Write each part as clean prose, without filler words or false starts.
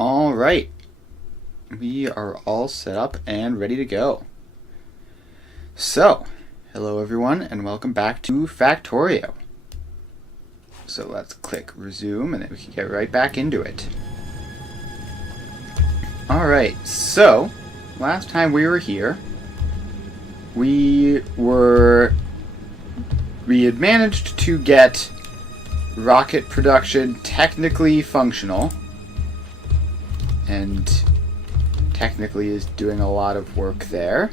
All right, we are all set up and ready to go. So, hello everyone and welcome back to Factorio. So let's click resume and then we can get right back into it. All right, so last time we were here, we had managed to get rocket production technically functional. And technically is doing a lot of work there.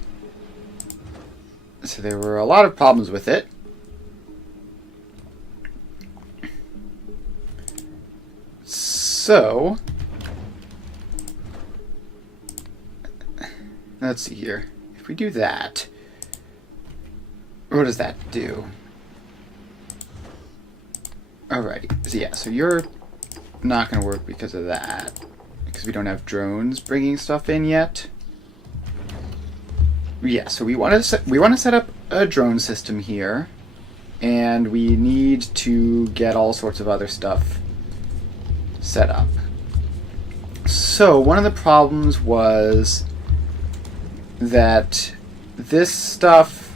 So there were a lot of problems with it. So let's see here. If we do that, what does that do? Alright, so you're not going to work because of that. Because we don't have drones bringing stuff in yet. Yeah, so we want to set up a drone system here, and we need to get all sorts of other stuff set up. So one of the problems was that this stuff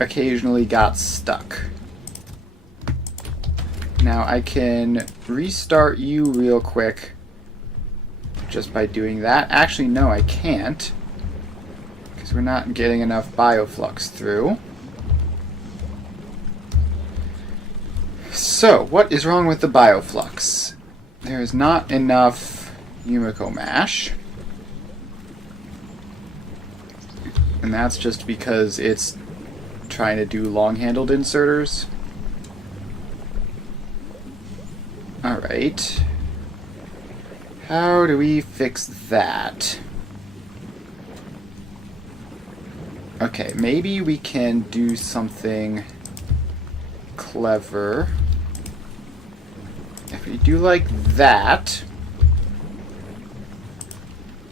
occasionally got stuck. Now I can restart you real quick just by doing that. Actually, no, I can't, because we're not getting enough bioflux through. So, what is wrong with the bioflux? There is not enough Yumiko mash. And that's just because it's trying to do long-handled inserters. Alright. How do we fix that? Okay, maybe we can do something clever. If we do like that,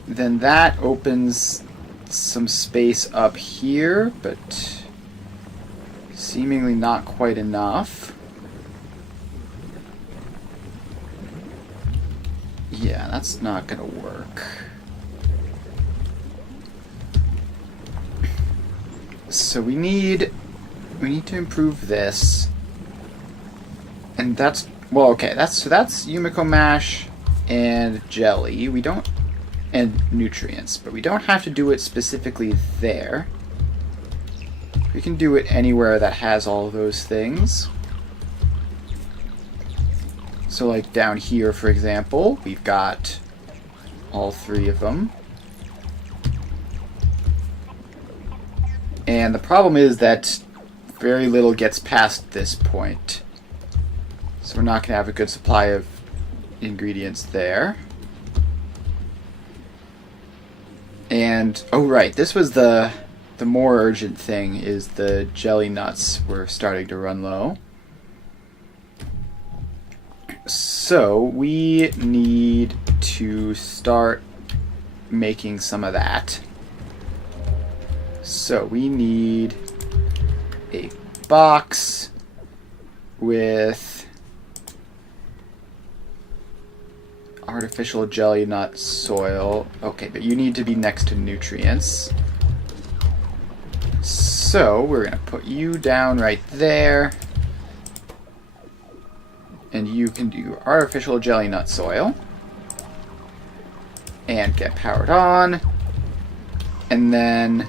then that opens some space up here, but seemingly not quite enough. Yeah, that's not gonna work. So we need to improve this. And that's, well, okay, that's Yumiko mash and jelly. We don't, and nutrients, but we don't have to do it specifically there. We can do it anywhere that has all of those things. So like down here, for example, we've got all three of them. And the problem is that very little gets past this point. So we're not going to have a good supply of ingredients there. And, oh right, this was the more urgent thing, is the jelly nuts were starting to run low. So we need to start making some of that. So we need a box with artificial jelly nut soil. Okay, but you need to be next to nutrients. So we're going to put you down right there. And you can do artificial jelly nut soil. And get powered on. And then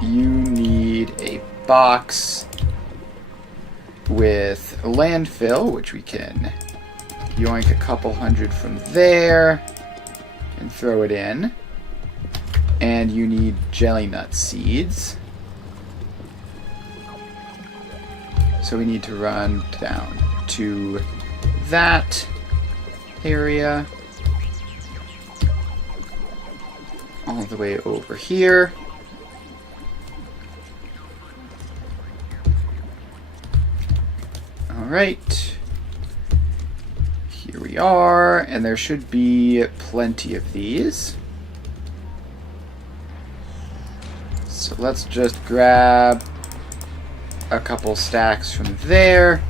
you need a box with landfill, which we can yoink a couple hundred from there and throw it in. And you need jelly nut seeds. So we need to run down to that area all the way over here. Alright, here we are, and there should be plenty of these. So let's just grab a couple stacks from there,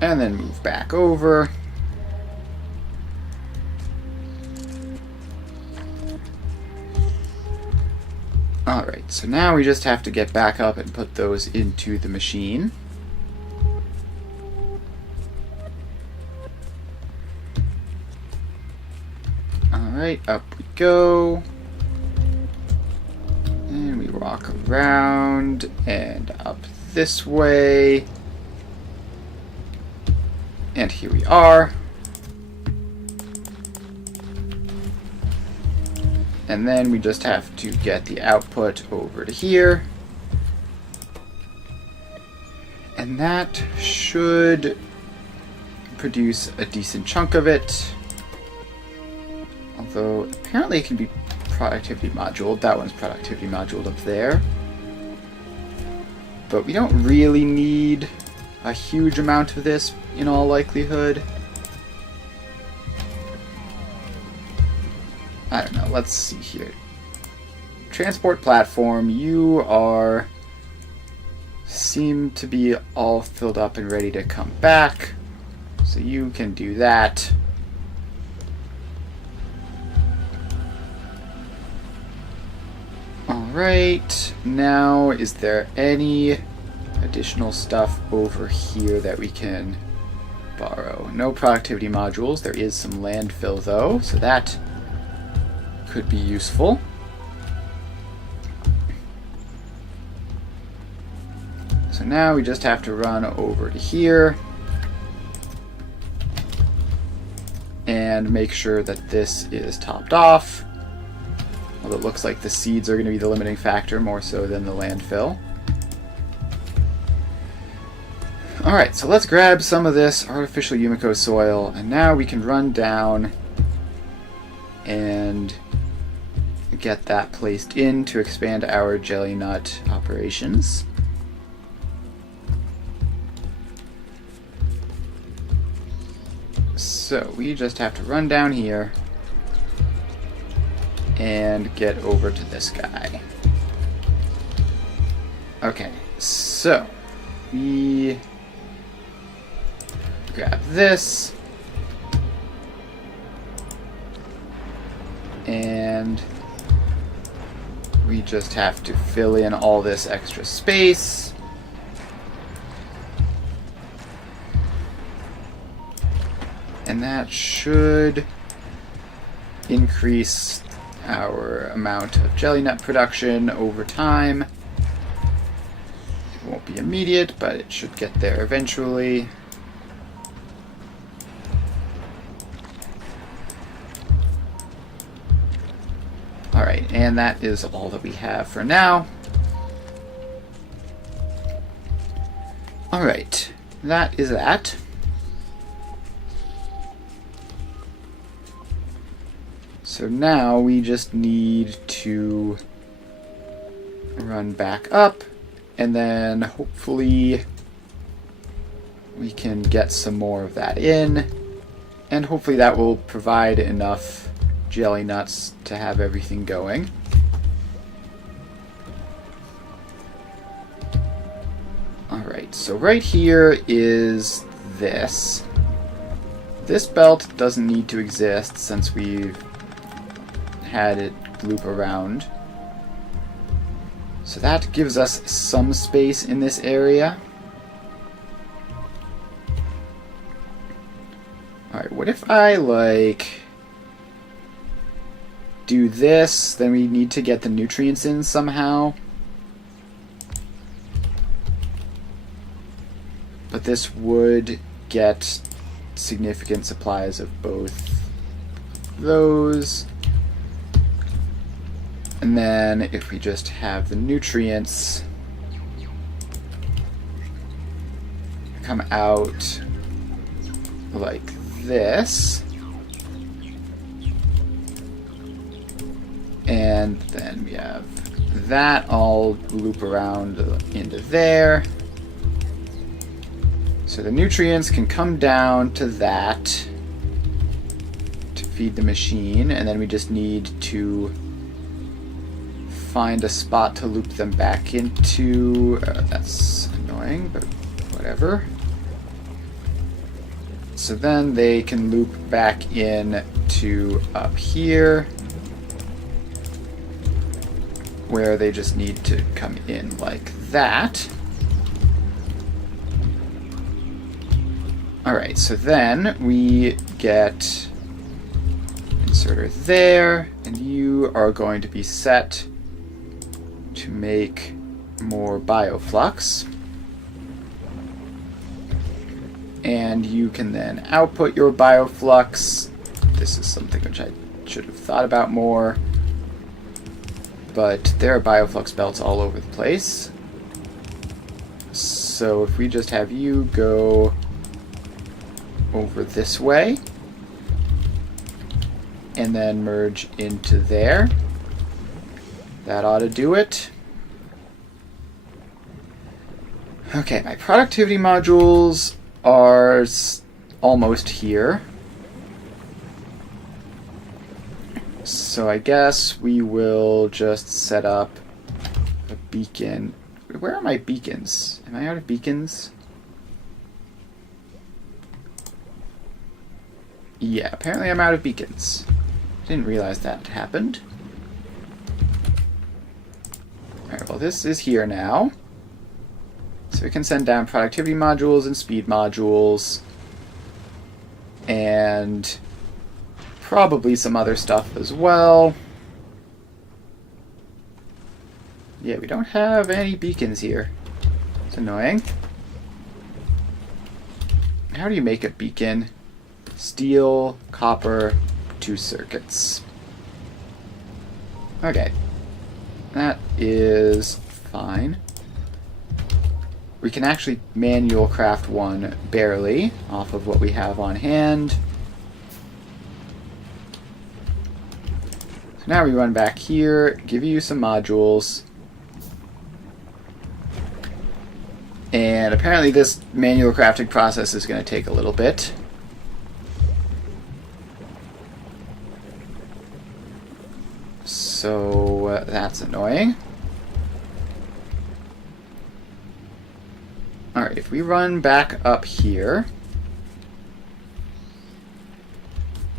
and then move back over. Alright, so now we just have to get back up and put those into the machine. Alright, up we go. And we walk around and up this way. And here we are. And then we just have to get the output over to here. And that should produce a decent chunk of it. Although apparently it can be productivity moduled. That one's productivity moduled up there. But we don't really need a huge amount of this in all likelihood. I don't know, let's see here. Transport platform, you seem to be all filled up and ready to come back. So you can do that. Alright, now is there any additional stuff over here that we can borrow? No productivity modules. There is some landfill though, so that could be useful. So now we just have to run over to here and make sure that this is topped off. Well, it looks like the seeds are going to be the limiting factor more so than the landfill. Alright, so let's grab some of this artificial Yumiko soil, and now we can run down and get that placed in to expand our jelly nut operations. So we just have to run down here and get over to this guy. Okay, so we grab this and we just have to fill in all this extra space. And that should increase our amount of jelly nut production over time. It won't be immediate, but it should get there eventually. Alright, and that is all that we have for now. Alright, that is that. So now we just need to run back up, and then hopefully we can get some more of that in, and hopefully that will provide enough jelly nuts to have everything going. Alright, so right here is this. This belt doesn't need to exist since we've had it loop around. So that gives us some space in this area. Alright, what if I, do this, then we need to get the nutrients in somehow. But this would get significant supplies of both those. And then if we just have the nutrients come out like this, and then we have that all loop around into there. So the nutrients can come down to that to feed the machine, and then we just need to find a spot to loop them back into. That's annoying, but whatever. So then they can loop back in to up here. where they just need to come in like that. Alright, so then we get inserter there, and you are going to be set to make more bioflux. And you can then output your bioflux. This is something which I should have thought about more. But there are bioflux belts all over the place. So if we just have you go over this way and then merge into there, that ought to do it. Okay, my productivity modules are almost here. So I guess we will just set up a beacon. Where are my beacons? Am I out of beacons? Yeah, apparently I'm out of beacons. Didn't realize that happened. Alright, well this is here now. So we can send down productivity modules and speed modules. And probably some other stuff as well. Yeah, we don't have any beacons here. It's annoying. How do you make a beacon? Steel, copper, 2 circuits. Okay. That is fine. We can actually manual craft one barely off of what we have on hand. So now we run back here, give you some modules. And apparently this manual crafting process is going to take a little bit. So that's annoying. Alright, if we run back up here,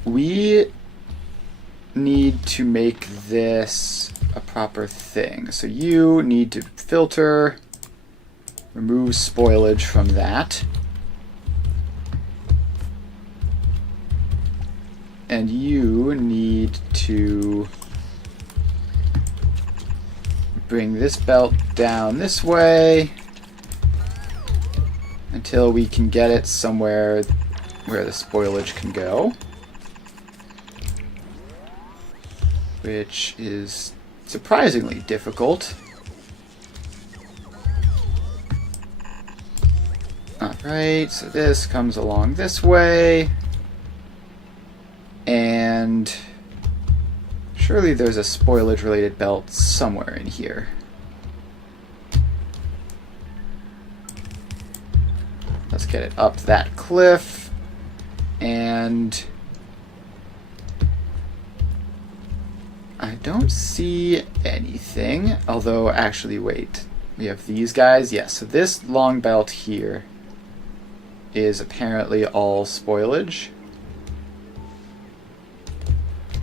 we need to make this a proper thing. So you need to filter, remove spoilage from that. And you need to bring this belt down this way until we can get it somewhere where the spoilage can go, which is surprisingly difficult. Alright, so this comes along this way, and surely there's a spoilage related belt somewhere in here. Let's get it up that cliff, and I don't see anything, although actually wait, we have these guys. Yes, so this long belt here is apparently all spoilage.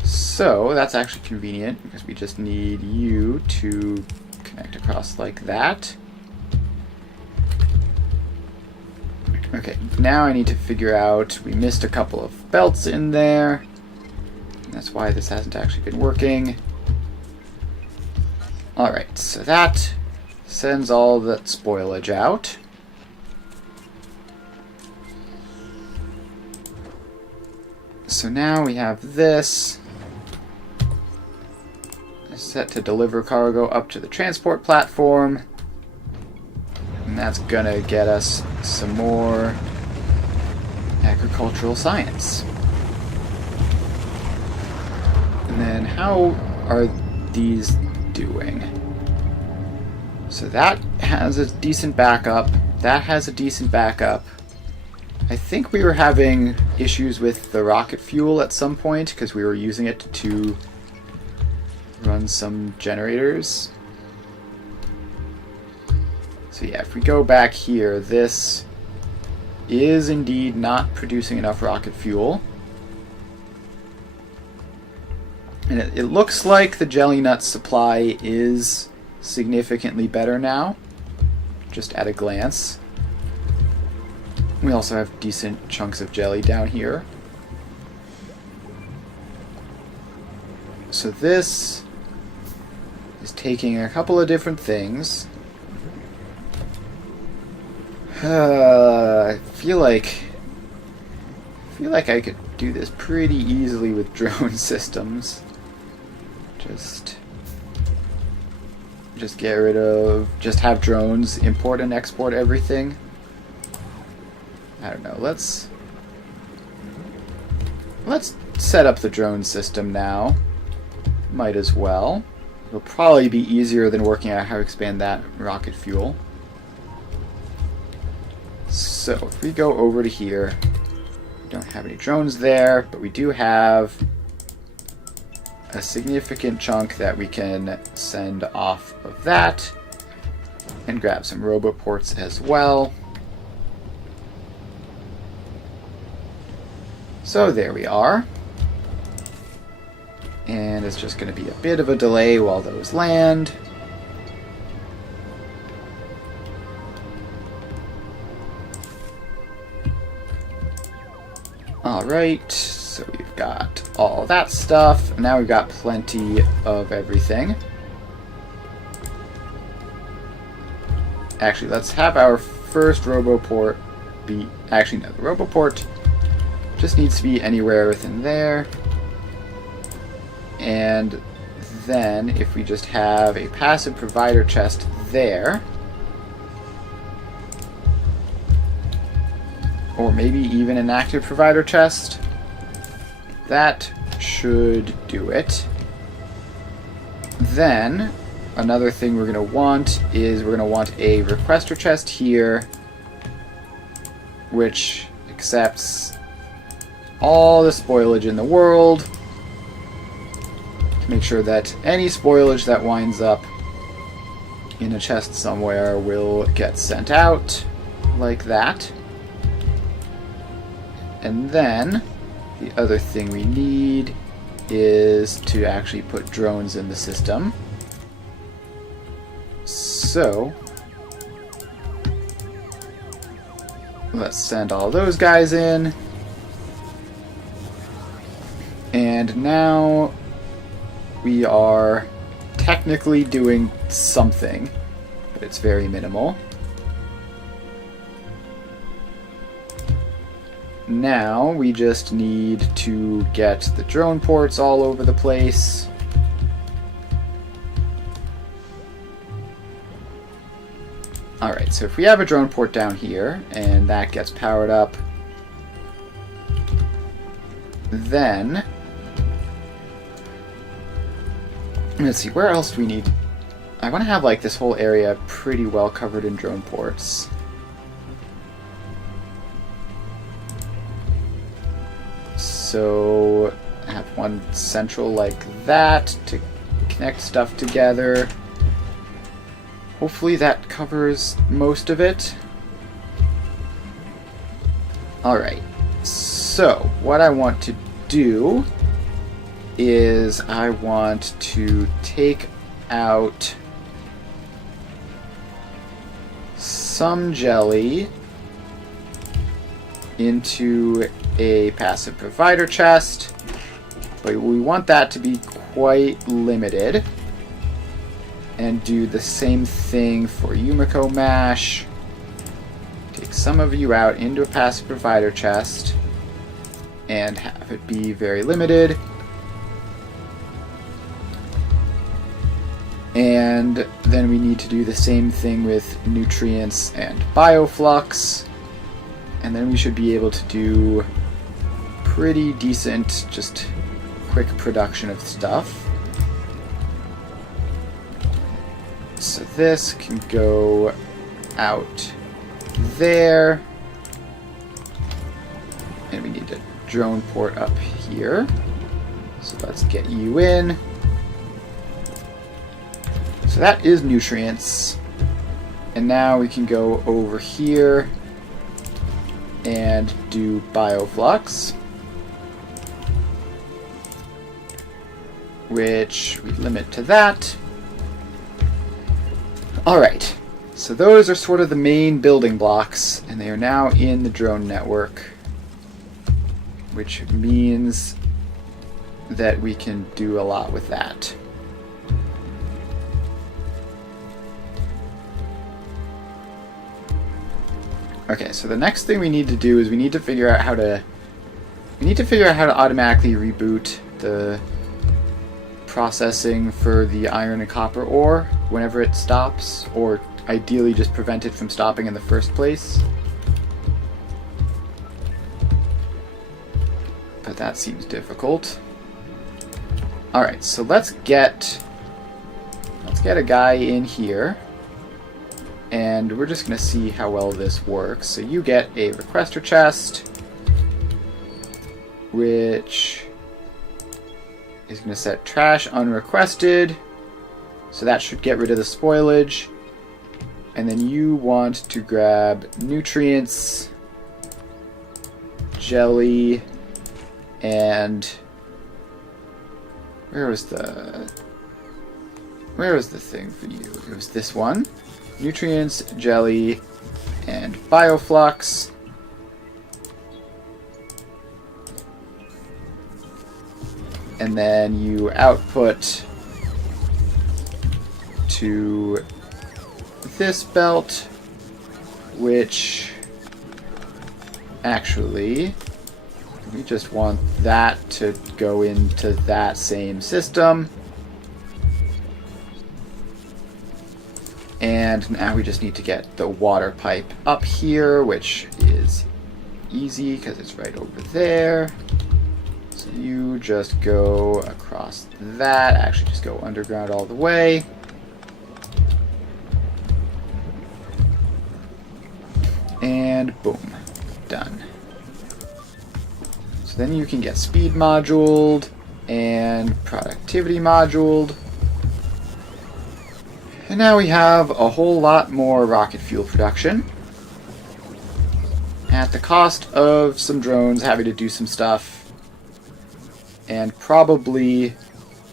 So that's actually convenient because we just need you to connect across like that. Okay, now I need to figure out, we missed a couple of belts in there. That's why this hasn't actually been working. Alright, so that sends all that spoilage out. So now we have this set to deliver cargo up to the transport platform. And that's gonna get us some more agricultural science. And then how are these doing? So that has a decent backup. That has a decent backup. I think we were having issues with the rocket fuel at some point because we were using it to run some generators. So yeah, if we go back here, this is indeed not producing enough rocket fuel. And it looks like the jelly nut supply is significantly better now, just at a glance. We also have decent chunks of jelly down here. So this is taking a couple of different things. I feel like I could do this pretty easily with drone systems. Just get rid of, just have drones import and export everything. I don't know, let's set up the drone system now. Might as well. It'll probably be easier than working out how to expand that rocket fuel. So if we go over to here, we don't have any drones there, but we do have a significant chunk that we can send off of that, and grab some roboports as well. So there we are. And it's just going to be a bit of a delay while those land. Alright, so we've got all that stuff. Now we've got plenty of everything. Actually, let's have our first roboport be... Actually, no, the roboport just needs to be anywhere within there. And then if we just have a passive provider chest there, or maybe even an active provider chest, that should do it. Then another thing we're going to want is we're going to want a requester chest here, which accepts all the spoilage in the world. Make sure that any spoilage that winds up in a chest somewhere will get sent out, like that. And then the other thing we need is to actually put drones in the system. So let's send all those guys in. And now we are technically doing something, but it's very minimal. Now we just need to get the drone ports all over the place. Alright, so if we have a drone port down here, and that gets powered up, then let's see, where else do we need... I want to have like this whole area pretty well covered in drone ports. So have one central like that to connect stuff together. Hopefully that covers most of it. Alright, so what I want to do is I want to take out some jelly into a passive provider chest, but we want that to be quite limited, and do the same thing for Yumiko Mash. Take some of you out into a passive provider chest and have it be very limited. And then we need to do the same thing with nutrients and bioflux. And then we should be able to do pretty decent, just quick production of stuff. So this can go out there. And we need a drone port up here. So let's get you in. So that is nutrients. And now we can go over here and do bioflux. which we limit to that. Alright, so those are sort of the main building blocks, and they are now in the drone network, which means that we can do a lot with that. Okay, so the next thing we need to do is we need to figure out how to automatically reboot the processing for the iron and copper ore whenever it stops, or ideally just prevent it from stopping in the first place. But that seems difficult. Alright, so let's get a guy in here. And we're just going to see how well this works. So you get a requester chest, which is going to set trash unrequested. So that should get rid of the spoilage. And then you want to grab nutrients, jelly, and where was the thing for you? It was this one. Nutrients, jelly, and bioflux. And then you output to this belt, which actually we just want that to go into that same system. And now we just need to get the water pipe up here, which is easy because it's right over there. So you just go across that, actually just go underground all the way. And boom, done. So then you can get speed moduled and productivity moduled. And now we have a whole lot more rocket fuel production. At the cost of some drones having to do some stuff. And probably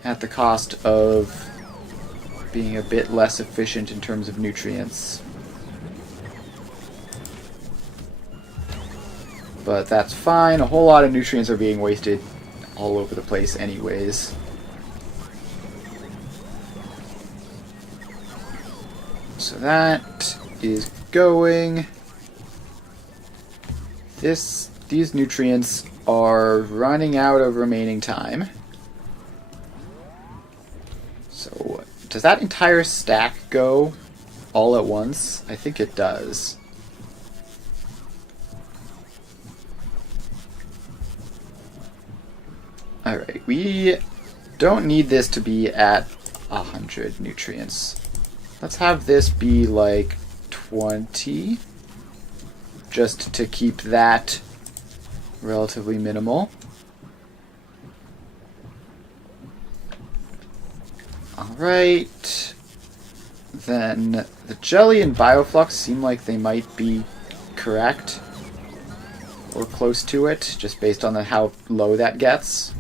at the cost of being a bit less efficient in terms of nutrients. But that's fine. A whole lot of nutrients are being wasted all over the place anyways. So that is going. These nutrients are running out of remaining time. So does that entire stack go all at once? I think it does. Alright, we don't need this to be at 100 nutrients. Let's have this be like 20, just to keep that relatively minimal. Alright, then the jelly and bioflux seem like they might be correct, or close to it, just based on how low that gets.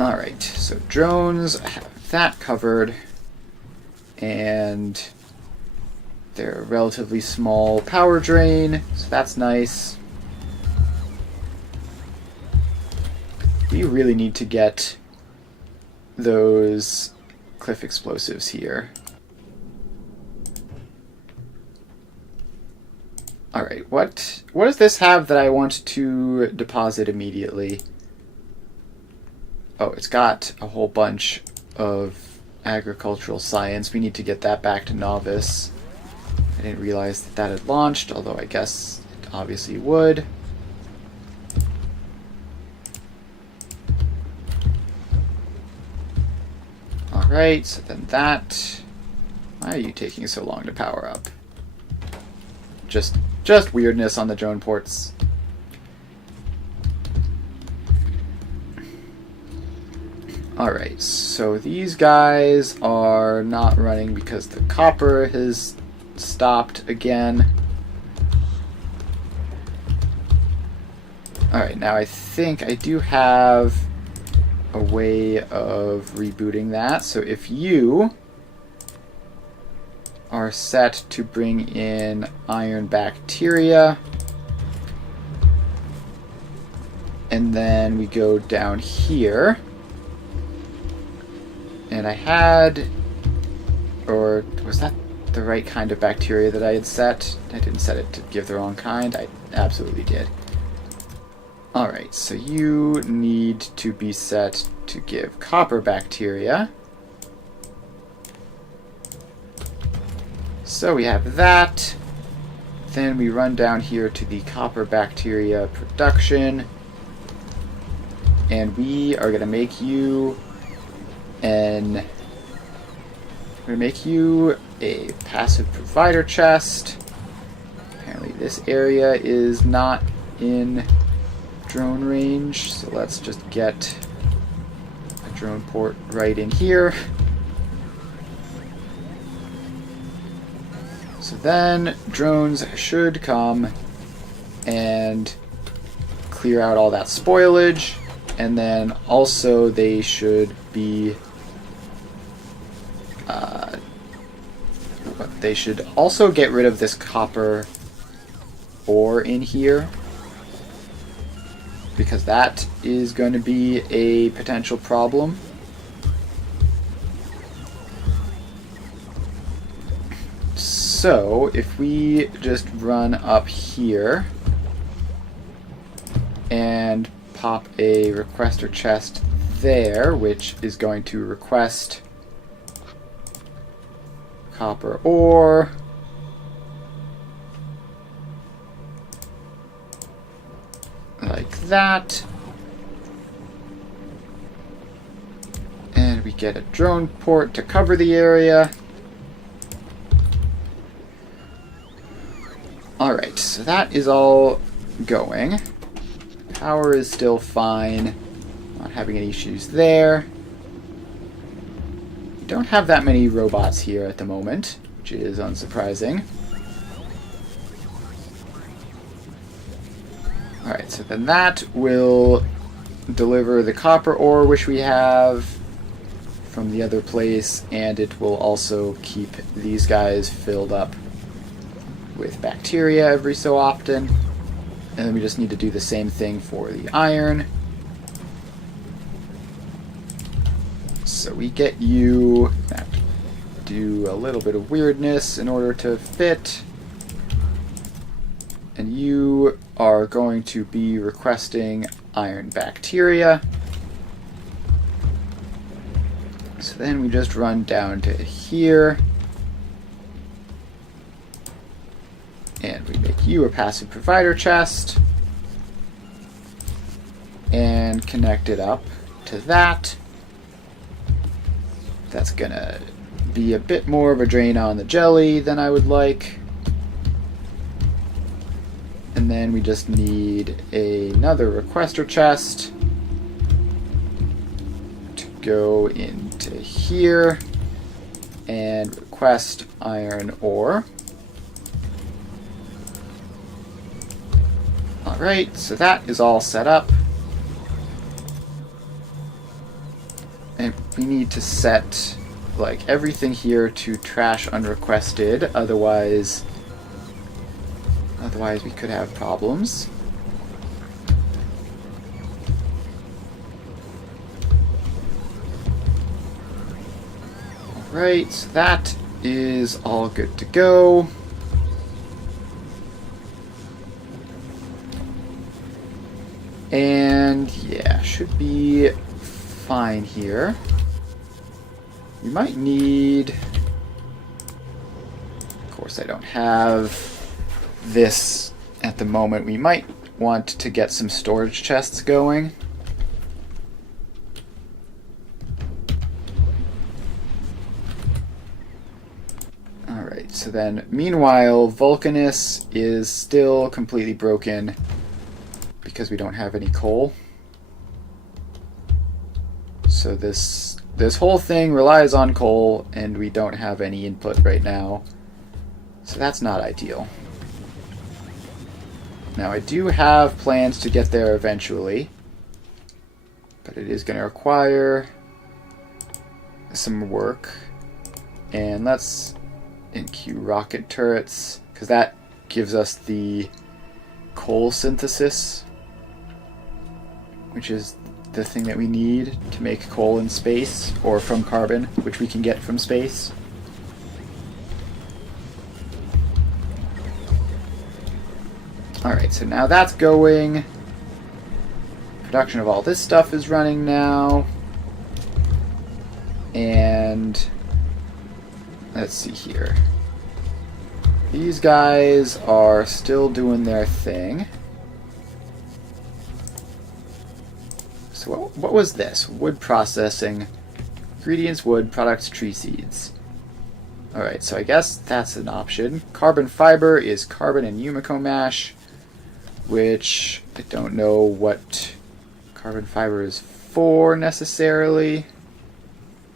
Alright, so drones have that covered, and they're a relatively small power drain, so that's nice. We really need to get those cliff explosives here. Alright, what does this have that I want to deposit immediately? Oh, it's got a whole bunch of agricultural science. We need to get that back to novice. I didn't realize that that had launched, although I guess it obviously would. Alright, so then that... Why are you taking so long to power up? Just weirdness on the drone ports. Alright, so these guys are not running because the copper has stopped again. Alright, now I think I do have a way of rebooting that. So if you are set to bring in iron bacteria, and then we go down here, and I had, or was that the right kind of bacteria that I had set? I didn't set it to give the wrong kind. I absolutely did. Alright, so you need to be set to give copper bacteria. So we have that. Then we run down here to the copper bacteria production. And we are going to make you a passive provider chest. Apparently this area is not in drone range, so let's just get a drone port right in here. So then drones should come and clear out all that spoilage, and then also they should be they should also get rid of this copper ore in here, because that is going to be a potential problem. So if we just run up here and pop a requester chest there, which is going to request copper ore, like that, and we get a drone port to cover the area. Alright, so that is all going. Power is still fine, not having any issues there. We don't have that many robots here at the moment, which is unsurprising. Alright, so then that will deliver the copper ore which we have from the other place, and it will also keep these guys filled up with bacteria every so often. And then we just need to do the same thing for the iron. So we get you, have to do a little bit of weirdness in order to fit. And you are going to be requesting iron bacteria. So then we just run down to here. And we make you a passive provider chest. And connect it up to that. That's gonna be a bit more of a drain on the jelly than I would like. And then we just need another requester chest to go into here and request iron ore. Alright, so that is all set up. And we need to set like everything here to trash unrequested, otherwise we could have problems. Alright, so that is all good to go. And yeah, should be fine here. We might need, of course I don't have this at the moment. We might want to get some storage chests going. Alright, so then meanwhile Vulcanus is still completely broken because we don't have any coal. So this whole thing relies on coal, and we don't have any input right now. So that's not ideal. Now, I do have plans to get there eventually, but it is going to require some work. And let's NQ rocket turrets, because that gives us the coal synthesis, which is the thing that we need to make coal in space, or from carbon, which we can get from space. Alright, so now that's going. Production of all this stuff is running now. And let's see here. These guys are still doing their thing. So what was this? Wood processing. Ingredients, wood, products, tree seeds. Alright, so I guess that's an option. Carbon fiber is carbon and Yumiko mash, which I don't know what carbon fiber is for necessarily.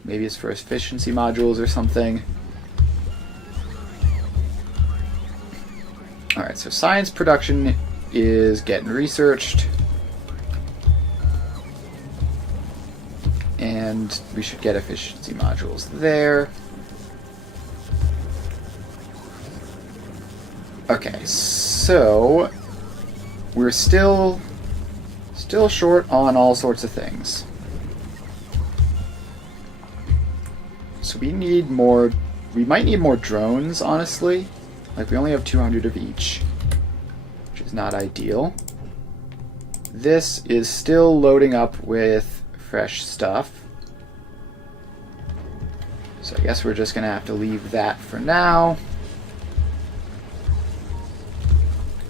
Maybe it's for efficiency modules or something. Alright, so science production is getting researched. And we should get efficiency modules there. Okay, so we're still short on all sorts of things. So we need more. We might need more drones, honestly. Like, we only have 200 of each, which is not ideal. This is still loading up with fresh stuff. So I guess we're just gonna have to leave that for now.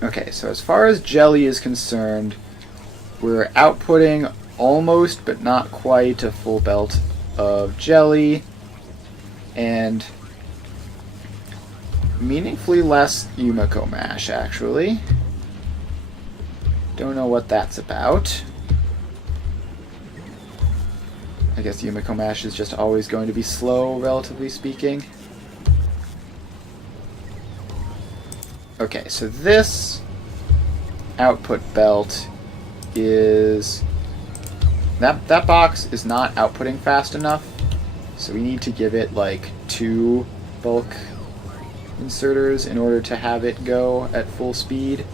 Okay, so as far as jelly is concerned, we're outputting almost, but not quite, a full belt of jelly. And meaningfully less Yumiko mash, actually. Don't know what that's about. I guess Yumiko mash is just always going to be slow, relatively speaking. Okay, so this output belt is... That box is not outputting fast enough, so we need to give it like 2 bulk inserters in order to have it go at full speed.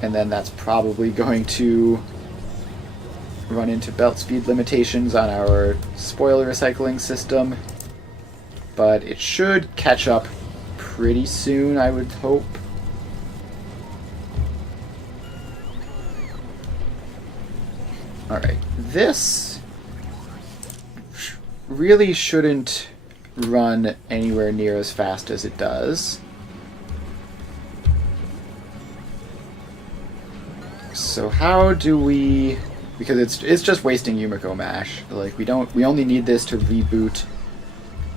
And then that's probably going to run into belt speed limitations on our spoil recycling system. But it should catch up pretty soon, I would hope. Alright, this really shouldn't run anywhere near as fast as it does. So how do we... Because it's just wasting Yumiko mash. Like, we only need this to reboot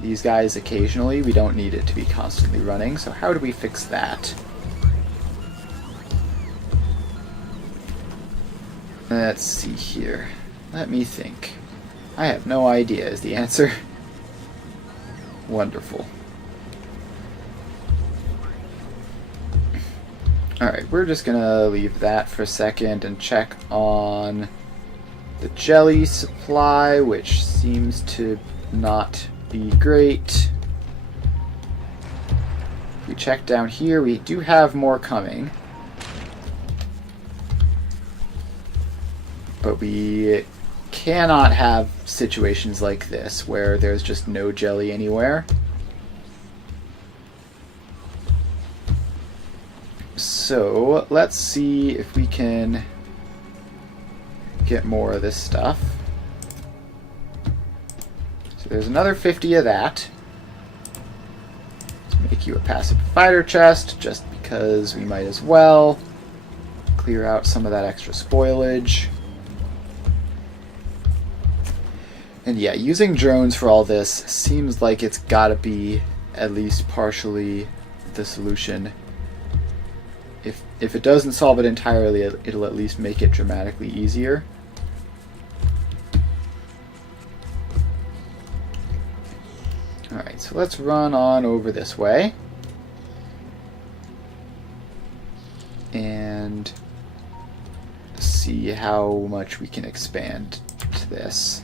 these guys occasionally. We don't need it to be constantly running. So how do we fix that? Let's see here. Let me think. I have no idea is the answer. Wonderful. Alright, we're just gonna leave that for a second and check on the jelly supply, which seems to not be great. If we check down here, we do have more coming. But we cannot have situations like this where there's just no jelly anywhere. So let's see if we can get more of this stuff. So there's another 50 of that. Let's make you a passive fighter chest, just because we might as well. Clear out some of that extra spoilage. And yeah, using drones for all this seems like it's gotta be at least partially the solution. If it doesn't solve it entirely, it'll at least make it dramatically easier. Alright, so let's run on over this way. and see how much we can expand to this.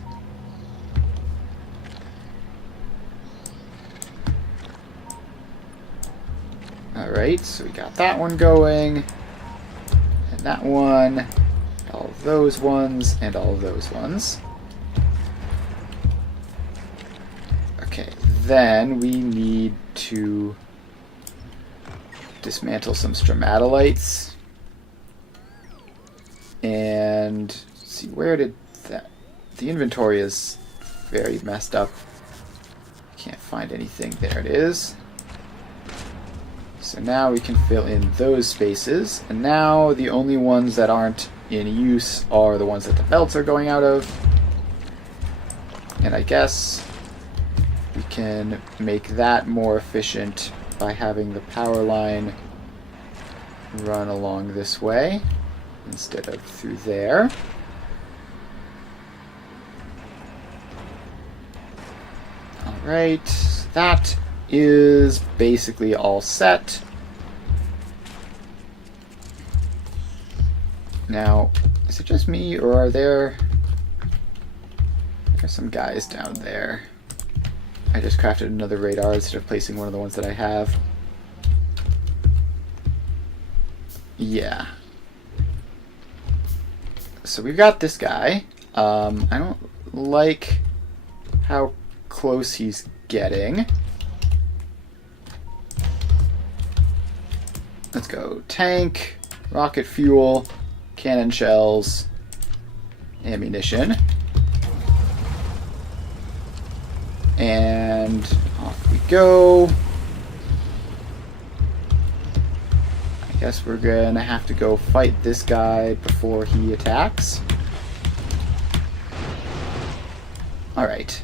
Alright, so we got that one going, and that one, all of those ones, and all of those ones. Okay, then we need to dismantle some stromatolites. And see, where did that... The inventory is very messed up. Can't find anything. There it is. So now we can fill in those spaces. And now the only ones that aren't in use are the ones that the belts are going out of. And I guess we can make that more efficient by having the power line run along this way instead of through there. Alright, that is basically all set. Now, is it just me, or are there some guys down there? I just crafted another radar instead of placing one of the ones that I have. Yeah. So we've got this guy. I don't like how close he's getting. Let's go. Tank, rocket fuel, cannon shells, ammunition. And off we go. I guess we're gonna have to go fight this guy before he attacks. Alright.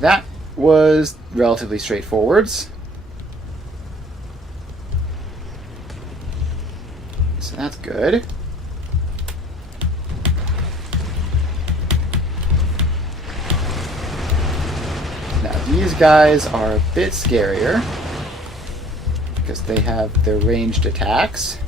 That was relatively straightforward. So that's good. Now these guys are a bit scarier because they have their ranged attacks.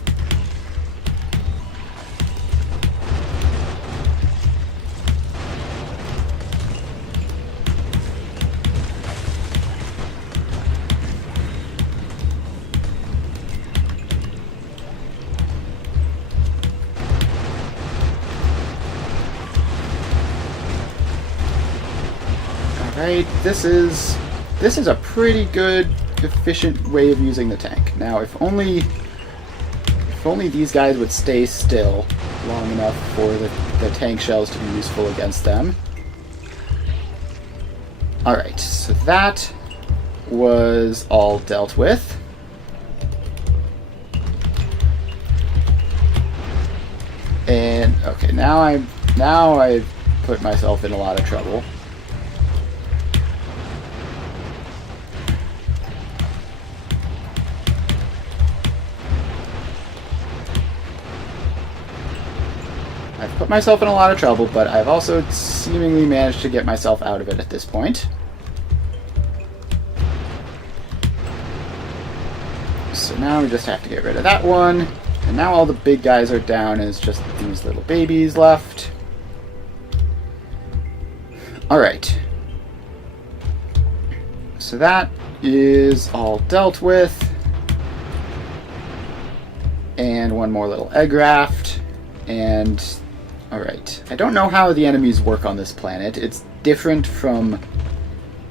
Alright, this is a pretty good, efficient way of using the tank. Now, if only these guys would stay still long enough for the tank shells to be useful against them. Alright, so that was all dealt with. And okay, now I've put myself in a lot of trouble. I've put myself in a lot of trouble, but I've also seemingly managed to get myself out of it at this point. So now we just have to get rid of that one. And now all the big guys are down, and it's just these little babies left. Alright. So that is all dealt with. And one more little egg raft. And... alright. I don't know how the enemies work on this planet. It's different from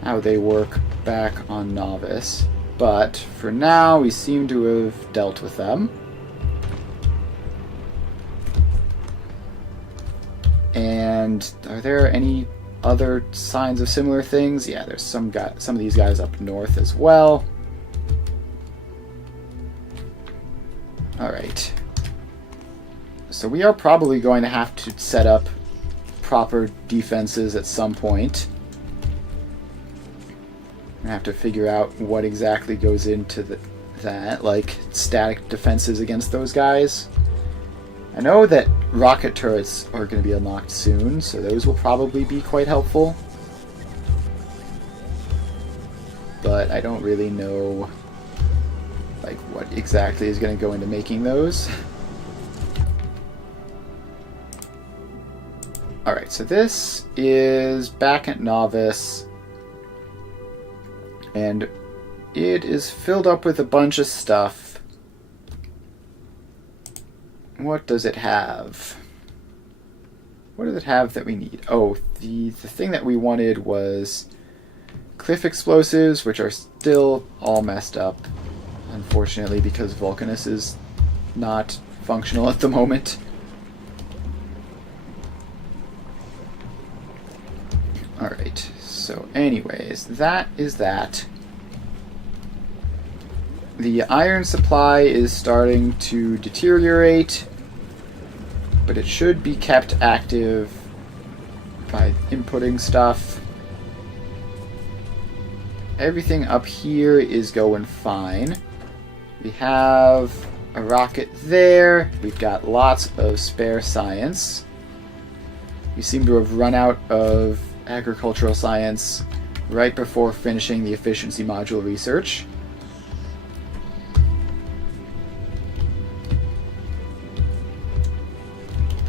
how they work back on Novice. But for now, we seem to have dealt with them. And are there any other signs of similar things? Yeah, there's some of these guys up north as well. Alright. So we are probably going to have to set up proper defenses at some point. We're going to have to figure out what exactly goes into that, like static defenses against those guys. I know that rocket turrets are going to be unlocked soon, so those will probably be quite helpful. But I don't really know like what exactly is going to go into making those. Alright, so this is back at Novice, and it is filled up with a bunch of stuff. What does it have? What does it have that we need? Oh, the thing that we wanted was cliff explosives, which are still all messed up, unfortunately, because Vulcanus is not functional at the moment. Alright, so anyways, that is that. The iron supply is starting to deteriorate, but it should be kept active by inputting stuff. Everything up here is going fine. We have a rocket there. We've got lots of spare science. We seem to have run out of agricultural science right before finishing the efficiency module research.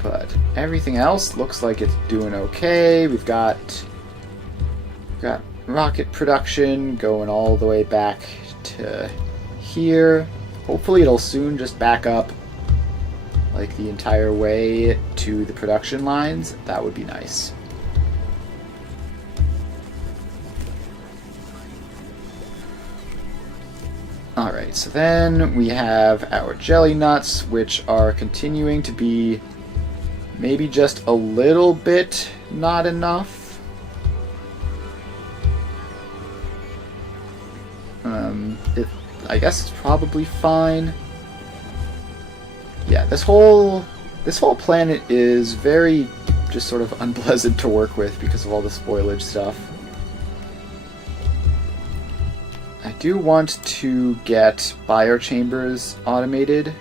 But everything else looks like it's doing okay. We've got rocket production going all the way back to here. Hopefully it'll soon just back up like the entire way to the production lines. That would be nice. Alright, so then we have our jelly nuts, which are continuing to be maybe just a little bit not enough. I guess it's probably fine. Yeah, this whole planet is very just sort of unpleasant to work with because of all the spoilage stuff. I do want to get biochambers automated.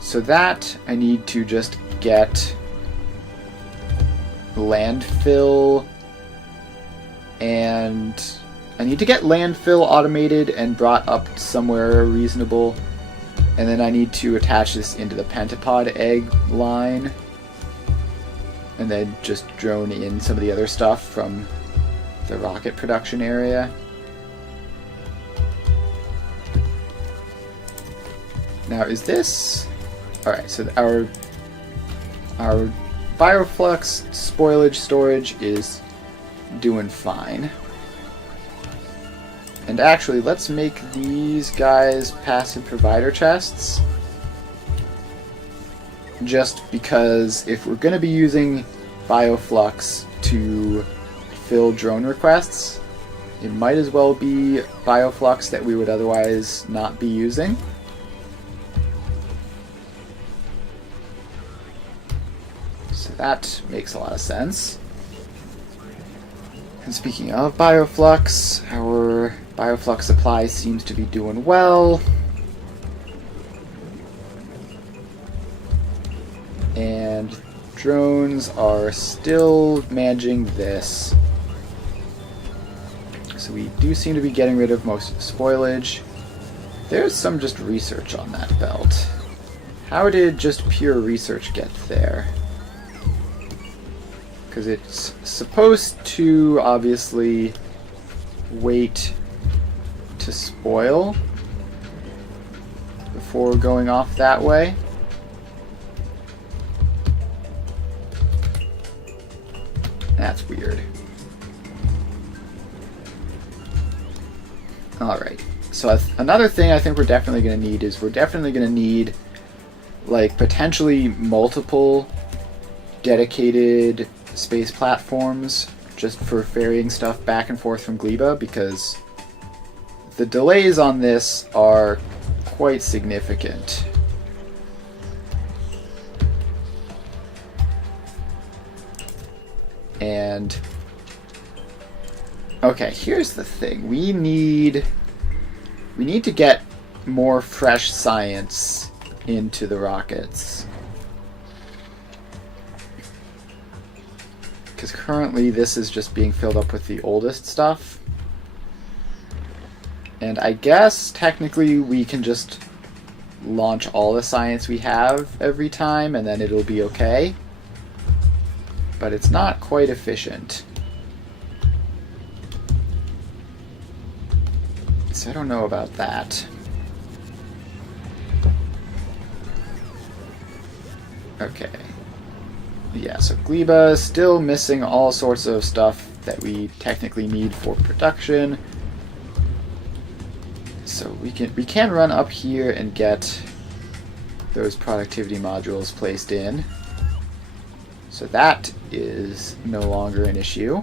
So that I need to just get landfill, and I need to get landfill automated and brought up somewhere reasonable, and then I need to attach this into the pentapod egg line, and then just drone in some of the other stuff from the rocket production area. Now is this... Alright, so our bioflux spoilage storage is doing fine. And actually, let's make these guys passive provider chests. Just because if we're going to be using bioflux to fill drone requests, it might as well be bioflux that we would otherwise not be using. So that makes a lot of sense. And speaking of bioflux, our bioflux supply seems to be doing well. And drones are still managing this. So we do seem to be getting rid of most of the spoilage. There's some just research on that belt. How did just pure research get there? Because it's supposed to obviously wait to spoil before going off that way. That's weird. Alright, so another thing I think we're definitely going to need is we're definitely going to need like potentially multiple dedicated space platforms just for ferrying stuff back and forth from Gleba, because the delays on this are quite significant. And okay, here's the thing. We need to get more fresh science into the rockets. Because currently this is just being filled up with the oldest stuff. And I guess technically we can just launch all the science we have every time and then it'll be okay. But it's not quite efficient. So I don't know about that. Okay. Yeah, so Gleba is still missing all sorts of stuff that we technically need for production. So we can run up here and get those productivity modules placed in. So that is no longer an issue.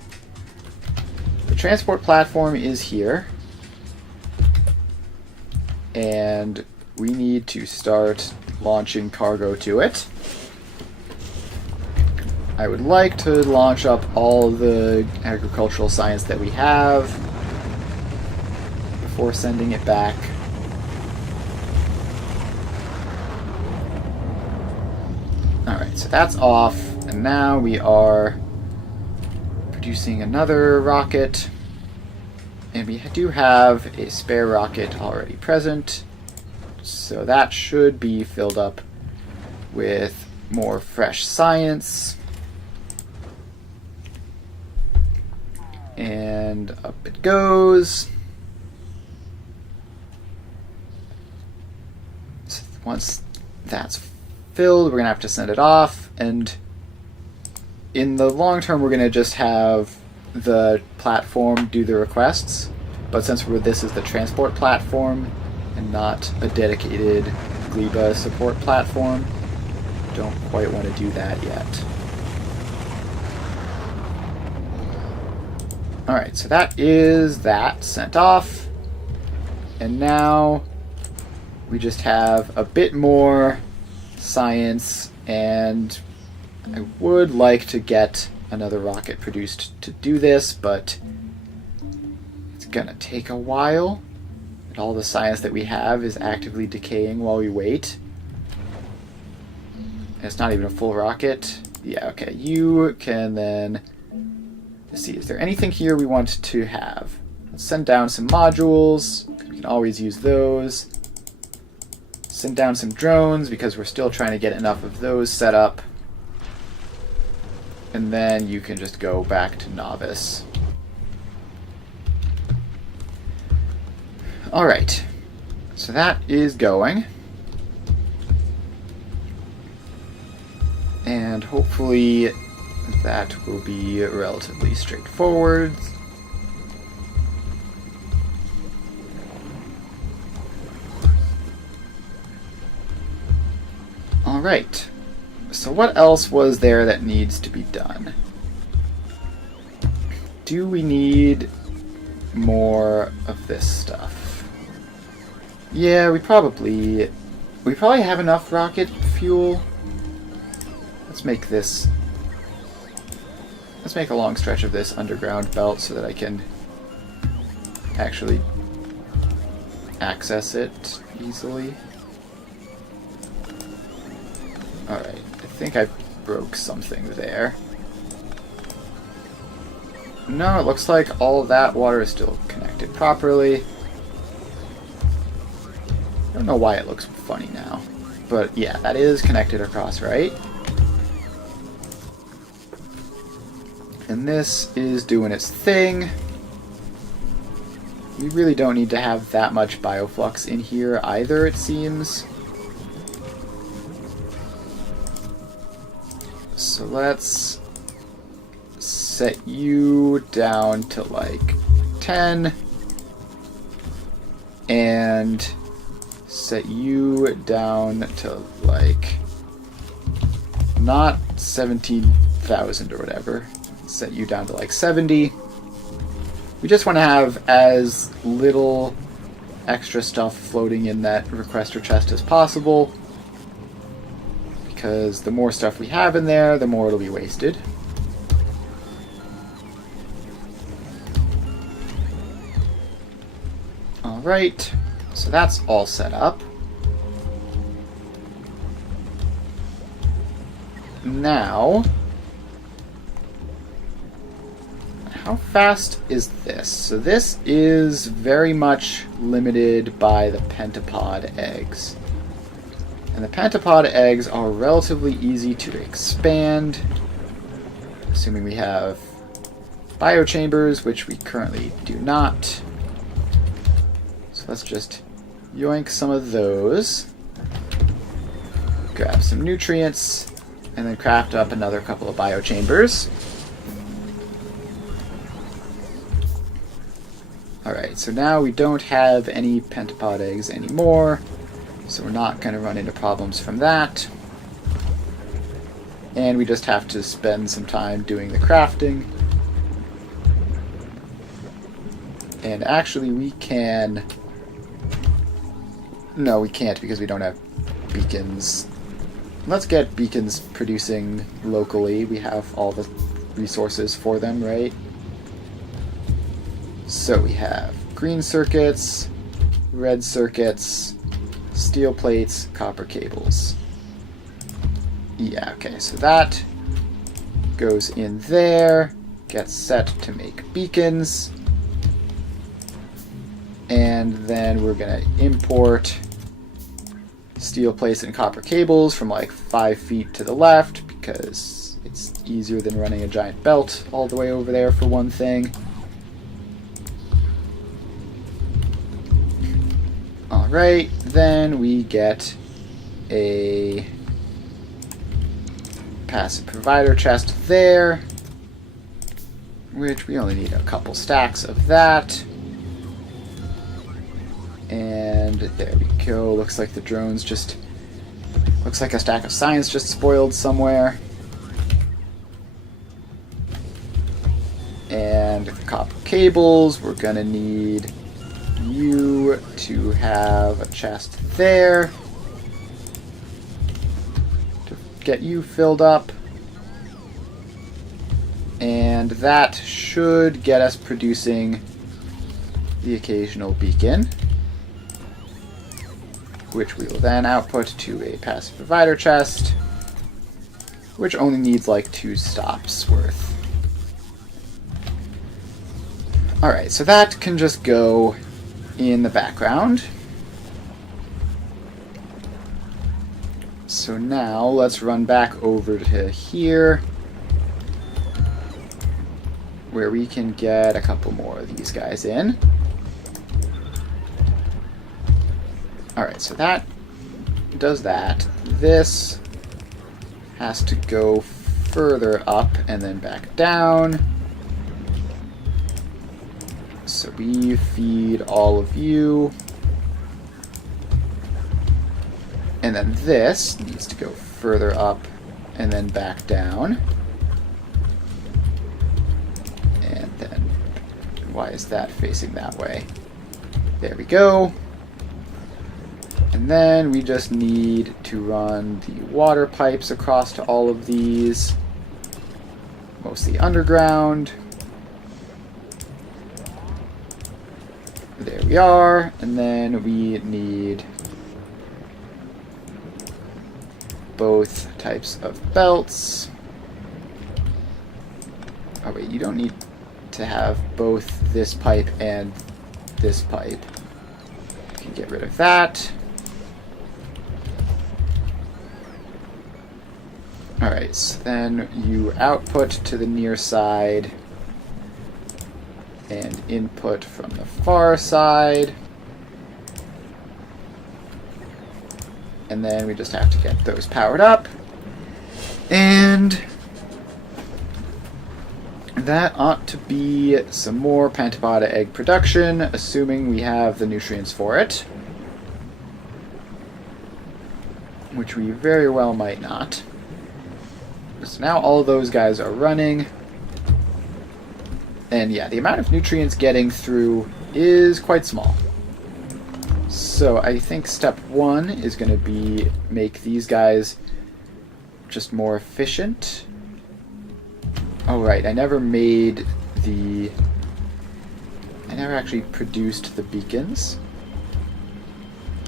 The transport platform is here. And we need to start launching cargo to it. I would like to launch up all the agricultural science that we have before sending it back. Alright, so that's off, and now we are producing another rocket, and we do have a spare rocket already present, so that should be filled up with more fresh science. And up it goes. So once that's filled, we're going to have to send it off. And in the long term, we're going to just have the platform do the requests. But since this is the transport platform and not a dedicated Gleba support platform, don't quite want to do that yet. Alright, so that is that sent off. And now we just have a bit more science, and I would like to get another rocket produced to do this, but it's gonna take a while. And all the science that we have is actively decaying while we wait. And it's not even a full rocket. Yeah, okay, you can then... Let's see, is there anything here we want to have? Let's send down some modules. We can always use those. Send down some drones because we're still trying to get enough of those set up. And then you can just go back to novice. Alright, so that is going. And hopefully that will be relatively straightforward. Alright, so what else was there that needs to be done? Do we need more of this stuff? Yeah, we probably have enough rocket fuel. Let's make a long stretch of this underground belt so that I can actually access it easily. Alright, I think I broke something there. No, it looks like all of that water is still connected properly. I don't know why it looks funny now. But yeah, that is connected across, right? And this is doing its thing. We really don't need to have that much bioflux in here either, it seems. So let's set you down to like 10 and set you down to like not 17,000 or whatever. Set you down to like 70. We just want to have as little extra stuff floating in that requester chest as possible, because the more stuff we have in there, the more it'll be wasted. Alright, so that's all set up. Now, how fast is this? So this is very much limited by the pentapod eggs. And the pentapod eggs are relatively easy to expand, assuming we have biochambers, which we currently do not. So let's just yoink some of those, grab some nutrients, and then craft up another couple of biochambers. Alright, so now we don't have any pentapod eggs anymore, so we're not going to run into problems from that. And we just have to spend some time doing the crafting. And actually we can... No, we can't because we don't have beacons. Let's get beacons producing locally. We have all the resources for them, right? So we have green circuits, red circuits, steel plates, copper cables. Yeah, okay, so that goes in there, gets set to make beacons, and then we're going to import steel plates and copper cables from like 5 feet to the left because it's easier than running a giant belt all the way over there for one thing. Alright, then we get a passive provider chest there, which we only need a couple stacks of that. And there we go. Looks like the drones just... Looks like a stack of science just spoiled somewhere. And the copper cables, we're gonna need you to have a chest there to get you filled up. And that should get us producing the occasional beacon, which we will then output to a passive provider chest, which only needs like 2 stops worth. Alright, so that can just go in the background. So now let's run back over to here, where we can get a couple more of these guys in. Alright, so that does that. This has to go further up and then back down. So we feed all of you. And then this needs to go further up and then back down. And then, why is that facing that way? There we go. And then we just need to run the water pipes across to all of these, mostly underground. There we are. And then we need both types of belts. Oh wait, you don't need to have both this pipe and this pipe. You can get rid of that. Alright, so then you output to the near side and input from the far side. And then we just have to get those powered up. And that ought to be some more Pentapoda egg production, assuming we have the nutrients for it. Which we very well might not. So now all those guys are running. And yeah, the amount of nutrients getting through is quite small. So I think step 1 is going to be make these guys just more efficient. Oh right, I never actually produced the beacons.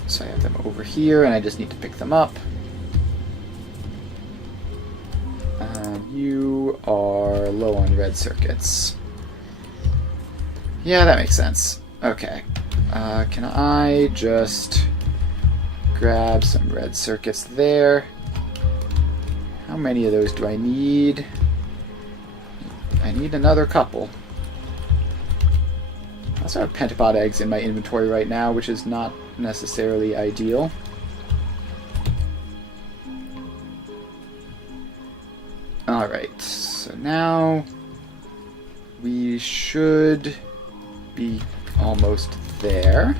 So I have them over here and I just need to pick them up. You are low on red circuits. Yeah, that makes sense. Okay. Can I just grab some red circuits there? How many of those do I need? I need another couple. I also have pentapod eggs in my inventory right now, which is not necessarily ideal. Alright, so now we should be almost there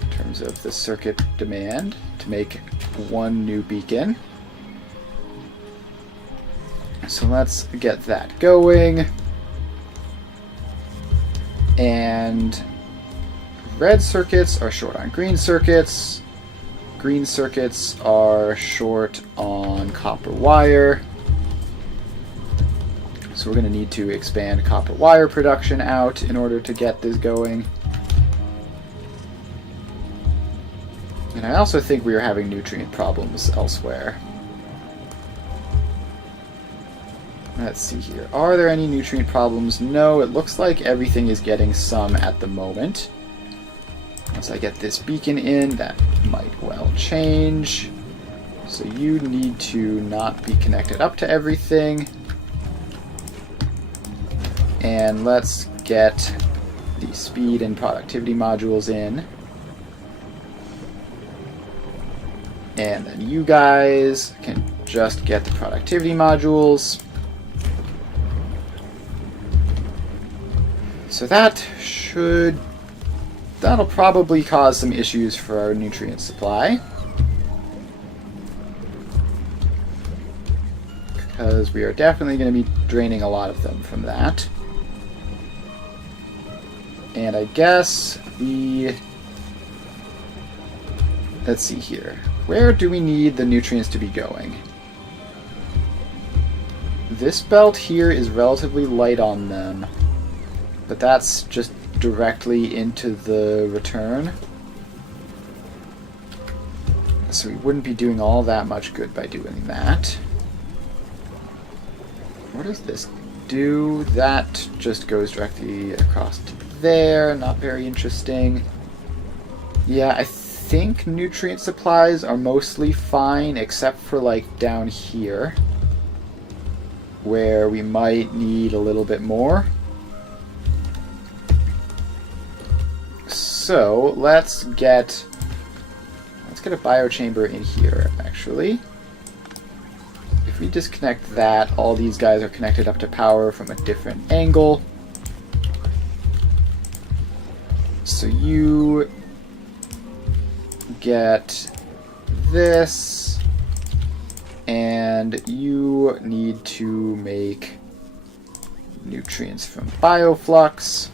in terms of the circuit demand to make one new beacon. So let's get that going. And red circuits are short on green circuits. Green circuits are short on copper wire. So we're going to need to expand copper wire production out in order to get this going. And I also think we are having nutrient problems elsewhere. Let's see here. Are there any nutrient problems? No, it looks like everything is getting some at the moment. Once I get this beacon in, that might well change. So you need to not be connected up to everything. And let's get the speed and productivity modules in. And then you guys can just get the productivity modules. So that'll probably cause some issues for our nutrient supply. Because we are definitely going to be draining a lot of them from that. And I guess let's see here. Where do we need the nutrients to be going? This belt here is relatively light on them. But that's just directly into the return. So we wouldn't be doing all that much good by doing that. What does this do? That just goes directly across to there. Not very interesting. Yeah, I think nutrient supplies are mostly fine, except for like down here, where we might need a little bit more. So let's get a biochamber in here, actually. If we disconnect that, all these guys are connected up to power from a different angle. So you get this, and you need to make nutrients from bioflux.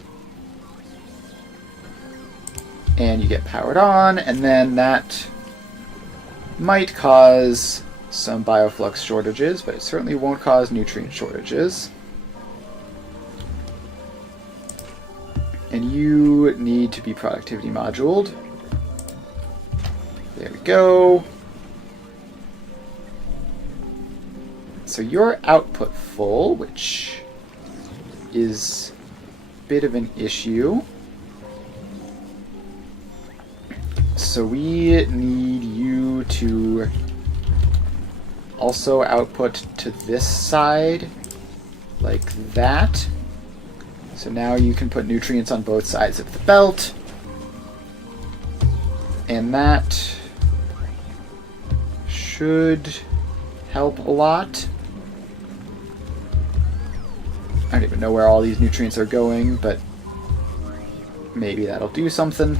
And you get powered on, and then that might cause some bioflux shortages, but it certainly won't cause nutrient shortages. And you need to be productivity moduled. There we go. So your output full, which is a bit of an issue. So we need you to also output to this side, like that. So now you can put nutrients on both sides of the belt. And that should help a lot. I don't even know where all these nutrients are going, but maybe that'll do something.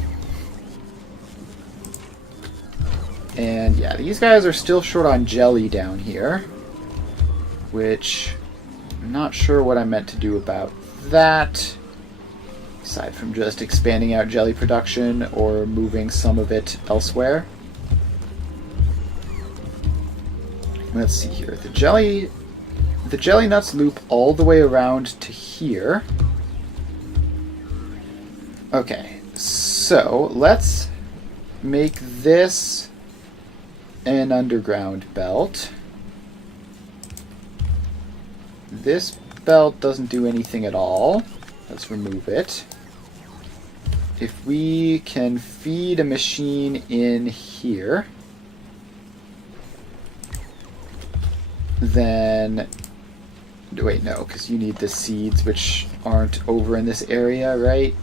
And yeah, these guys are still short on jelly down here, which I'm not sure what I meant to do about that, aside from just expanding out jelly production or moving some of it elsewhere. Let's see here. The jelly nuts loop all the way around to here. Okay, so let's make this an underground belt. This belt doesn't do anything at all. Let's remove it. If we can feed a machine in here, then... Wait, no, because you need the seeds, which aren't over in this area, right?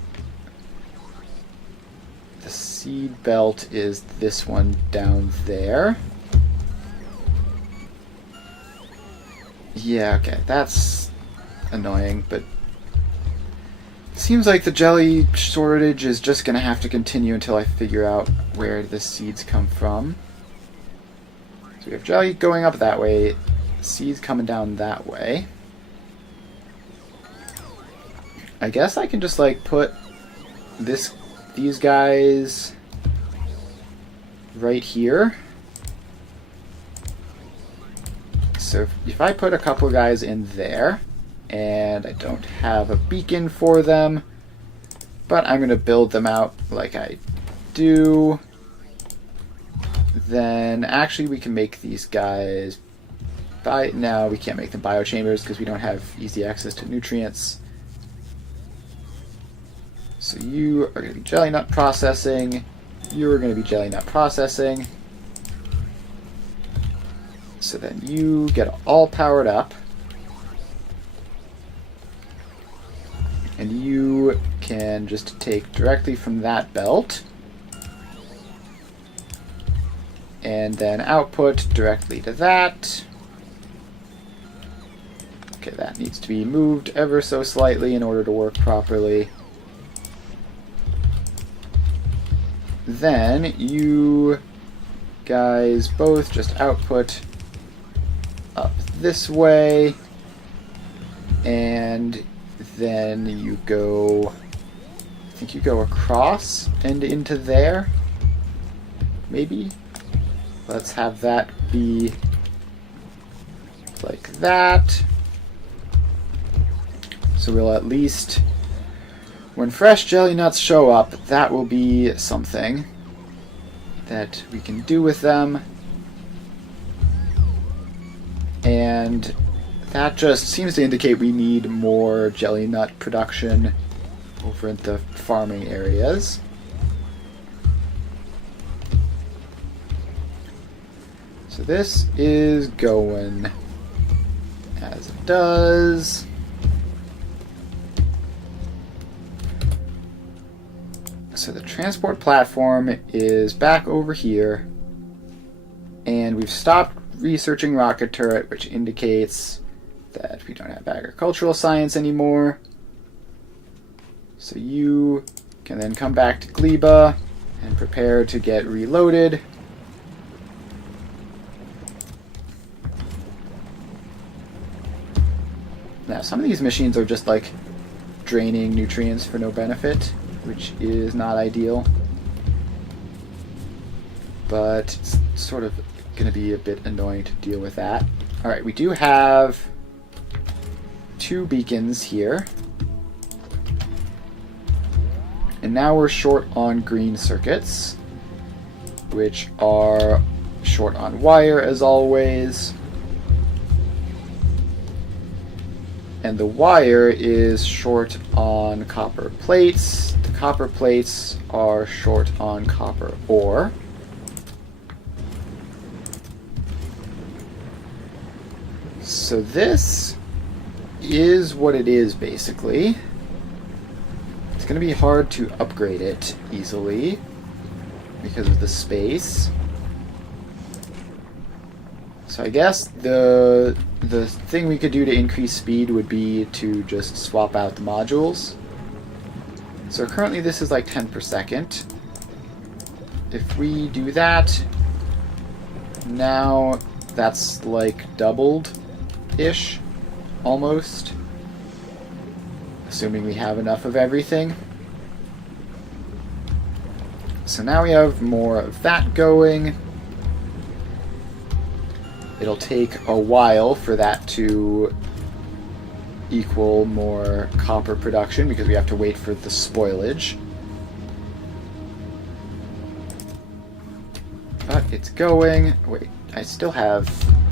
The seed belt is this one down there. Yeah, okay, that's annoying, but seems like the jelly shortage is just going to have to continue until I figure out where the seeds come from. So we have jelly going up that way, seeds coming down that way. I guess I can just like put these guys right here. So if I put a couple guys in there, and I don't have a beacon for them, but I'm going to build them out like I do, then actually we can make these guys... No, we can't make them biochambers because we don't have easy access to nutrients. So you are going to be jelly nut processing, you are going to be jelly nut processing. So then you get all powered up. And you can just take directly from that belt. And then output directly to that. Okay, that needs to be moved ever so slightly in order to work properly. Then you guys both just output up this way, and then you go, I think you go across and into there, maybe? Let's have that be like that. So we'll at least, when fresh jelly nuts show up, that will be something that we can do with them. And that just seems to indicate we need more jelly nut production over at the farming areas. So this is going as it does. So the transport platform is back over here, and we've stopped researching rocket turret, which indicates that we don't have agricultural science anymore. So you can then come back to Gleba and prepare to get reloaded. Now, some of these machines are just like draining nutrients for no benefit, which is not ideal. But it's sort of going to be a bit annoying to deal with that. Alright, we do have 2 beacons here. And now we're short on green circuits, which are short on wire as always. And the wire is short on copper plates. The copper plates are short on copper ore. So this is what it is, basically. It's going to be hard to upgrade it easily because of the space. So I guess the thing we could do to increase speed would be to just swap out the modules. So currently this is like 10 per second. If we do that, now that's like doubled-ish, almost. Assuming we have enough of everything. So now we have more of that going. It'll take a while for that to equal more copper production because we have to wait for the spoilage. But it's going. Wait, I still have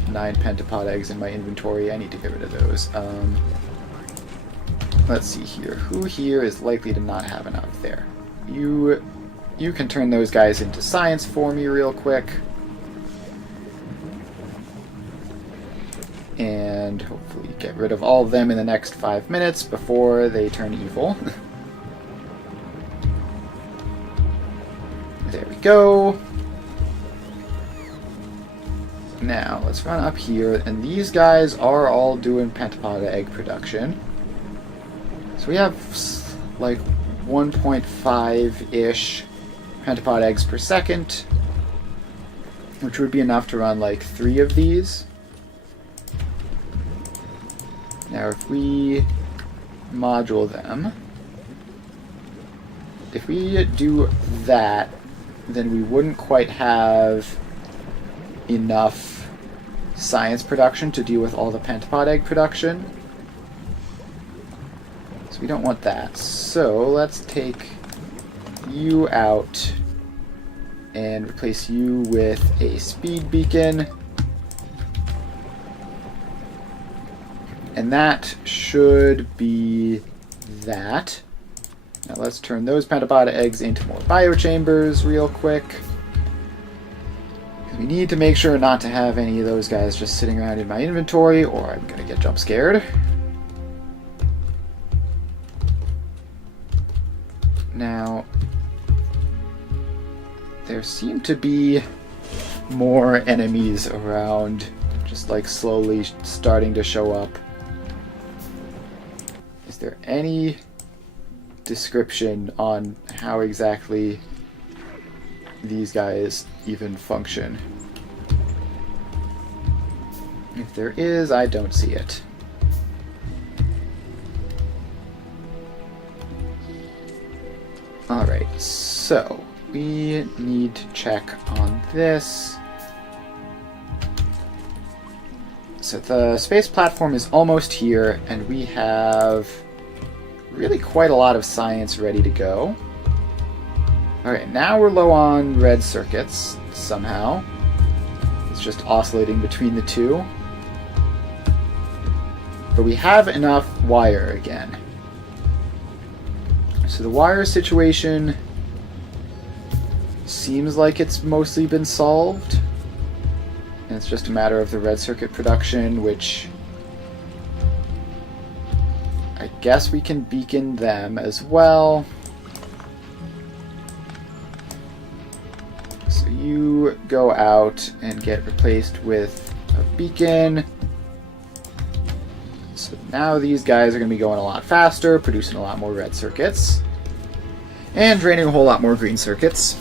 9 pentapod eggs in my inventory. I need to get rid of those. let's see here. Who here is likely to not have enough there? You can turn those guys into science for me real quick. And hopefully get rid of all of them in the next 5 minutes before they turn evil. There we go. Now, let's run up here, and these guys are all doing pentapoda egg production. So we have, like, 1.5-ish pentapod eggs per second, which would be enough to run, like, 3 of these. Now, if we module them, if we do that, then we wouldn't quite have enough science production to deal with all the pentapod egg production. So we don't want that. So let's take you out and replace you with a speed beacon. And that should be that. Now let's turn those pentapoda eggs into more biochambers real quick. We need to make sure not to have any of those guys just sitting around in my inventory, or I'm going to get jump scared. Now, there seem to be more enemies around, just like slowly starting to show up. Is there any description on how exactly these guys even function? If there is, I don't see it. Alright, so we need to check on this. So the space platform is almost here, and we have really quite a lot of science ready to go. Alright, now we're low on red circuits, somehow. It's just oscillating between the two. But we have enough wire again. So the wire situation seems like it's mostly been solved. And it's just a matter of the red circuit production, which I guess we can beacon them as well. So you go out and get replaced with a beacon. So now these guys are going to be going a lot faster, producing a lot more red circuits, and draining a whole lot more green circuits.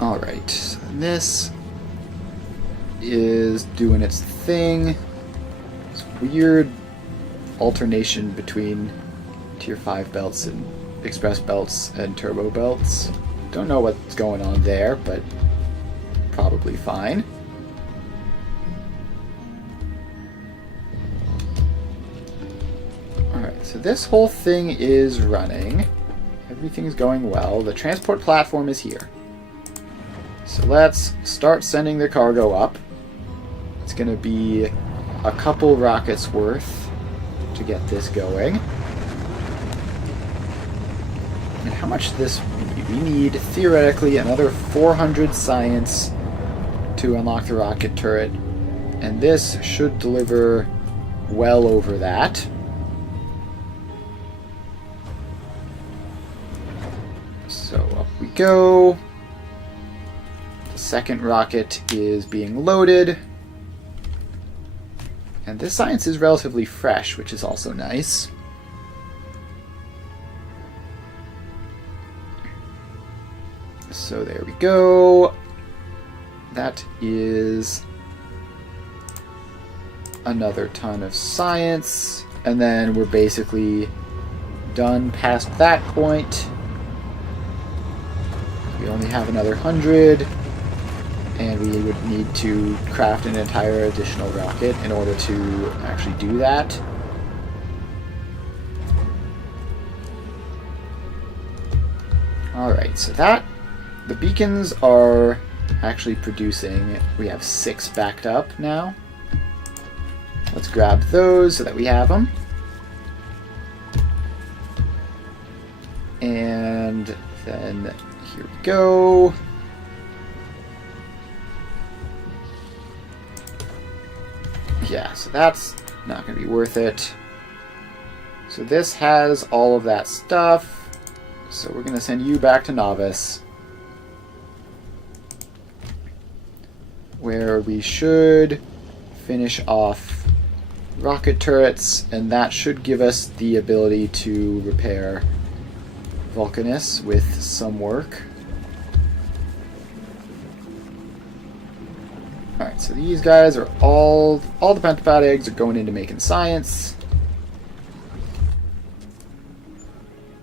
Alright, so this is doing its thing. It's weird alternation between tier 5 belts and express belts and turbo belts. Don't know what's going on there, but probably fine. Alright, so this whole thing is running. Everything's going well. The transport platform is here. So let's start sending the cargo up. It's going to be a couple rockets worth to get this going. And how much this we need theoretically another 400 science to unlock the rocket turret, and this should deliver well over that. So up we go. The second rocket is being loaded, and this science is relatively fresh, which is also nice. So there we go. That is another ton of science. And then we're basically done past that point. We only have another 100. And we would need to craft an entire additional rocket in order to actually do that. Alright, so that the beacons are actually producing. We have 6 backed up now. Let's grab those so that we have them. And then here we go. Yeah, so that's not going to be worth it. So this has all of that stuff. So we're going to send you back to Novice, where we should finish off rocket turrets, and that should give us the ability to repair Vulcanus with some work. Alright, so these guys are all the pentapod eggs are going into making science.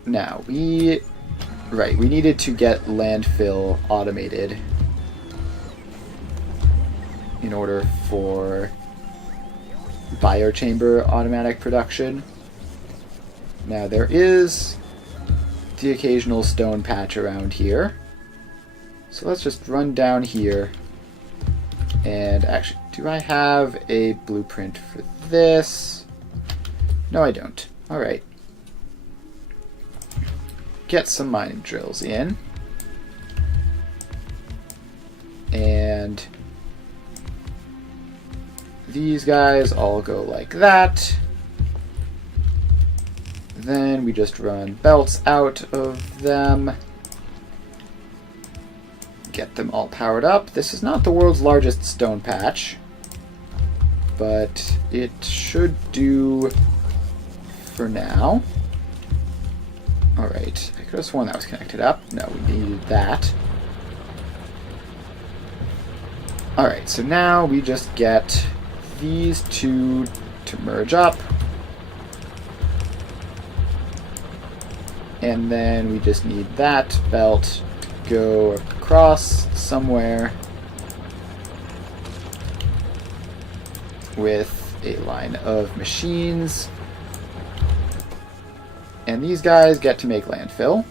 Now, we needed to get landfill automated in order for biochamber automatic production. Now, there is the occasional stone patch around here. So let's just run down here. And actually, do I have a blueprint for this? No, I don't. Alright. Get some mining drills in. And these guys all go like that. Then we just run belts out of them. Get them all powered up. This is not the world's largest stone patch, but it should do for now. Alright, I could have sworn that was connected up. No, we needed that. Alright, so now we just get these two to merge up. And then we just need that belt to go across somewhere with a line of machines. And these guys get to make landfill.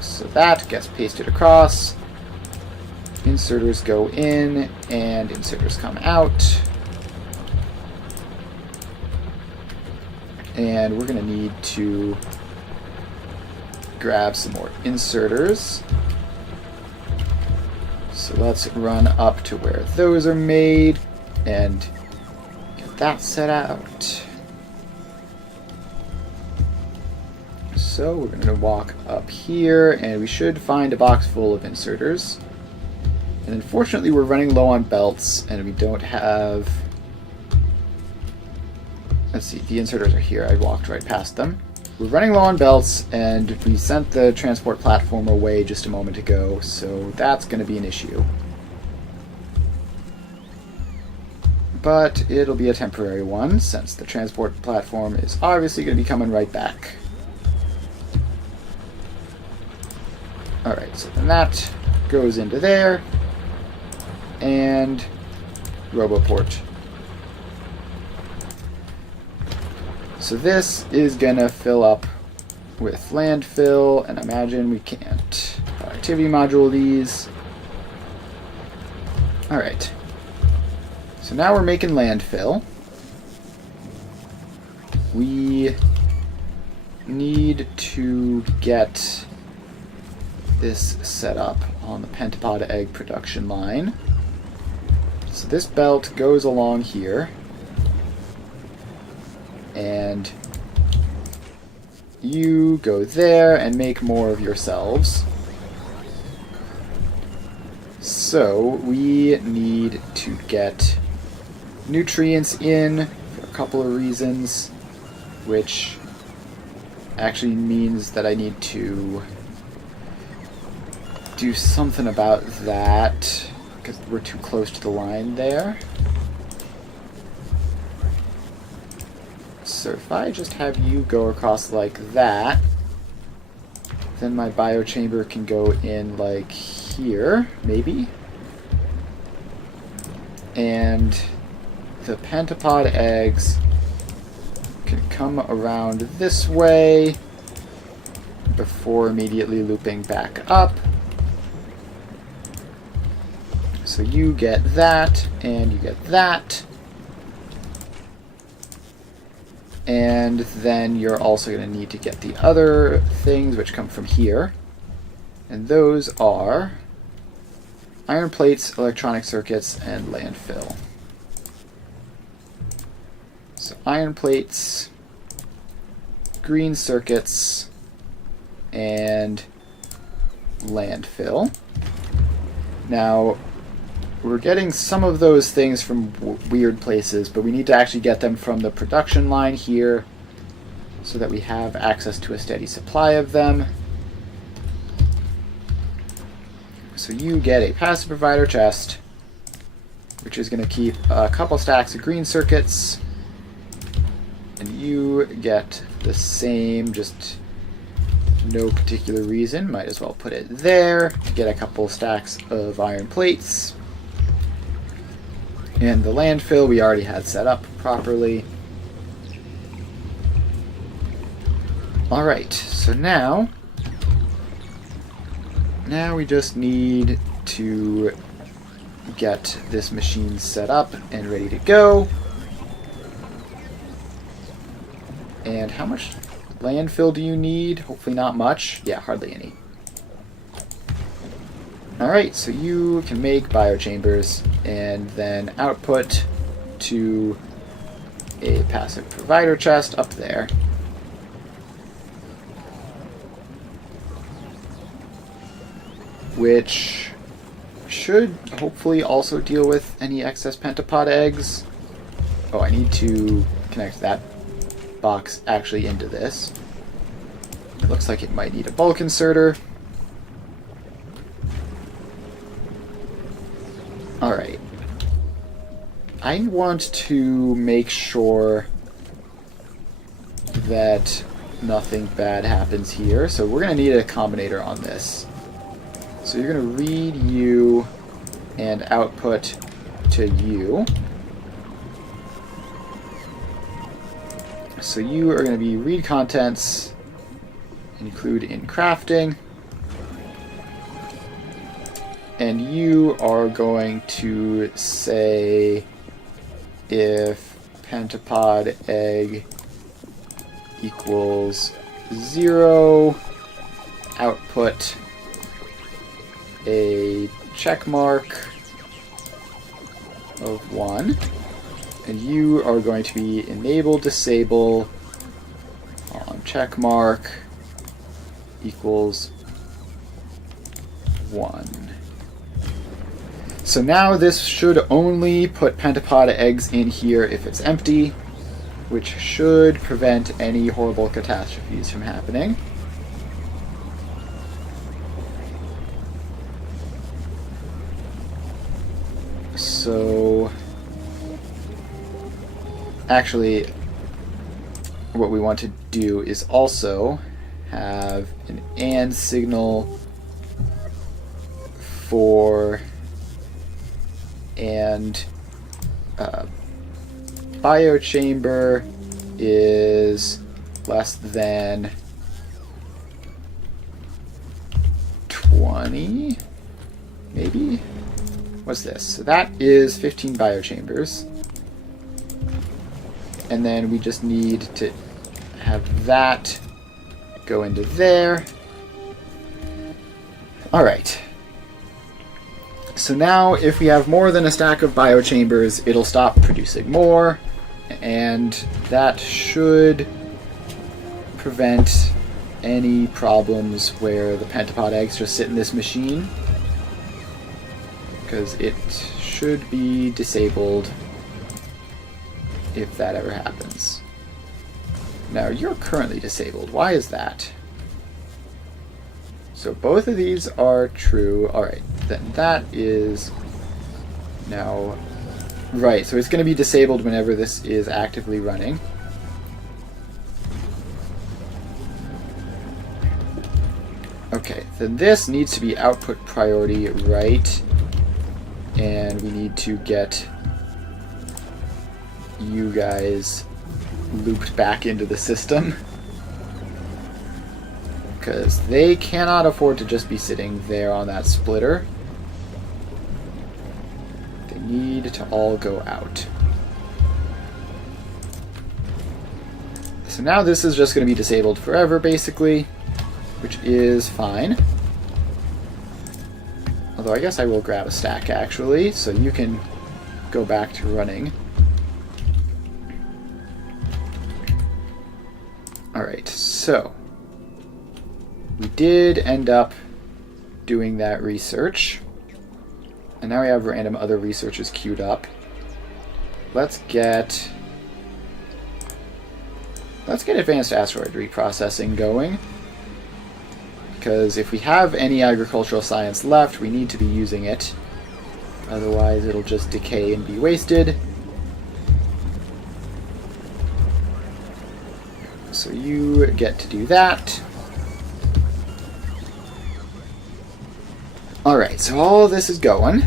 So that gets pasted across. Inserters go in and inserters come out. And we're going to need to grab some more inserters. So let's run up to where those are made and get that set out. So we're going to walk up here and we should find a box full of inserters. And unfortunately we're running low on belts and we don't have... Let's see, the inserters are here. I walked right past them. We're running low on belts, and we sent the transport platform away just a moment ago, so that's going to be an issue. But it'll be a temporary one, since the transport platform is obviously going to be coming right back. Alright, so then that goes into there, and Roboport. So this is gonna fill up with landfill, and imagine we can't activity module these. Alright. So now we're making landfill. We need to get this set up on the pentapod egg production line. So this belt goes along here. And you go there and make more of yourselves. So we need to get nutrients in for a couple of reasons, which actually means that I need to do something about that because we're too close to the line there. So if I just have you go across like that, then my biochamber can go in like here, maybe. And the pentapod eggs can come around this way, before immediately looping back up. So you get that, and you get that. And then you're also going to need to get the other things which come from here. And those are iron plates, electronic circuits, and landfill. So iron plates, green circuits, and landfill. Now, we're getting some of those things from weird places, but we need to actually get them from the production line here so that we have access to a steady supply of them. So you get a passive provider chest, which is going to keep a couple stacks of green circuits, and you get the same, just no particular reason. Might as well put it there to get a couple stacks of iron plates. And the landfill we already had set up properly. Alright, so now we just need to get this machine set up and ready to go. And how much landfill do you need? Hopefully not much. Yeah, hardly any. Alright, so you can make biochambers and then output to a passive provider chest up there. Which should hopefully also deal with any excess pentapod eggs. Oh, I need to connect that box actually into this. It looks like it might need a bulk inserter. Alright. I want to make sure that nothing bad happens here, so we're going to need a combinator on this. So you're going to read U and output to U. So you are going to be read contents, include in crafting, and you are going to say if pentapod egg equals 0, output a check mark of 1, and you are going to be enable disable on check mark equals 1. So now this should only put pentapod eggs in here if it's empty, which should prevent any horrible catastrophes from happening. So actually what we want to do is also have an AND signal for and biochamber is less than 20, maybe? What's this? So that is 15 biochambers. And then we just need to have that go into there. Alright. So now if we have more than a stack of biochambers, it'll stop producing more, and that should prevent any problems where the pentapod eggs just sit in this machine, because it should be disabled if that ever happens. Now you're currently disabled. Why is that? So both of these are true. Alright, then that is now right. So it's going to be disabled whenever this is actively running. Okay, then this needs to be output priority right, and we need to get you guys looped back into the system. because they cannot afford to just be sitting there on that splitter. They need to all go out. So now this is just going to be disabled forever, basically, which is fine. Although I guess I will grab a stack, actually, so you can go back to running. Alright, so we did end up doing that research. And now we have random other researches queued up. Let's get advanced asteroid reprocessing going. Because if we have any agricultural science left, we need to be using it. Otherwise, it'll just decay and be wasted. So you get to do that. Alright, so all this is going.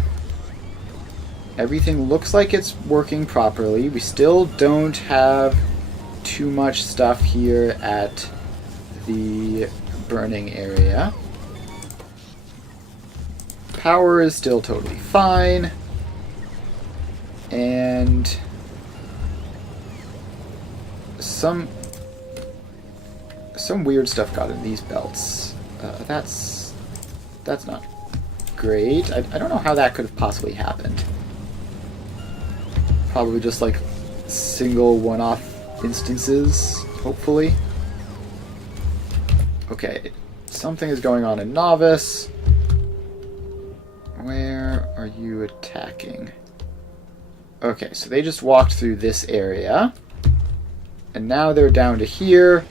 Everything looks like it's working properly. We still don't have too much stuff here at the burning area. Power is still totally fine. And some weird stuff got in these belts. That's not great. I don't know how that could have possibly happened. Probably just like single one-off instances, hopefully. Okay, something is going on in Novice. Where are you attacking? Okay, so they just walked through this area. And now they're down to here,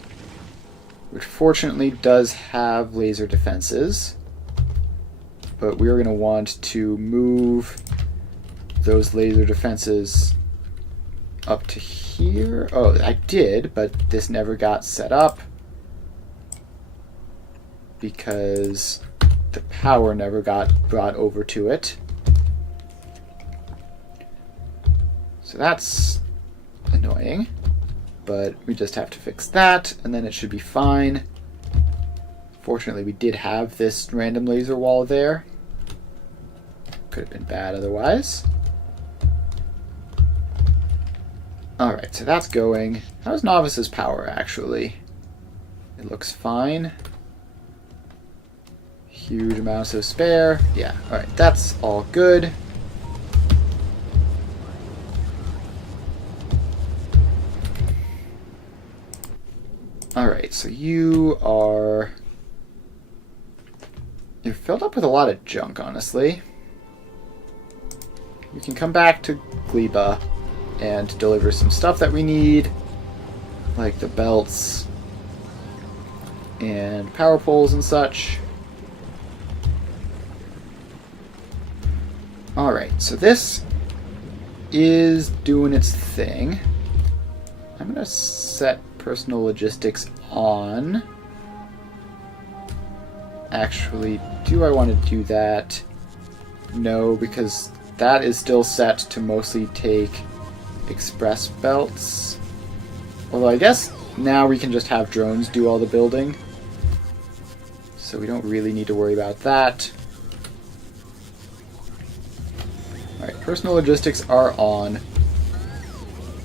which fortunately does have laser defenses. But we're going to want to move those laser defenses up to here. Oh, I did, but this never got set up because the power never got brought over to it. So that's annoying, but we just have to fix that, and then it should be fine. Fortunately, we did have this random laser wall there. Could have been bad otherwise. Alright, so that's going. How's Novice's power, actually? It looks fine. Huge amounts of spare. Yeah, alright, that's all good. Alright, so you're filled up with a lot of junk, honestly. You can come back to Gleba and deliver some stuff that we need, like the belts and power poles and such. Alright, so this is doing its thing. I'm going to set personal logistics on. Actually, do I want to do that? No, because that is still set to mostly take express belts. Although I guess now we can just have drones do all the building. So we don't really need to worry about that. Alright, personal logistics are on.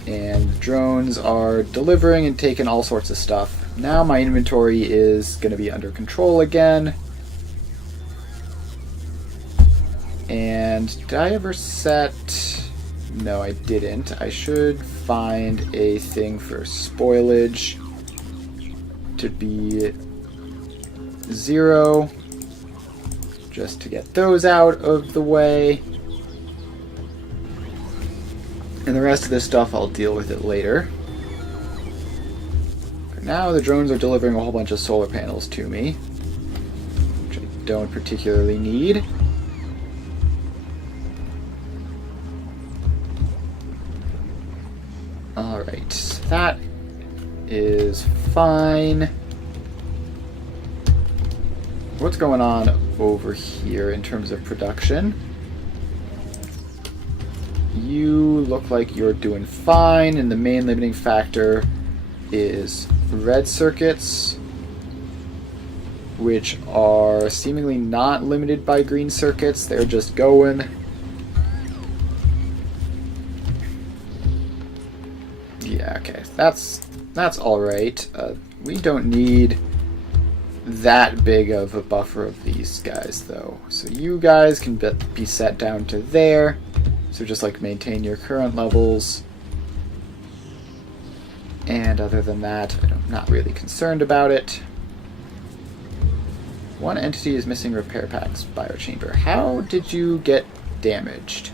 And drones are delivering and taking all sorts of stuff. Now my inventory is going to be under control again. And did I ever set... No, I didn't. I should find a thing for spoilage to be 0. Just to get those out of the way. And the rest of this stuff, I'll deal with it later. For now, the drones are delivering a whole bunch of solar panels to me, which I don't particularly need. Alright, so that is fine. What's going on over here in terms of production? You look like you're doing fine, and the main limiting factor is red circuits. which are seemingly not limited by green circuits. They're just going. Yeah, okay. That's all right. We don't need that big of a buffer of these guys, though. So you guys can be set down to there. So just like maintain your current levels. And other than that, I'm not really concerned about it. One entity is missing repair packs biochamber. How did you get damaged?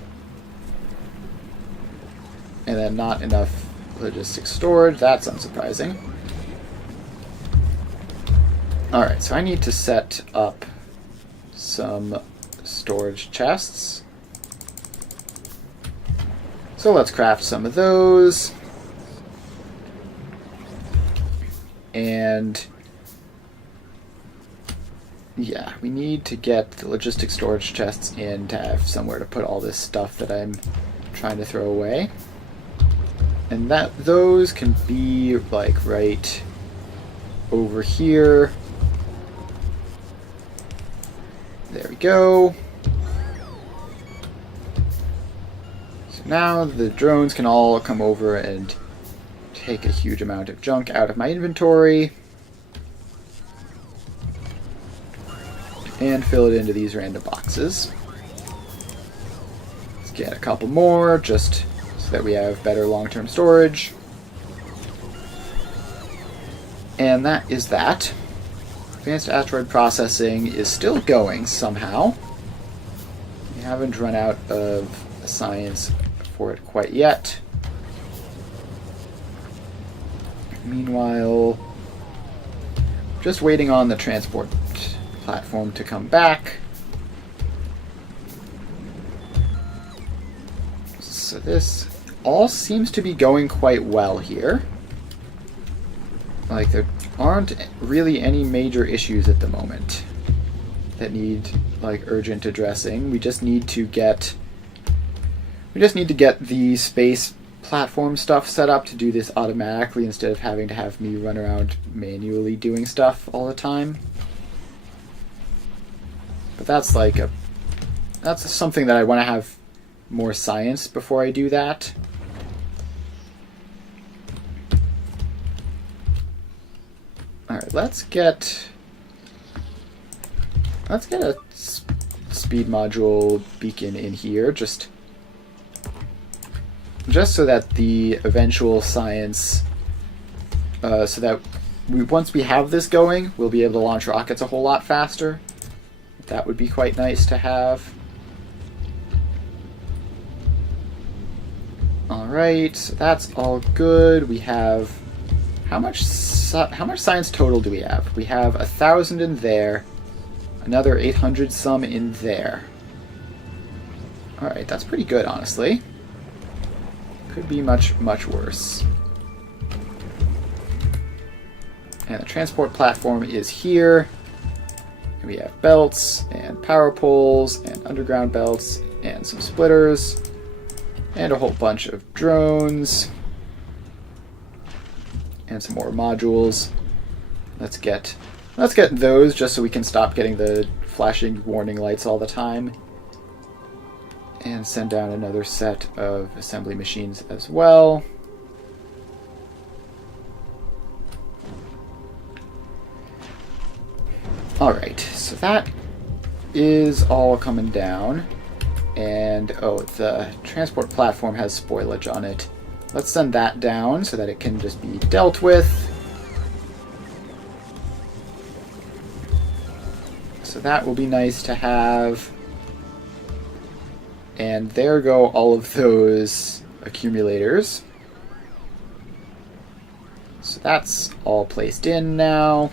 And then not enough logistics storage. That's unsurprising. Alright, so I need to set up some storage chests. So let's craft some of those. And yeah, we need to get the logistic storage chests in to have somewhere to put all this stuff that I'm trying to throw away. And those can be like right over here. There we go. So now the drones can all come over and take a huge amount of junk out of my inventory and fill it into these random boxes. Let's get a couple more just so that we have better long-term storage. And that is that. Advanced asteroid processing is still going somehow. We haven't run out of science for it quite yet. Meanwhile, just waiting on the transport platform to come back. So this all seems to be going quite well here. Like, there aren't really any major issues at the moment that need, like, urgent addressing. We just need to get the space platform stuff set up to do this automatically instead of having to have me run around manually doing stuff all the time. But that's something that I want to have more science before I do that. Alright, let's get a speed module beacon in here, just so that the eventual science, so that once we have this going, we'll be able to launch rockets a whole lot faster. That would be quite nice to have. Alright, so that's all good. We have... How much science total do we have? We have 1,000 in there, another 800 some in there. Alright, that's pretty good, honestly. Could be much, much worse. And the transport platform is here. And we have belts, and power poles, and underground belts, and some splitters, and a whole bunch of drones. And some more modules. Let's get those just so we can stop getting the flashing warning lights all the time. And send down another set of assembly machines as well. Alright, so that is all coming down. And, oh, the transport platform has spoilage on it. Let's send that down so that it can just be dealt with. So that will be nice to have. And there go all of those accumulators. So that's all placed in now.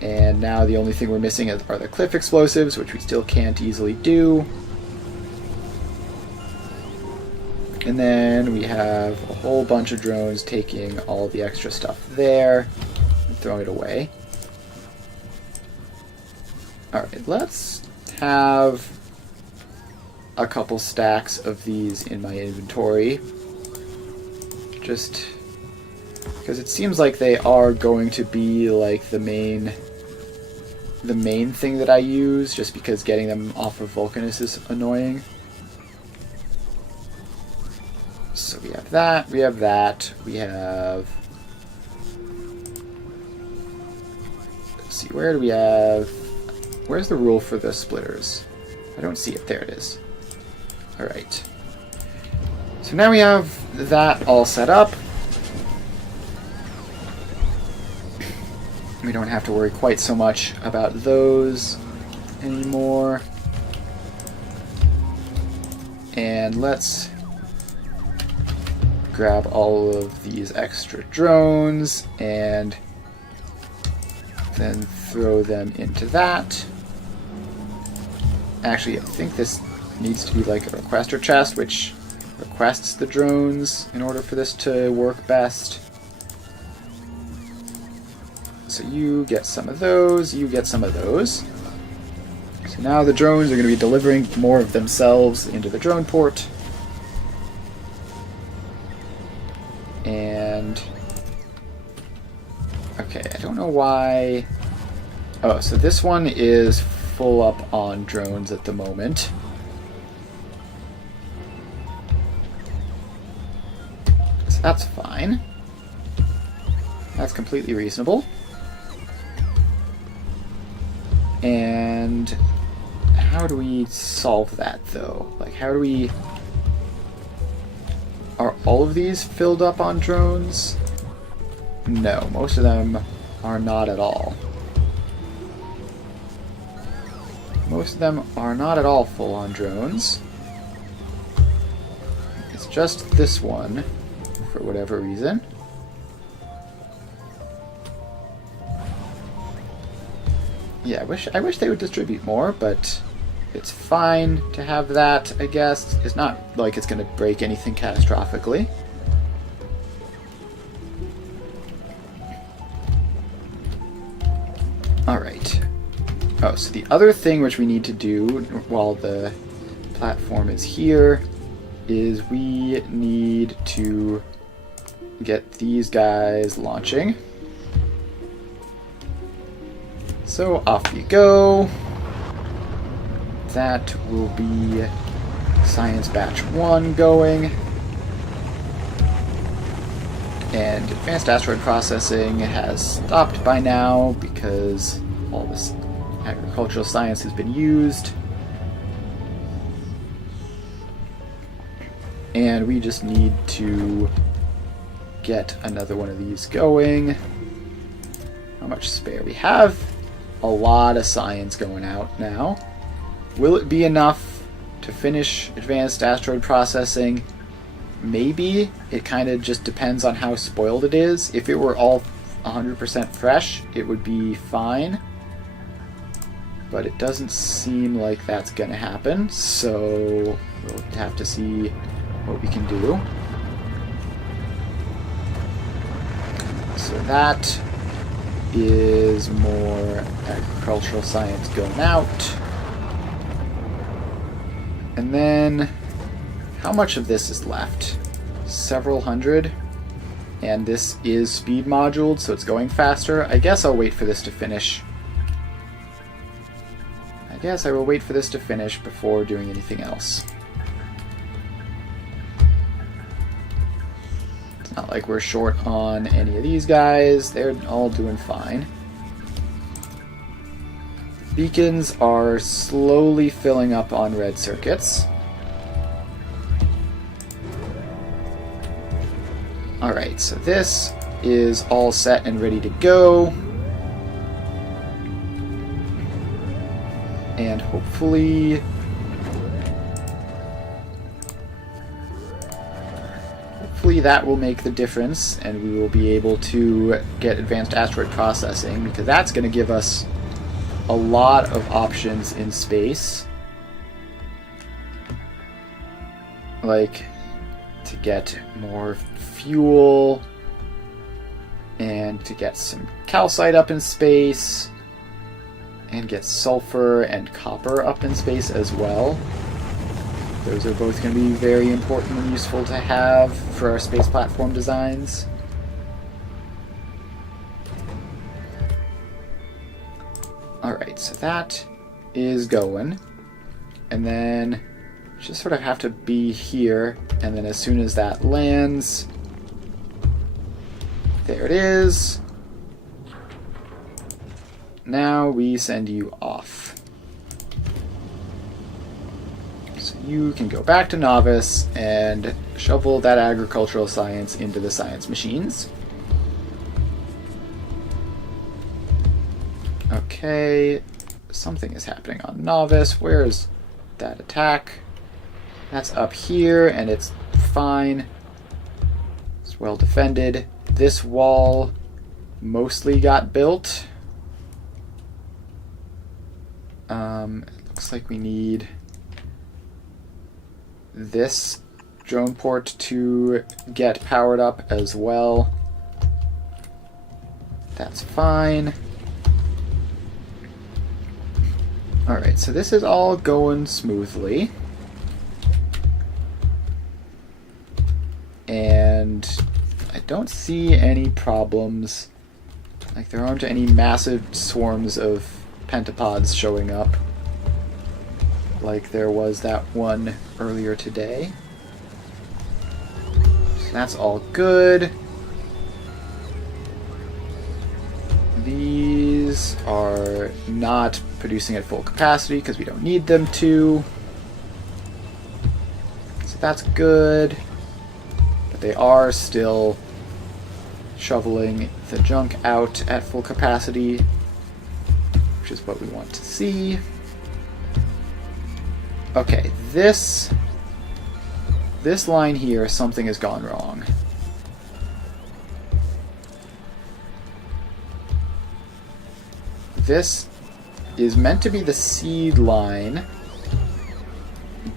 And now the only thing we're missing are the cliff explosives, which we still can't easily do. And then we have a whole bunch of drones taking all the extra stuff there and throwing it away. Alright, let's have a couple stacks of these in my inventory. Just Because it seems like they are going to be like the main thing that I use, just because getting them off of Vulcanus is annoying. So we have that, we have that, we have... Let's see, where do we have... Where's the rule for the splitters? I don't see it. There it is. Alright. So now we have that all set up. We don't have to worry quite so much about those anymore. And let's grab all of these extra drones and then throw them into that. Actually, I think this needs to be like a requester chest, which requests the drones in order for this to work best. So you get some of those, you get some of those. So now the drones are going to be delivering more of themselves into the drone port. And... okay, I don't know why... Oh, so this one is full up on drones at the moment. So that's fine. That's completely reasonable. And how do we solve that, though? Like, how do we... Are all of these filled up on drones? No, most of them are not at all. Most of them are not at all full on drones. It's just this one, for whatever reason. Yeah, I wish they would distribute more, but it's fine to have that, I guess. It's not like it's going to break anything catastrophically. Alright. Oh, so the other thing which we need to do while the platform is here is we need to get these guys launching. So off you go. That will be Science Batch 1 going. And Advanced Asteroid Processing has stopped by now because all this agricultural science has been used. And we just need to get another one of these going. How much spare we have? A lot of science going out now. Will it be enough to finish Advanced Asteroid Processing? Maybe. It kind of just depends on how spoiled it is. If it were all 100% fresh, it would be fine. But it doesn't seem like that's going to happen, so we'll have to see what we can do. So that is more agricultural science going out. And then, how much of this is left? Several hundred. And this is speed moduled, so it's going faster. I guess I'll wait for this to finish. I guess I will wait for this to finish before doing anything else. It's not like we're short on any of these guys. They're all doing fine. Beacons are slowly filling up on red circuits. Alright, so this is all set and ready to go. And hopefully that will make the difference and we will be able to get Advanced Asteroid Processing, because that's going to give us a lot of options in space. Like, to get more fuel, and to get some calcite up in space, and get sulfur and copper up in space as well. Those are both going to be very important and useful to have for our space platform designs. Alright, so that is going. And then just sort of have to be here. And then as soon as that lands, there it is. Now we send you off. So you can go back to Novice and shovel that agricultural science into the science machines. Okay, something is happening on Novice. Where's that attack? That's up here, and it's fine. It's well defended. This wall mostly got built. It looks like we need this drone port to get powered up as well. That's fine. Alright, so this is all going smoothly. And I don't see any problems. Like, there aren't any massive swarms of pentapods showing up like there was that one earlier today. So that's all good. These are not producing at full capacity because we don't need them to. So that's good. But they are still shoveling the junk out at full capacity, which is what we want to see. Okay, this line here, something has gone wrong. This is meant to be the seed line,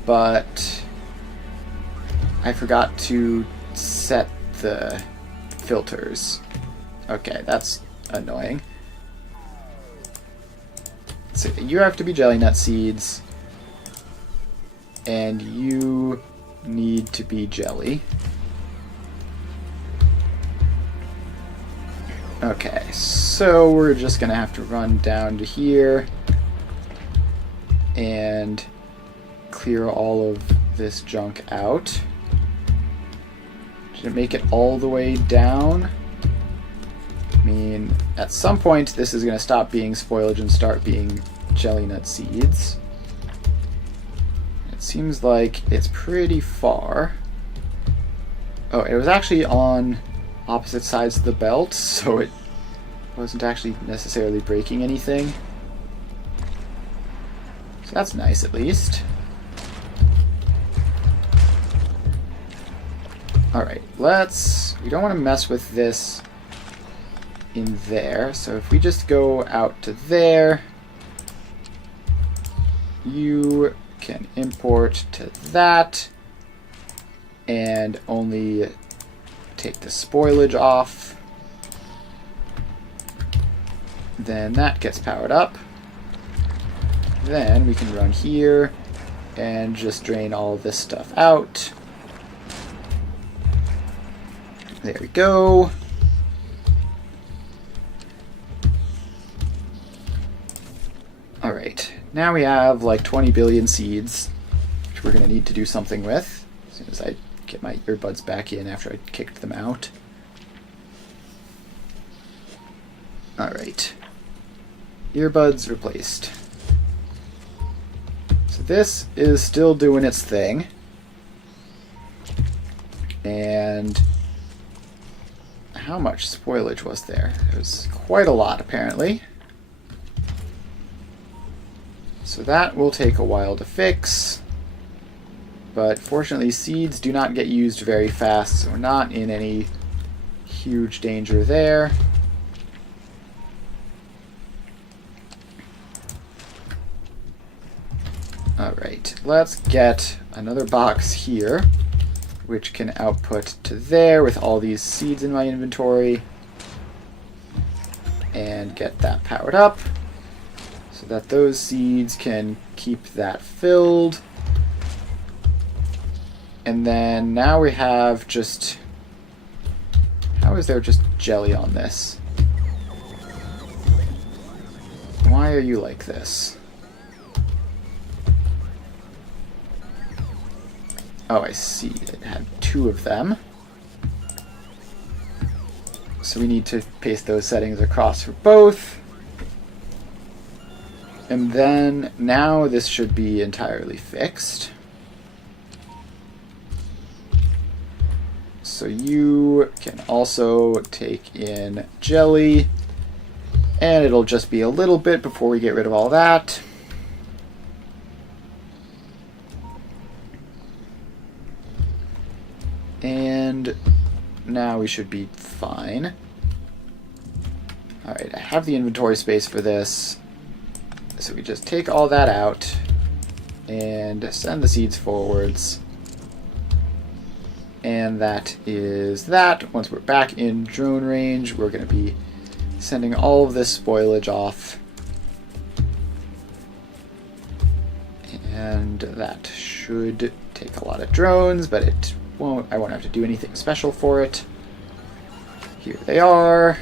but I forgot to set the filters. Okay, that's annoying. So you have to be jelly nut seeds, and you need to be jelly. Okay, so we're just gonna have to run down to here and clear all of this junk out. Did it make it all the way down? I mean, at some point this is gonna stop being spoilage and start being jelly nut seeds. It seems like it's pretty far. Oh, it was actually on opposite sides of the belt, so it wasn't actually necessarily breaking anything. So that's nice, at least. Alright, we don't want to mess with this in there, so if we just go out to there, you can import to that, and only take the spoilage off. Then that gets powered up. Then we can run here and just drain all this stuff out. There we go. Alright, now we have like 20 billion seeds, which we're going to need to do something with as soon as I get my earbuds back in after I kicked them out. Alright. Earbuds replaced. So this is still doing its thing. And how much spoilage was there? It was quite a lot, apparently. So that will take a while to fix. But fortunately, seeds do not get used very fast, so we're not in any huge danger there. Alright, let's get another box here, which can output to there with all these seeds in my inventory. And get that powered up, so that those seeds can keep that filled. And then now we have just... How is there just jelly on this? Why Why are you like this? Oh, I see. It had 2 of them. So we need to paste those settings across for both. And then now this should be entirely fixed. So you can also take in jelly. And it'll just be a little bit before we get rid of all that. And now we should be fine. Alright, I have the inventory space for this. So we just take all that out and send the seeds forwards. And that is that. Once we're back in drone range, we're going to be sending all of this spoilage off. And that should take a lot of drones, but it won't. I won't have to do anything special for it. Here they are.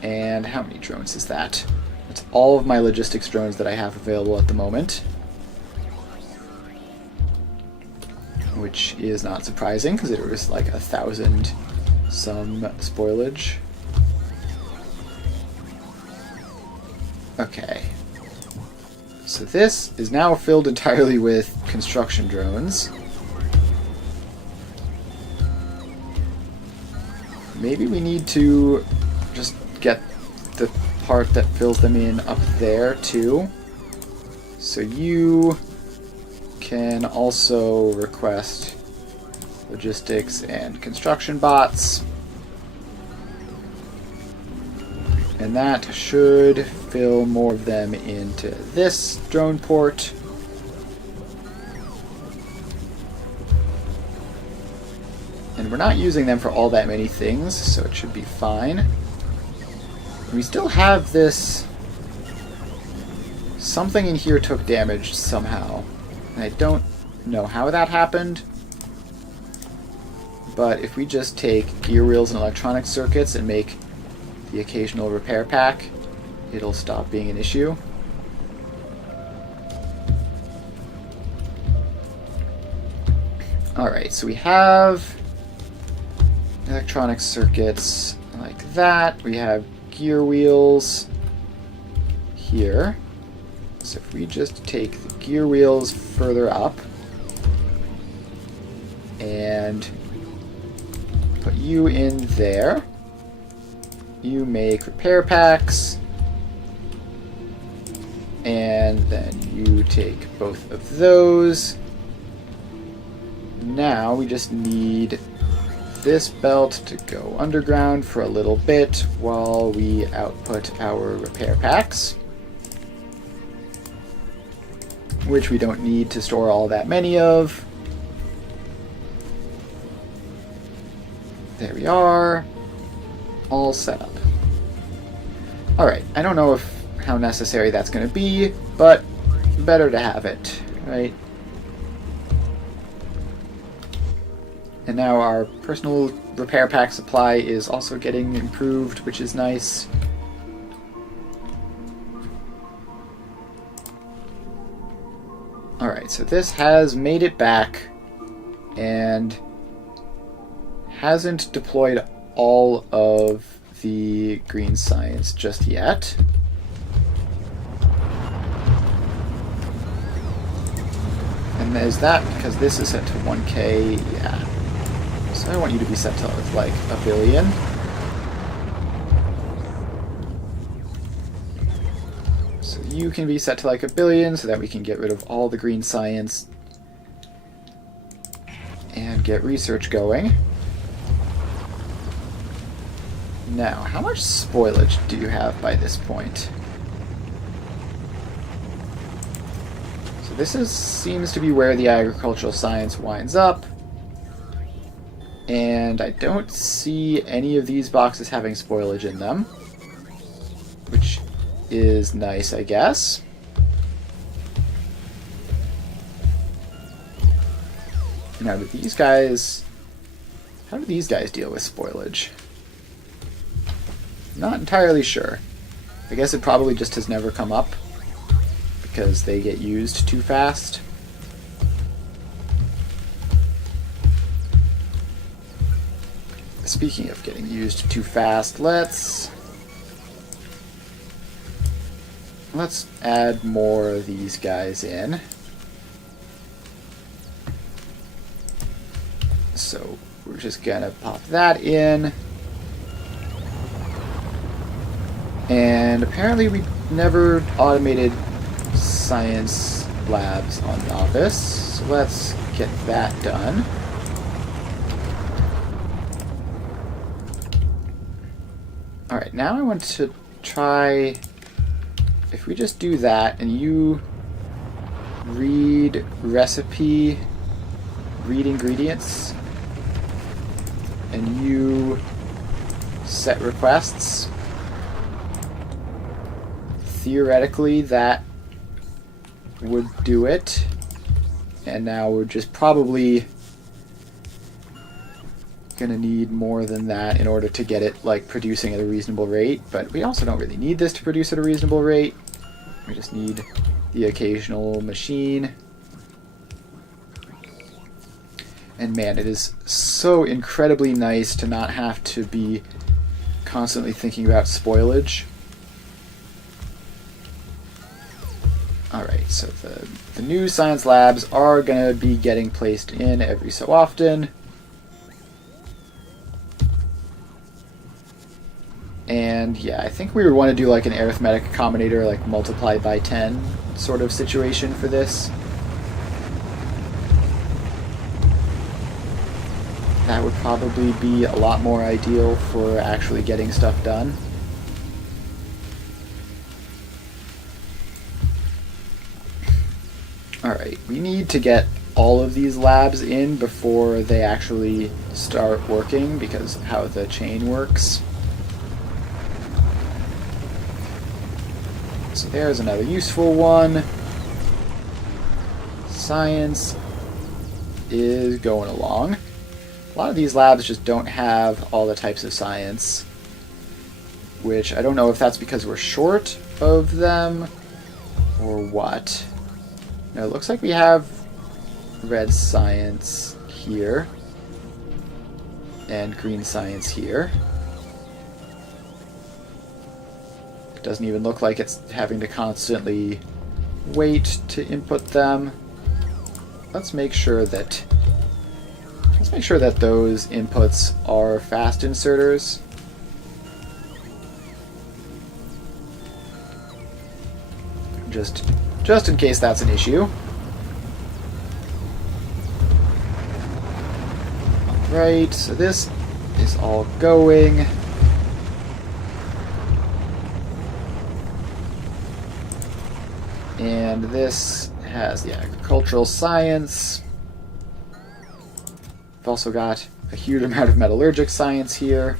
And how many drones is that? That's all of my logistics drones that I have available at the moment. Which is not surprising, because it was like 1,000 some spoilage. Okay. So this is now filled entirely with construction drones. Maybe we need to just get the part that fills them in up there too. So you can also request logistics and construction bots. And that should fill more of them into this drone port. And we're not using them for all that many things, so it should be fine. We still have this... Something in here took damage somehow. And I don't know how that happened. But if we just take gear wheels and electronic circuits and make the occasional repair pack, it'll stop being an issue. Alright, so we have electronic circuits like that. We have gear wheels here. So if we just take the gear wheels further up and put you in there, you make repair packs, and then you take both of those. Now we just need this belt to go underground for a little bit while we output our repair packs, which we don't need to store all that many of. There we are. All set up. Alright, I don't know how necessary that's going to be, but better to have it, right? And now our personal repair pack supply is also getting improved, which is nice. Alright, so this has made it back and hasn't deployed all of the green science just yet. And is that because this is set to 1K? Yeah. So I want you to be set to like 1 billion. So you can be set to like 1 billion so that we can get rid of all the green science and get research going. Now, how much spoilage do you have by this point? So this seems to be where the agricultural science winds up. And I don't see any of these boxes having spoilage in them, which is nice, I guess. Now, do these guys... How do these guys deal with spoilage? Not entirely sure. I guess it probably just has never come up because they get used too fast. Speaking of getting used too fast, let's add more of these guys in. So we're just gonna pop that in. And apparently we never automated science labs on the office, so let's get that done. Alright, now I want to try, if we just do that and you read recipe, read ingredients, and you set requests, theoretically that would do it. And now we're just probably gonna need more than that in order to get it like producing at a reasonable rate, but we also don't really need this to produce at a reasonable rate. We just need the occasional machine. And man, it is so incredibly nice to not have to be constantly thinking about spoilage. Alright, so the new science labs are going to be getting placed in every so often. And yeah, I think we would want to do like an arithmetic combinator, like multiplied by 10 sort of situation for this. That would probably be a lot more ideal for actually getting stuff done. Alright, we need to get all of these labs in before they actually start working because of how the chain works. So there's another useful one. Science is going along. A lot of these labs just don't have all the types of science, which I don't know if that's because we're short of them or what. Now it looks like we have red science here and green science here. It doesn't even look like it's having to constantly wait to input them. Let's make sure that those inputs are fast inserters. Just in case that's an issue. Right, so this is all going. And this has the agricultural science. We've also got a huge amount of metallurgic science here.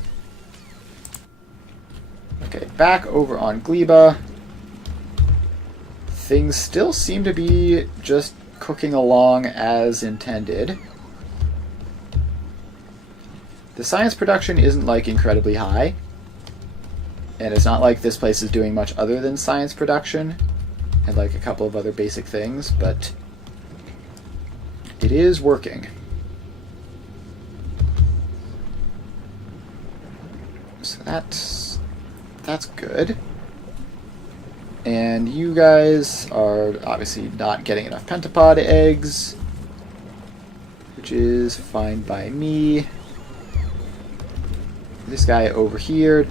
Okay, back over on Gleba. Things still seem to be just cooking along as intended. The science production isn't like incredibly high. And it's not like this place is doing much other than science production. And like a couple of other basic things, but it is working. So that's good. And you guys are obviously not getting enough pentapod eggs, which is fine by me. This guy over here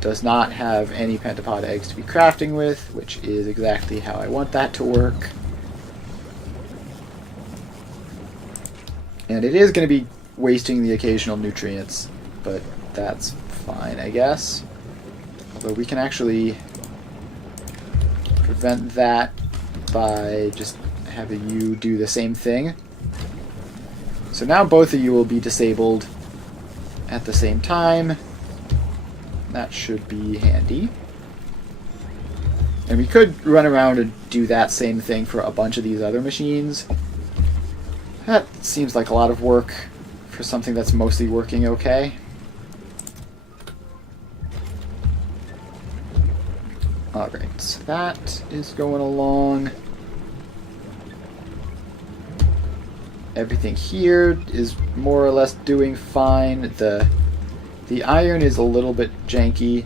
does not have any pentapod eggs to be crafting with, which is exactly how I want that to work. And it is going to be wasting the occasional nutrients, but that's fine, I guess. Although we can actually prevent that by just having you do the same thing. So now both of you will be disabled at the same time. That should be handy. And we could run around and do that same thing for a bunch of these other machines. That seems like a lot of work for something that's mostly working okay. Alright, so that is going along. Everything here is more or less doing fine. The iron is a little bit janky,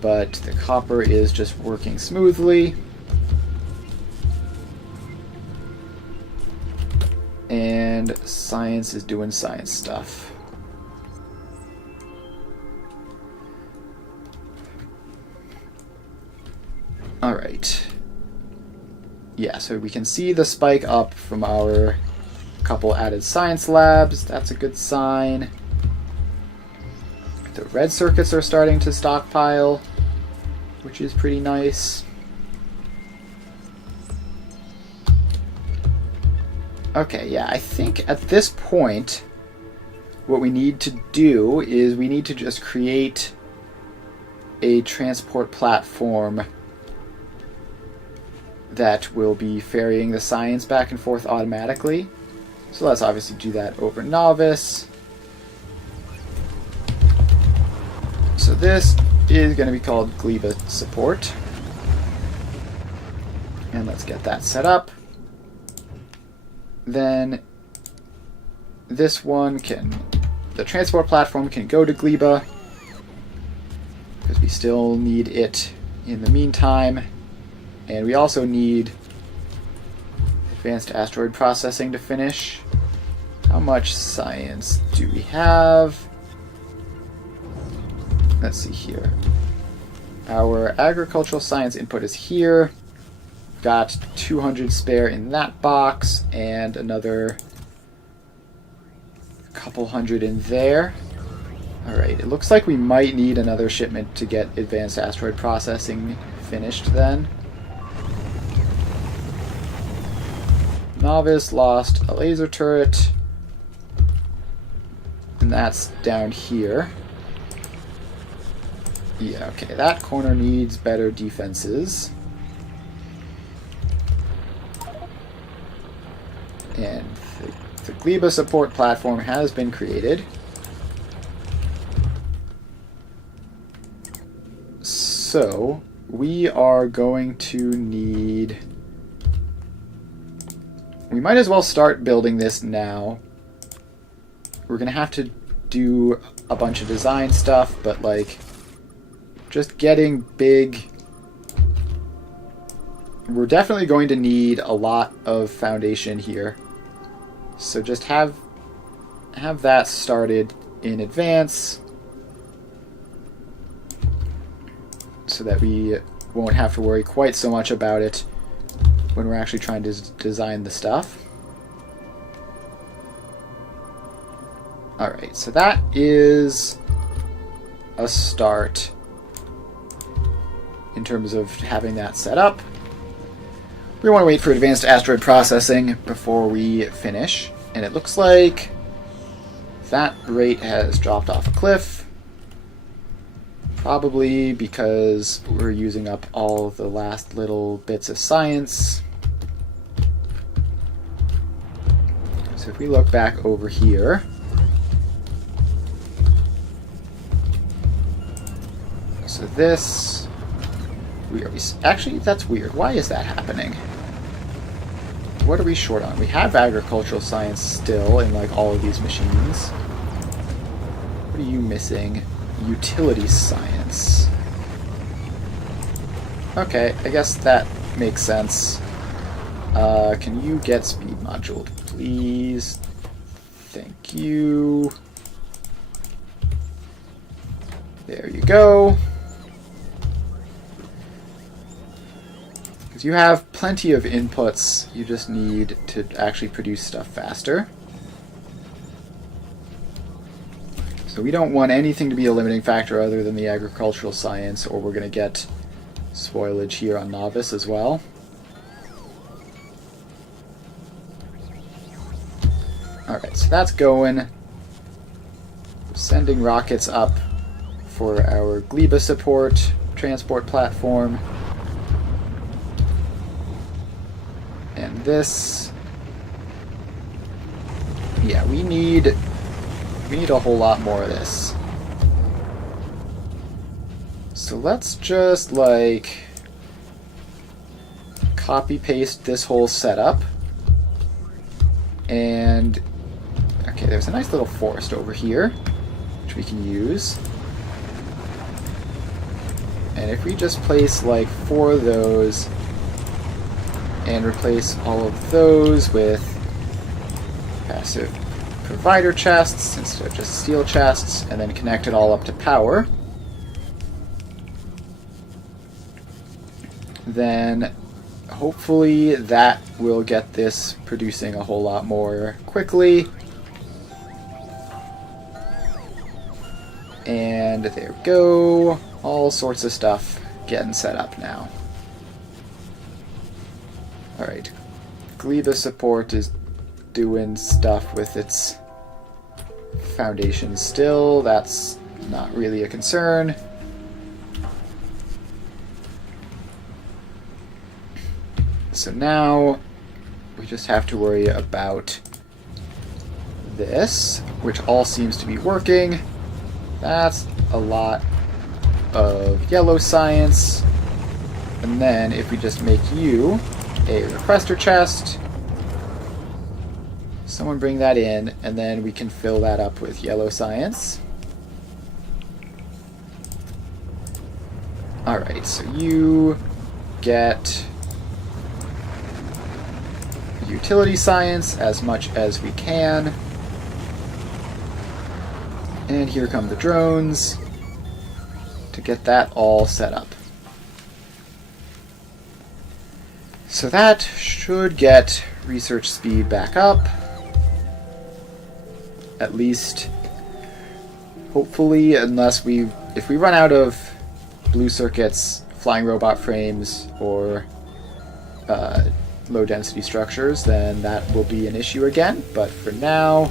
but the copper is just working smoothly. And science is doing science stuff. Alright. Yeah, so we can see the spike up from our couple added science labs. That's a good sign. The red circuits are starting to stockpile, which is pretty nice. Okay, yeah, I think at this point what we need to do is we need to just create a transport platform that will be ferrying the science back and forth automatically. So let's obviously do that over Novice. So this is going to be called Gleba support. And let's get that set up. Then this one the transport platform can go to Gleba, because we still need it in the meantime. And we also need advanced asteroid processing to finish. How much science do we have? Let's see here. Our agricultural science input is here. Got 200 spare in that box, and another couple hundred in there. Alright, it looks like we might need another shipment to get advanced asteroid processing finished then. Novice lost a laser turret, and that's down here. Yeah, okay, that corner needs better defenses. And the Gleba support platform has been created. So, we are going to need... We might as well start building this now. We're going to have to do a bunch of design stuff, but like, just getting big... We're definitely going to need a lot of foundation here. So just have that started in advance so that we won't have to worry quite so much about it when we're actually trying to design the stuff. Alright, so that is a start in terms of having that set up. We want to wait for advanced asteroid processing before we finish, and it looks like that rate has dropped off a cliff, probably because we're using up all the last little bits of science. So if we look back over here, so this, actually that's weird. Why is that happening? What are we short on? We have agricultural science still in like all of these machines. What are you missing? Utility science. Okay, I guess that makes sense. Can you get speed moduled, please? Thank you. There you go. Because you have plenty of inputs, you just need to actually produce stuff faster. So we don't want anything to be a limiting factor other than the agricultural science, or we're going to get spoilage here on Novice as well. Alright, so that's going. We're sending rockets up for our Gleba support transport platform. And this, yeah, we need a whole lot more of this. So let's just like copy paste this whole setup. And okay, there's a nice little forest over here, which we can use. And if we just place like 4 of those and replace all of those with passive provider chests instead of just steel chests, and then connect it all up to power, then hopefully that will get this producing a whole lot more quickly. And there we go. All sorts of stuff getting set up now. Alright. Gleba support is doing stuff with its foundation still. That's not really a concern. So now we just have to worry about this, which all seems to be working. That's a lot of yellow science. And then if we just make you a requester chest, someone bring that in, and then we can fill that up with yellow science. Alright, so you get utility science as much as we can. And here come the drones to get that all set up. So that should get research speed back up. At least, hopefully, if we run out of blue circuits, flying robot frames, or low density structures, then that will be an issue again. But for now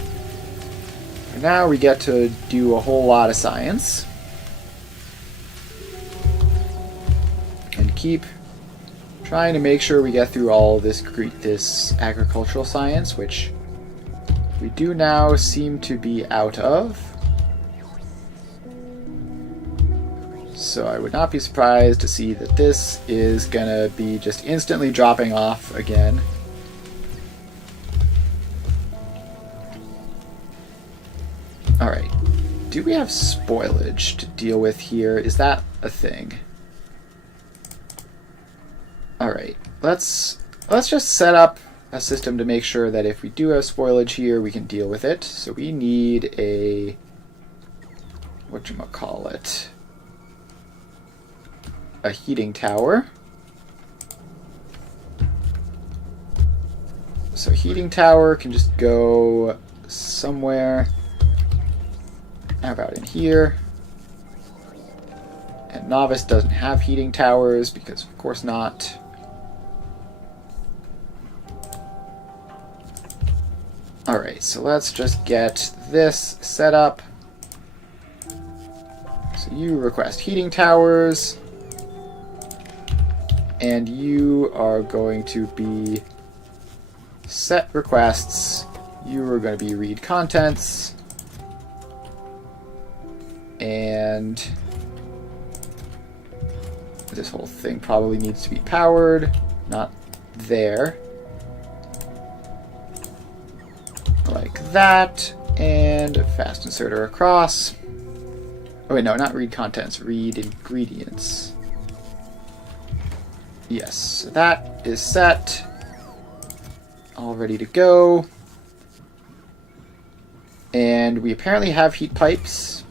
we get to do a whole lot of science. And keep trying to make sure we get through all this agricultural science, which we do now seem to be out of. So I would not be surprised to see that this is gonna be just instantly dropping off again. Alright. Do we have spoilage to deal with here? Is that a thing? Alright. Let's just set up a system to make sure that if we do have spoilage here, we can deal with it. So we need a... whatchamacallit? A heating tower. So heating tower can just go somewhere. How about in here? And Novice doesn't have heating towers because of course not. Alright, so let's just get this set up. So you request heating towers. And you are going to be set requests. You are going to be read contents. And this whole thing probably needs to be powered. Not there. Like that. And fast inserter across. Oh wait, no, not read contents. Read ingredients. Yes, so that is set. All ready to go. And we apparently have heat pipes.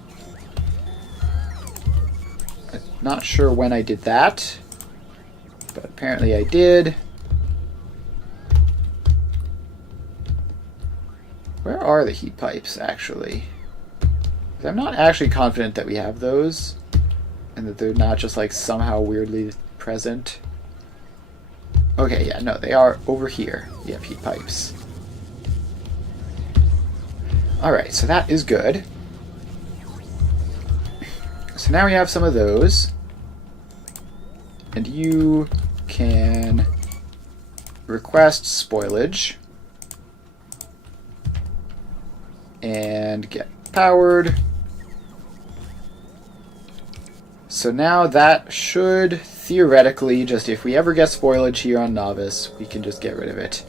I'm not sure when I did that, but apparently I did. Where are the heat pipes, actually? 'Cause I'm not actually confident that we have those, and that they're not just like somehow weirdly present. Okay, yeah, no, they are over here. We have heat pipes. Alright, so that is good. So now we have some of those. And you can request spoilage. And get powered. So now that should theoretically, just if we ever get spoilage here on Novice, we can just get rid of it.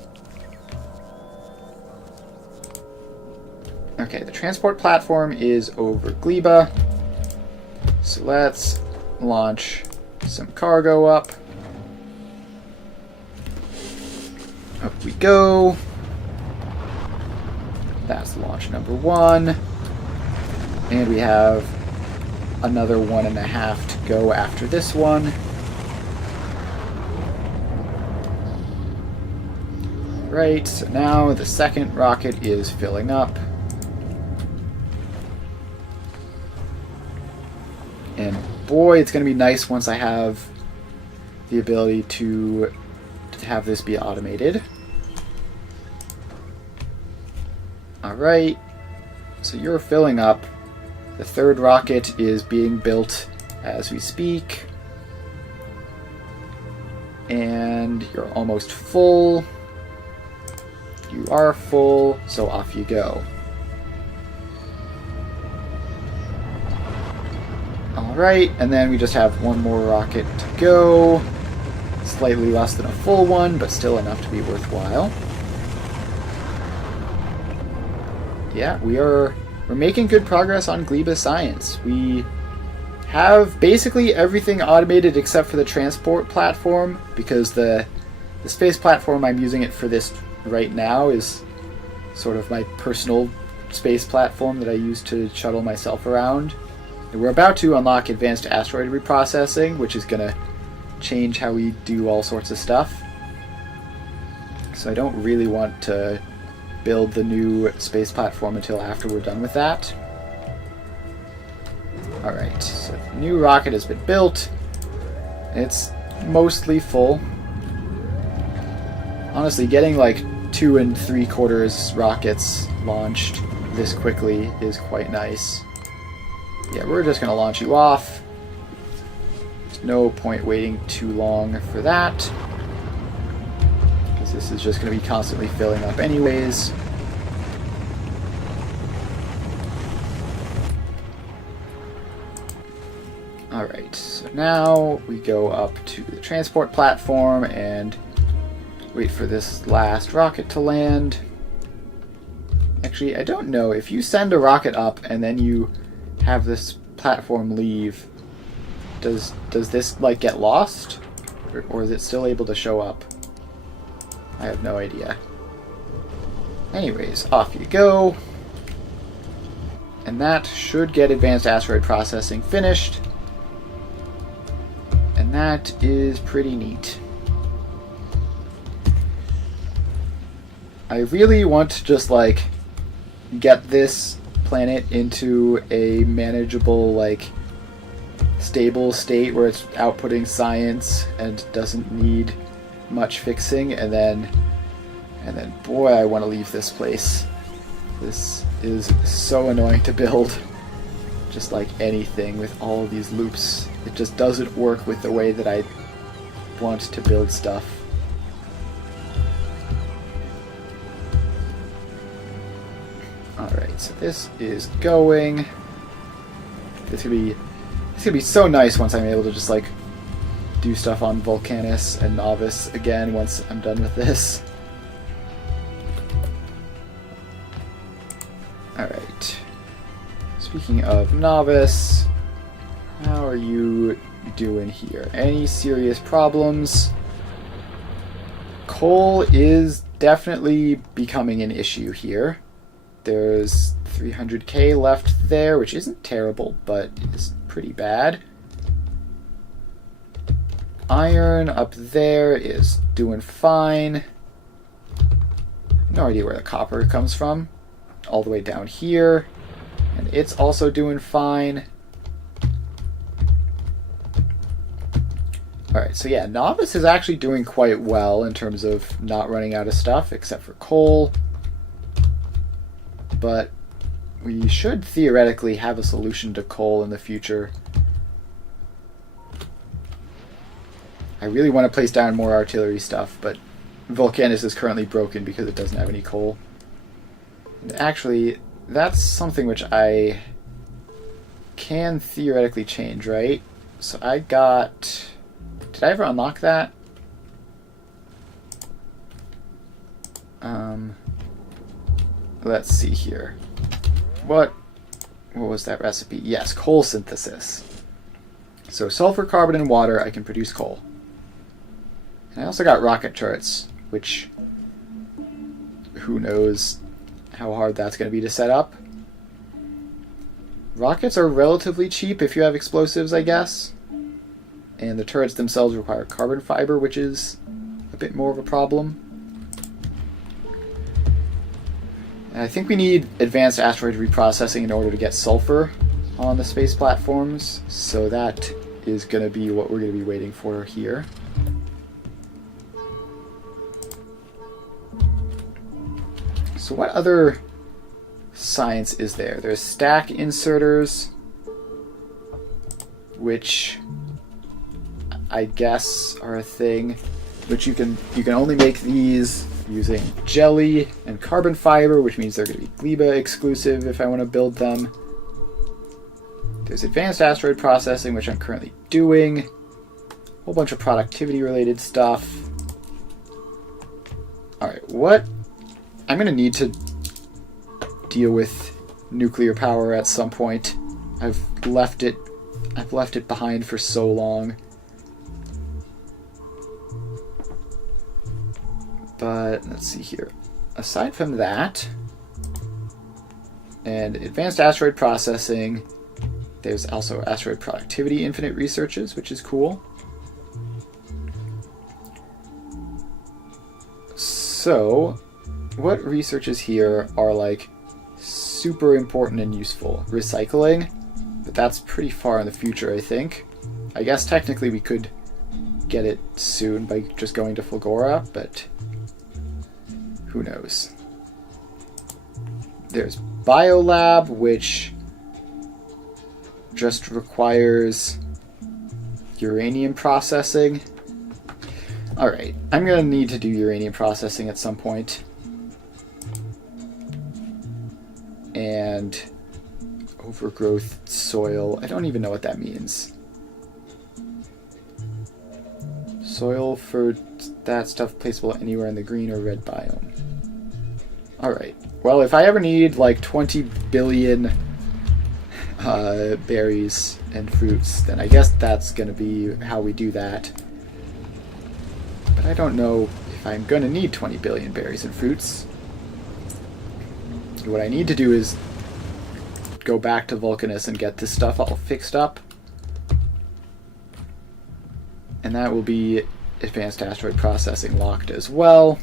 Okay, the transport platform is over Gleba. So let's launch some cargo up. Up we go. That's launch number 1. And we have another 1.5 to go after this one. Right, so now the second rocket is filling up. And boy, it's going to be nice once I have the ability to have this be automated. Alright, so you're filling up. The third rocket is being built as we speak. And you're almost full. You are full, so off you go. Alright, and then we just have one more rocket to go. Slightly less than a full one, but still enough to be worthwhile. Yeah, we're making good progress on Gleba science. We have basically everything automated except for the transport platform, because the space platform I'm using it for this right now is sort of my personal space platform that I use to shuttle myself around. And we're about to unlock advanced asteroid reprocessing, which is going to change how we do all sorts of stuff. So I don't really want to build the new space platform until after we're done with that. Alright, so the new rocket has been built. It's mostly full. Honestly, getting like 2 3/4 rockets launched this quickly is quite nice. Yeah, we're just going to launch you off. There's no point waiting too long for that, because this is just going to be constantly filling up anyways. Alright, so now we go up to the transport platform and wait for this last rocket to land. Actually, I don't know. If you send a rocket up and then you have this platform leave, does this like get lost? Or is it still able to show up? I have no idea. Anyways, off you go. And that should get advanced asteroid processing finished. And that is pretty neat. I really want to just like get this planet into a manageable, like stable state where it's outputting science and doesn't need much fixing, and then boy, I want to leave this place. This is so annoying to build. Just like anything with all of these loops, it just doesn't work with the way that I want to build stuff. Alright, so this is going. It's gonna be so nice once I'm able to just like do stuff on Vulcanus and Novice again once I'm done with this. Alright. Speaking of Novice, how are you doing here? Any serious problems? Coal is definitely becoming an issue here. There's 300k left there, which isn't terrible, but is pretty bad. Iron up there is doing fine. No idea where the copper comes from. All the way down here. And it's also doing fine. Alright, so yeah, Novice is actually doing quite well in terms of not running out of stuff, except for coal. But we should theoretically have a solution to coal in the future. I really want to place down more artillery stuff, but Vulcanus is currently broken because it doesn't have any coal. And actually, that's something which I can theoretically change, right? So I got Did I ever unlock that? Let's see here. What was that recipe? Yes, coal synthesis. So sulfur, carbon, and water, I can produce coal. And I also got rocket turrets, which who knows how hard that's going to be to set up. Rockets are relatively cheap if you have explosives, I guess. And the turrets themselves require carbon fiber, which is a bit more of a problem. And I think we need advanced asteroid reprocessing in order to get sulfur on the space platforms, so that is going to be what we're going to be waiting for here. So what other science is there? There's stack inserters, which I guess are a thing, which you can only make these using jelly and carbon fiber, which means they're going to be Gleba exclusive if I want to build them. There's advanced asteroid processing, which I'm currently doing. A whole bunch of productivity related stuff. Alright, what? I'm going to need to deal with nuclear power at some point. I've left it behind for so long. But let's see here. Aside from that, and advanced asteroid processing, there's also asteroid productivity infinite researches, which is cool. So, what researches here are like super important and useful? Recycling, but that's pretty far in the future, I think. I guess technically we could get it soon by just going to Fulgora, but who knows. There's Biolab, which just requires uranium processing. Alright, I'm going to need to do uranium processing at some point. And overgrowth soil. I don't even know what that means. Soil for that stuff placeable anywhere in the green or red biome. Alright. Well, if I ever need like 20 billion berries and fruits, then I guess that's going to be how we do that. But I don't know if I'm going to need 20 billion berries and fruits. What I need to do is go back to Vulcanus and get this stuff all fixed up. And that will be advanced asteroid processing locked as well.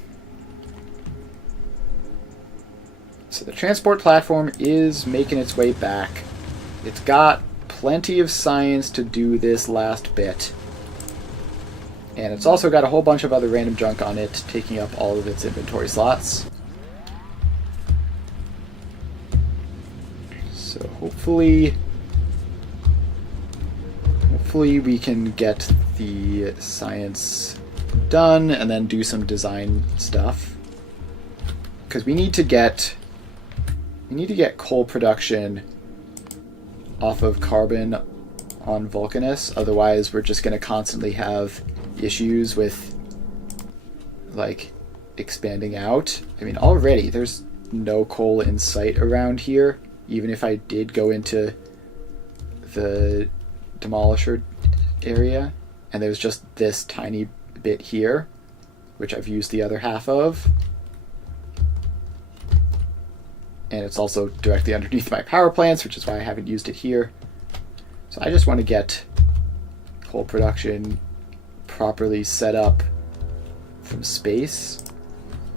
So the transport platform is making its way back. It's got plenty of science to do this last bit. And it's also got a whole bunch of other random junk on it, taking up all of its inventory slots. So hopefully we can get the science done and then do some design stuff. Because we need to get coal production off of carbon on Vulcanus, otherwise we're just going to constantly have issues with like expanding out. I mean, already there's no coal in sight around here, even if I did go into the demolisher area, and there's just this tiny bit here, which I've used the other half of. And it's also directly underneath my power plants, which is why I haven't used it here. So I just want to get coal production properly set up from space,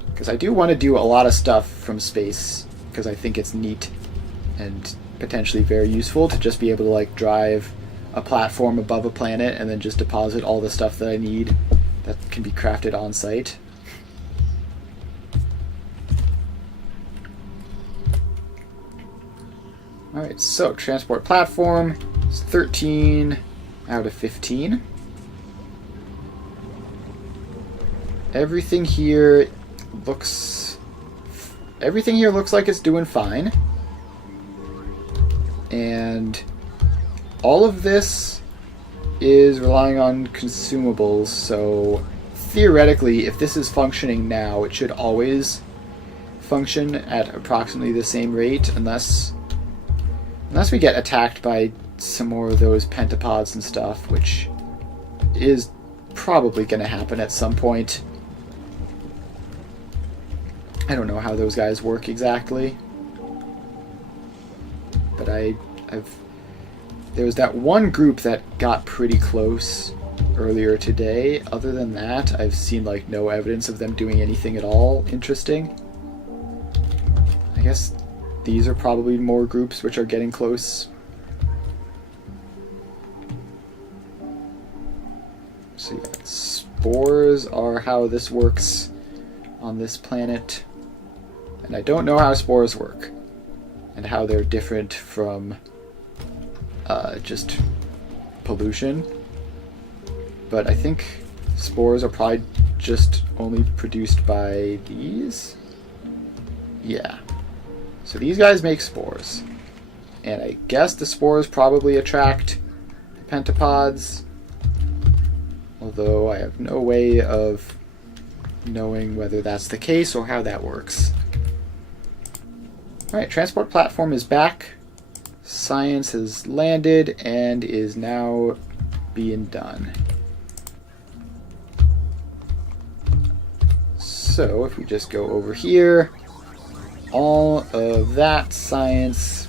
because I do want to do a lot of stuff from space, because I think it's neat and potentially very useful to just be able to like drive a platform above a planet and then just deposit all the stuff that I need that can be crafted on site. Alright, so transport platform is 13 out of 15. Everything here looks like it's doing fine. And all of this is relying on consumables, so theoretically, if this is functioning now, it should always function at approximately the same rate, unless we get attacked by some more of those pentapods and stuff, which is probably going to happen at some point. I don't know how those guys work exactly, but there was that one group that got pretty close earlier today. Other than that, I've seen like no evidence of them doing anything at all interesting. I guess these are probably more groups which are getting close. So yeah, spores are how this works on this planet. And I don't know how spores work and how they're different from just pollution. But I think spores are probably just only produced by these. Yeah. So these guys make spores. And I guess the spores probably attract the pentapods. Although I have no way of knowing whether that's the case or how that works. Alright, transport platform is back. Science has landed and is now being done. So if we just go over here, all of that science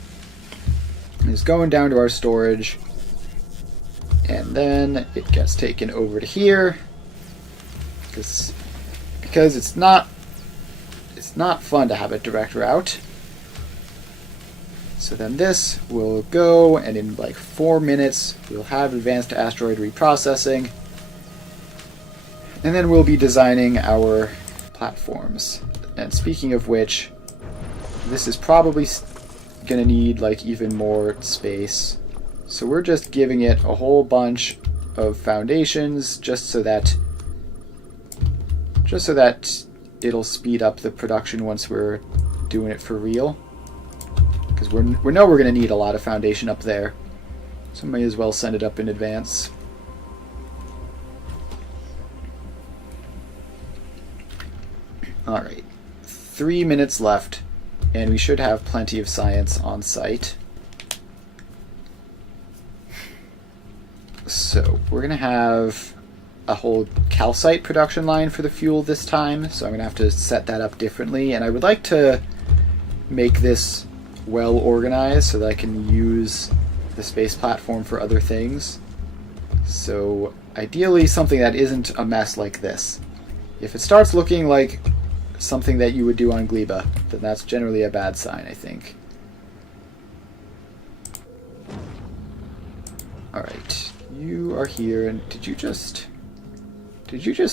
is going down to our storage, and then it gets taken over to here because it's not fun to have a direct route. So then this will go, and in like 4 minutes we'll have advanced asteroid reprocessing, and then we'll be designing our platforms. And speaking of which, this is probably going to need like even more space. So we're just giving it a whole bunch of foundations just so that it'll speed up the production once we're doing it for real. Because we know we're going to need a lot of foundation up there. So may as well send it up in advance. Alright, 3 minutes left, and we should have plenty of science on site. So we're going to have a whole calcite production line for the fuel this time, so I'm going to have to set that up differently, and I would like to make this well organized so that I can use the space platform for other things. So ideally something that isn't a mess like this. If it starts looking like something that you would do on Gleba, then that's generally a bad sign, I think. Alright, you are here, and did you just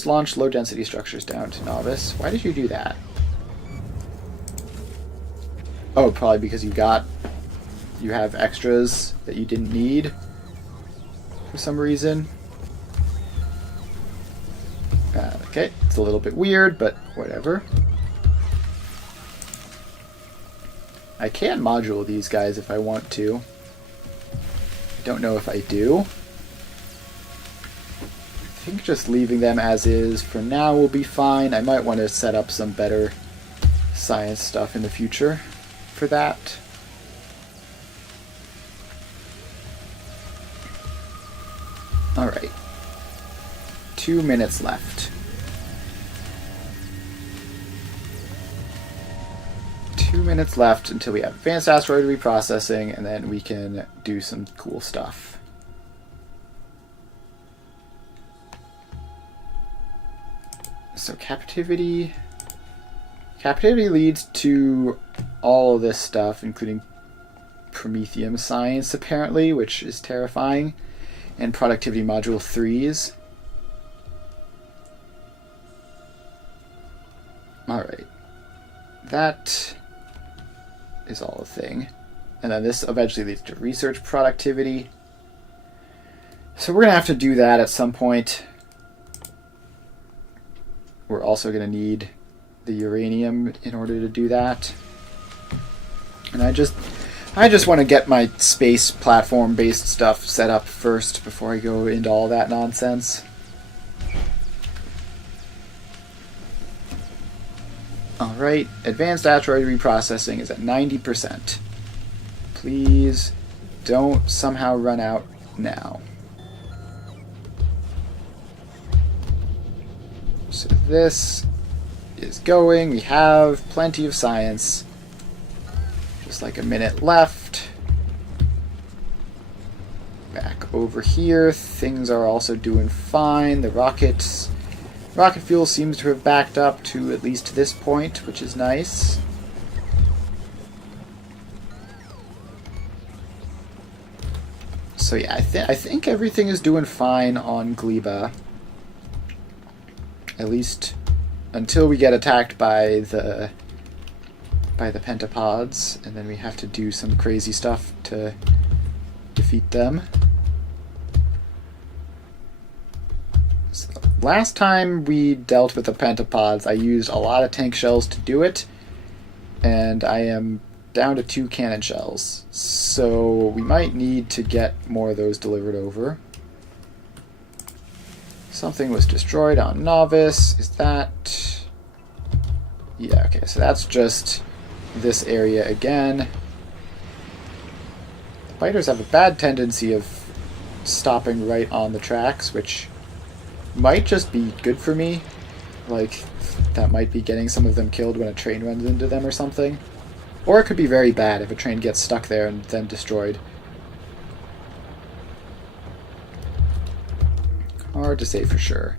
launch low density structures down to Novice? Why did you do that? Oh, probably because you have extras that you didn't need for some reason. Okay, it's a little bit weird, but whatever. I can module these guys if I want to. I don't know if I do. I think just leaving them as is for now will be fine. I might want to set up some better science stuff in the future for that. Alright. 2 minutes left. 2 minutes left until we have advanced asteroid reprocessing, and then we can do some cool stuff. So captivity leads to all of this stuff, including Prometheum science, apparently, which is terrifying, and productivity module 3s. Alright. That is all a thing. And then this eventually leads to research productivity. So we're going to have to do that at some point. We're also going to need the uranium in order to do that. And I just want to get my space platform-based stuff set up first before I go into all that nonsense. Alright, advanced asteroid reprocessing is at 90%. Please don't somehow run out now. So this is going. We have plenty of science. Just like a minute left. Back over here, things are also doing fine. The rocket fuel seems to have backed up to at least this point, which is nice. So yeah, I think everything is doing fine on Gleba. At least until we get attacked by the pentapods, and then we have to do some crazy stuff to defeat them. So last time we dealt with the pentapods, I used a lot of tank shells to do it, and I am down to 2 cannon shells. So we might need to get more of those delivered over. Something was destroyed on Novice. Is that... Yeah, okay, so that's just this area again. The fighters have a bad tendency of stopping right on the tracks, which might just be good for me. Like, that might be getting some of them killed when a train runs into them or something. Or it could be very bad if a train gets stuck there and then destroyed. Hard to say for sure.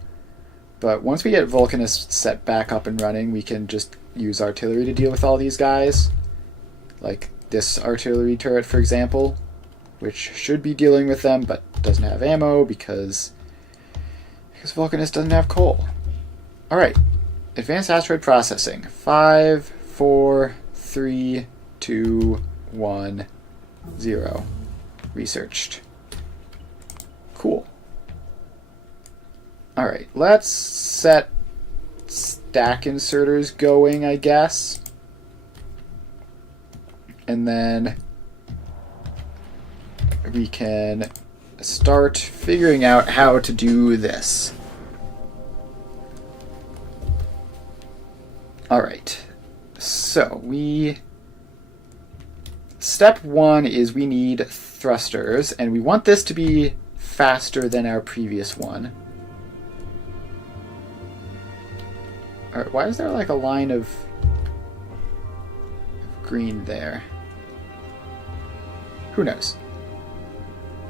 But once we get Vulcanus set back up and running, we can just use artillery to deal with all these guys. Like this artillery turret, for example, which should be dealing with them, but doesn't have ammo because Vulcanus doesn't have coal. Alright. Advanced asteroid processing. 5, 4, 3, 2, 1, 0. Researched. Cool. Alright, let's set stack inserters going, I guess. And then we can start figuring out how to do this. Alright, so step 1 is we need thrusters, and we want this to be faster than our previous one. Alright, why is there like a line of green there? Who knows?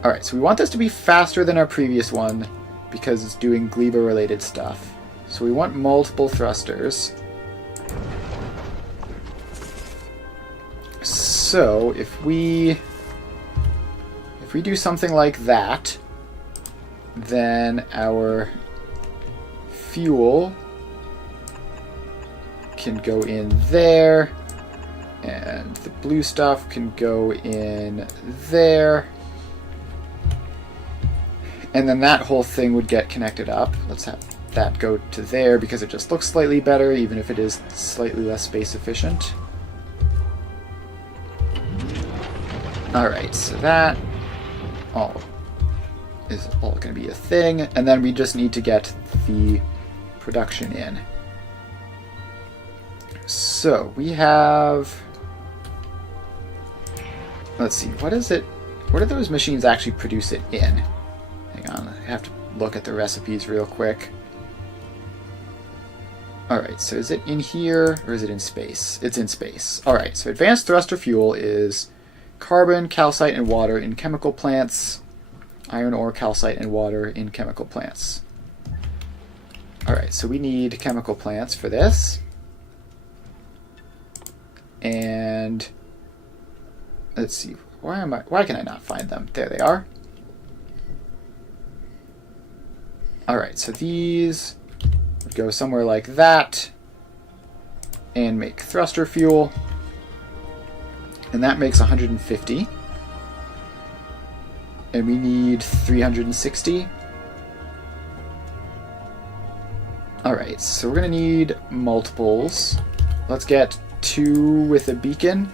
Alright, so we want this to be faster than our previous one because it's doing Gleba related stuff. So we want multiple thrusters. So if we do something like that, then our fuel can go in there, and the blue stuff can go in there, and then that whole thing would get connected up. Let's have that go to there because it just looks slightly better, even if it is slightly less space efficient. Alright, so that is all going to be a thing, and then we just need to get the production in. So we have, let's see, what do those machines actually produce it in? Hang on, I have to look at the recipes real quick. Alright, so is it in here or is it in space? It's in space. Alright, so advanced thruster fuel is carbon, calcite, and water in chemical plants. Iron ore, calcite, and water in chemical plants. Alright, so we need chemical plants for this. And let's see, why can I not find them? There they are. Alright, so these would go somewhere like that and make thruster fuel. And that makes 150. And we need 360. Alright, so we're going to need multiples. Let's get 2 with a beacon.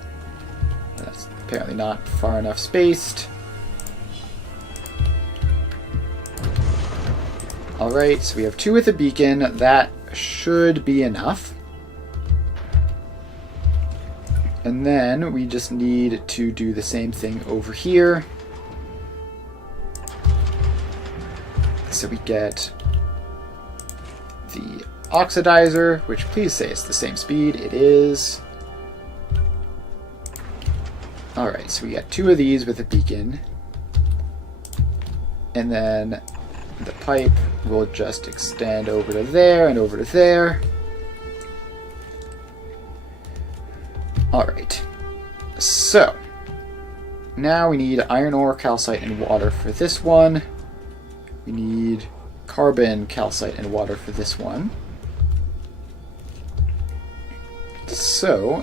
That's Apparently not far enough spaced. Alright, so we have 2 with a beacon. That should be enough. And then we just need to do the same thing over here. So we get the oxidizer, which please say it's the same speed. It is. Alright, so we got 2 of these with a beacon. And then the pipe will just extend over to there and over to there. Alright. So, now we need iron ore, calcite, and water for this one. We need carbon, calcite, and water for this one. So,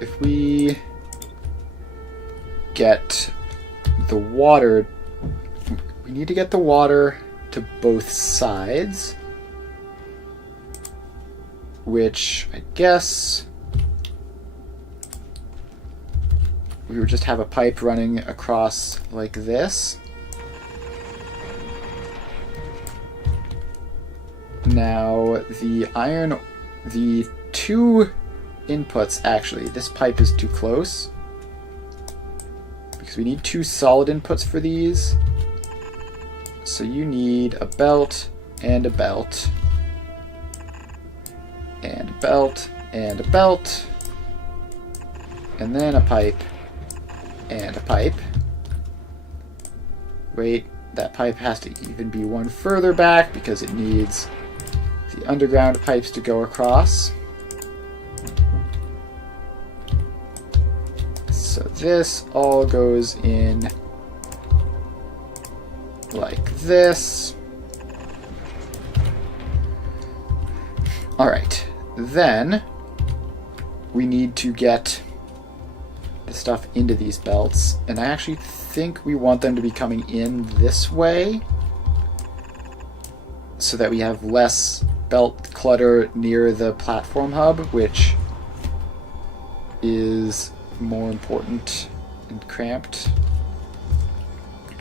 if we get the water, we need to get the water to both sides, which I guess we would just have a pipe running across like this. Now, the 2 inputs, actually, this pipe is too close, because we need 2 solid inputs for these. So you need a belt, and a belt, and a belt, and a belt, and then a pipe, and a pipe. Wait, that pipe has to even be one further back because it needs the underground pipes to go across. So this all goes in like this. Alright, then we need to get the stuff into these belts, and I actually think we want them to be coming in this way so that we have less belt clutter near the platform hub, which is more important and cramped.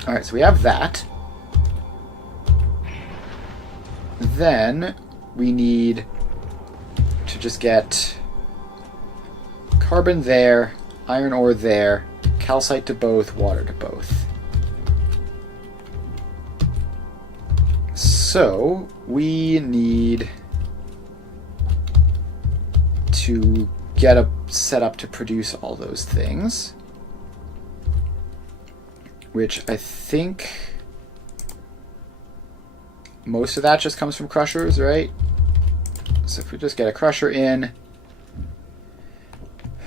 Alright, so we have that. Then we need to just get carbon there, iron ore there, calcite to both, water to both. So we need to get a setup to produce all those things, which I think most of that just comes from crushers, right? So if we just get a crusher in,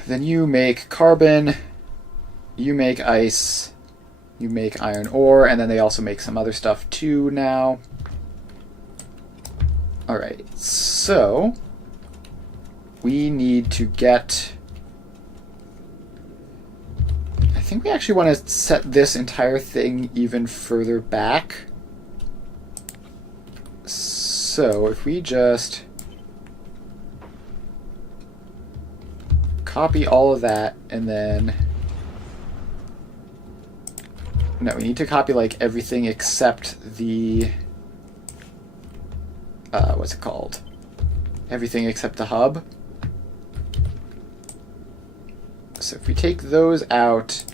then you make carbon, you make ice, you make iron ore, and then they also make some other stuff too now. Alright, so we need to get... I think we actually want to set this entire thing even further back. So if we just copy all of that, and then... No, we need to copy like everything except the... what's it called? Everything except the hub. So if we take those out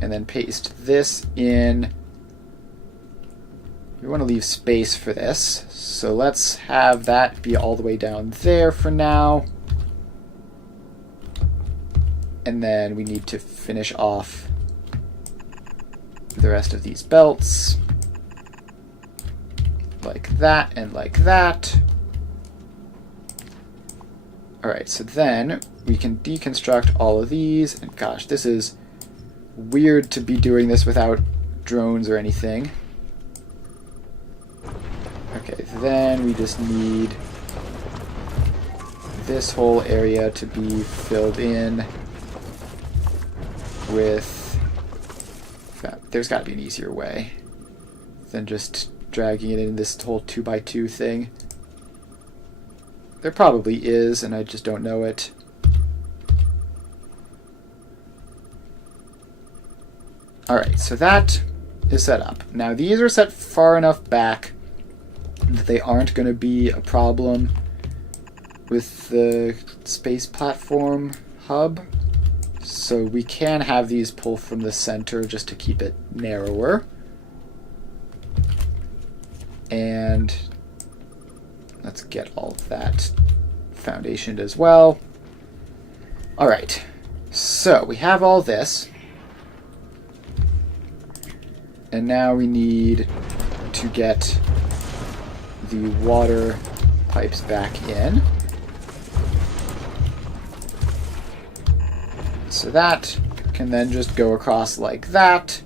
and then paste this in, we want to leave space for this. So let's have that be all the way down there for now. And then we need to finish off the rest of these belts. Like that and like that. Alright, so then we can deconstruct all of these. And gosh, this is weird to be doing this without drones or anything. Okay, then we just need this whole area to be filled in with... There's got to be an easier way than just dragging it in this whole 2x2 thing. There probably is, and I just don't know it. Alright, so that is set up. Now these are set far enough back that they aren't going to be a problem with the space platform hub. So we can have these pull from the center just to keep it narrower. And let's get all of that foundationed as well. Alright, so we have all this. And now we need to get the water pipes back in. So that can then just go across like that.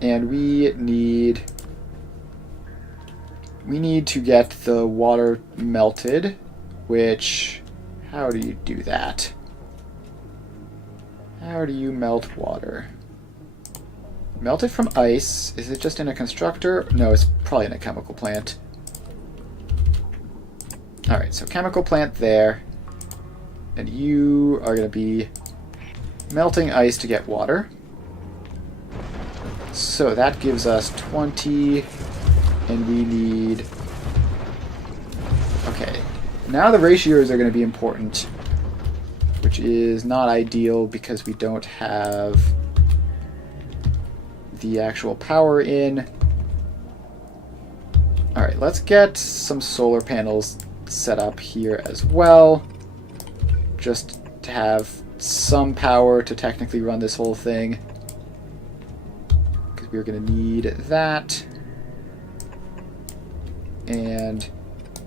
And we need to get the water melted, which, how do you do that? How do you melt water? Melt it from ice. Is it just in a constructor? No, it's probably in a chemical plant. Alright, so chemical plant there. And you are going to be melting ice to get water. So that gives us 20, and we need... Okay, now the ratios are going to be important, which is not ideal because we don't have the actual power in. Alright, let's get some solar panels set up here as well, just to have some power to technically run this whole thing, because we're going to need that. And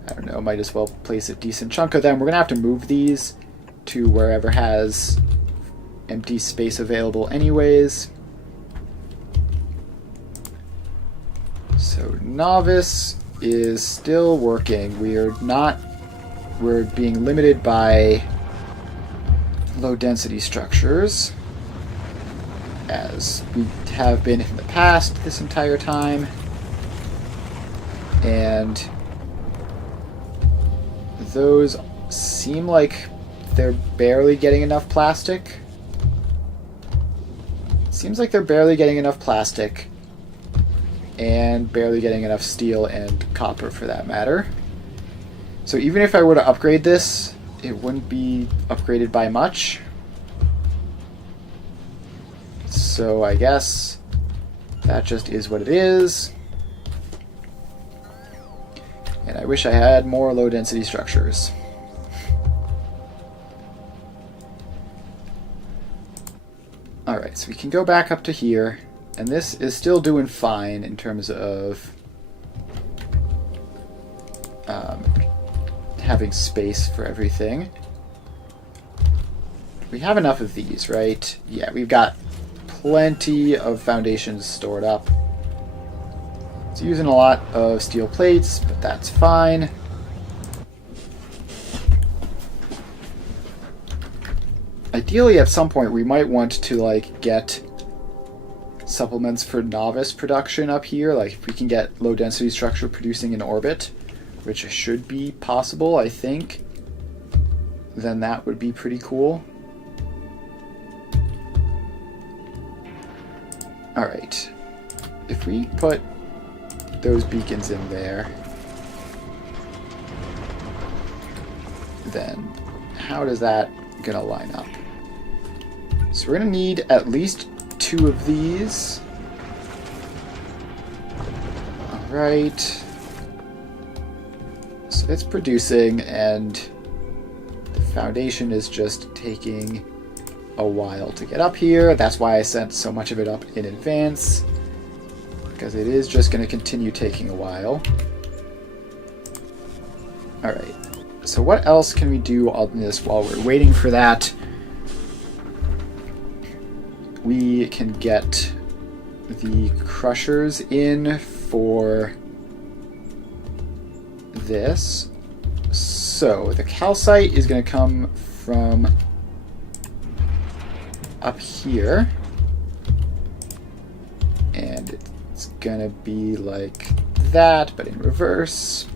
I don't know, might as well place a decent chunk of them. We're going to have to move these to wherever has empty space available anyways. So Novice is still working. We're being limited by low density structures, as we have been in the past this entire time. And those seem like they're barely getting enough plastic. Seems like they're barely getting enough plastic, and barely getting enough steel and copper for that matter. So even if I were to upgrade this, it wouldn't be upgraded by much. So I guess that just is what it is. And I wish I had more low density structures. Alright, so we can go back up to here. And this is still doing fine in terms of having space for everything. We have enough of these, right? Yeah, we've got plenty of foundations stored up. It's using a lot of steel plates, but that's fine. Ideally, at some point, we might want to like get supplements for novice production up here. Like if we can get low density structure producing in orbit, which should be possible, I think, then that would be pretty cool. Alright, if we put those beacons in there, then how does that gonna line up? So we're gonna need at least 2 of these. Alright. So it's producing, and the foundation is just taking a while to get up here. That's why I sent so much of it up in advance, because it is just going to continue taking a while. Alright. So what else can we do on this while we're waiting for that? We can get the crushers in for this. So the calcite is going to come from up here, and it's going to be like that, but in reverse.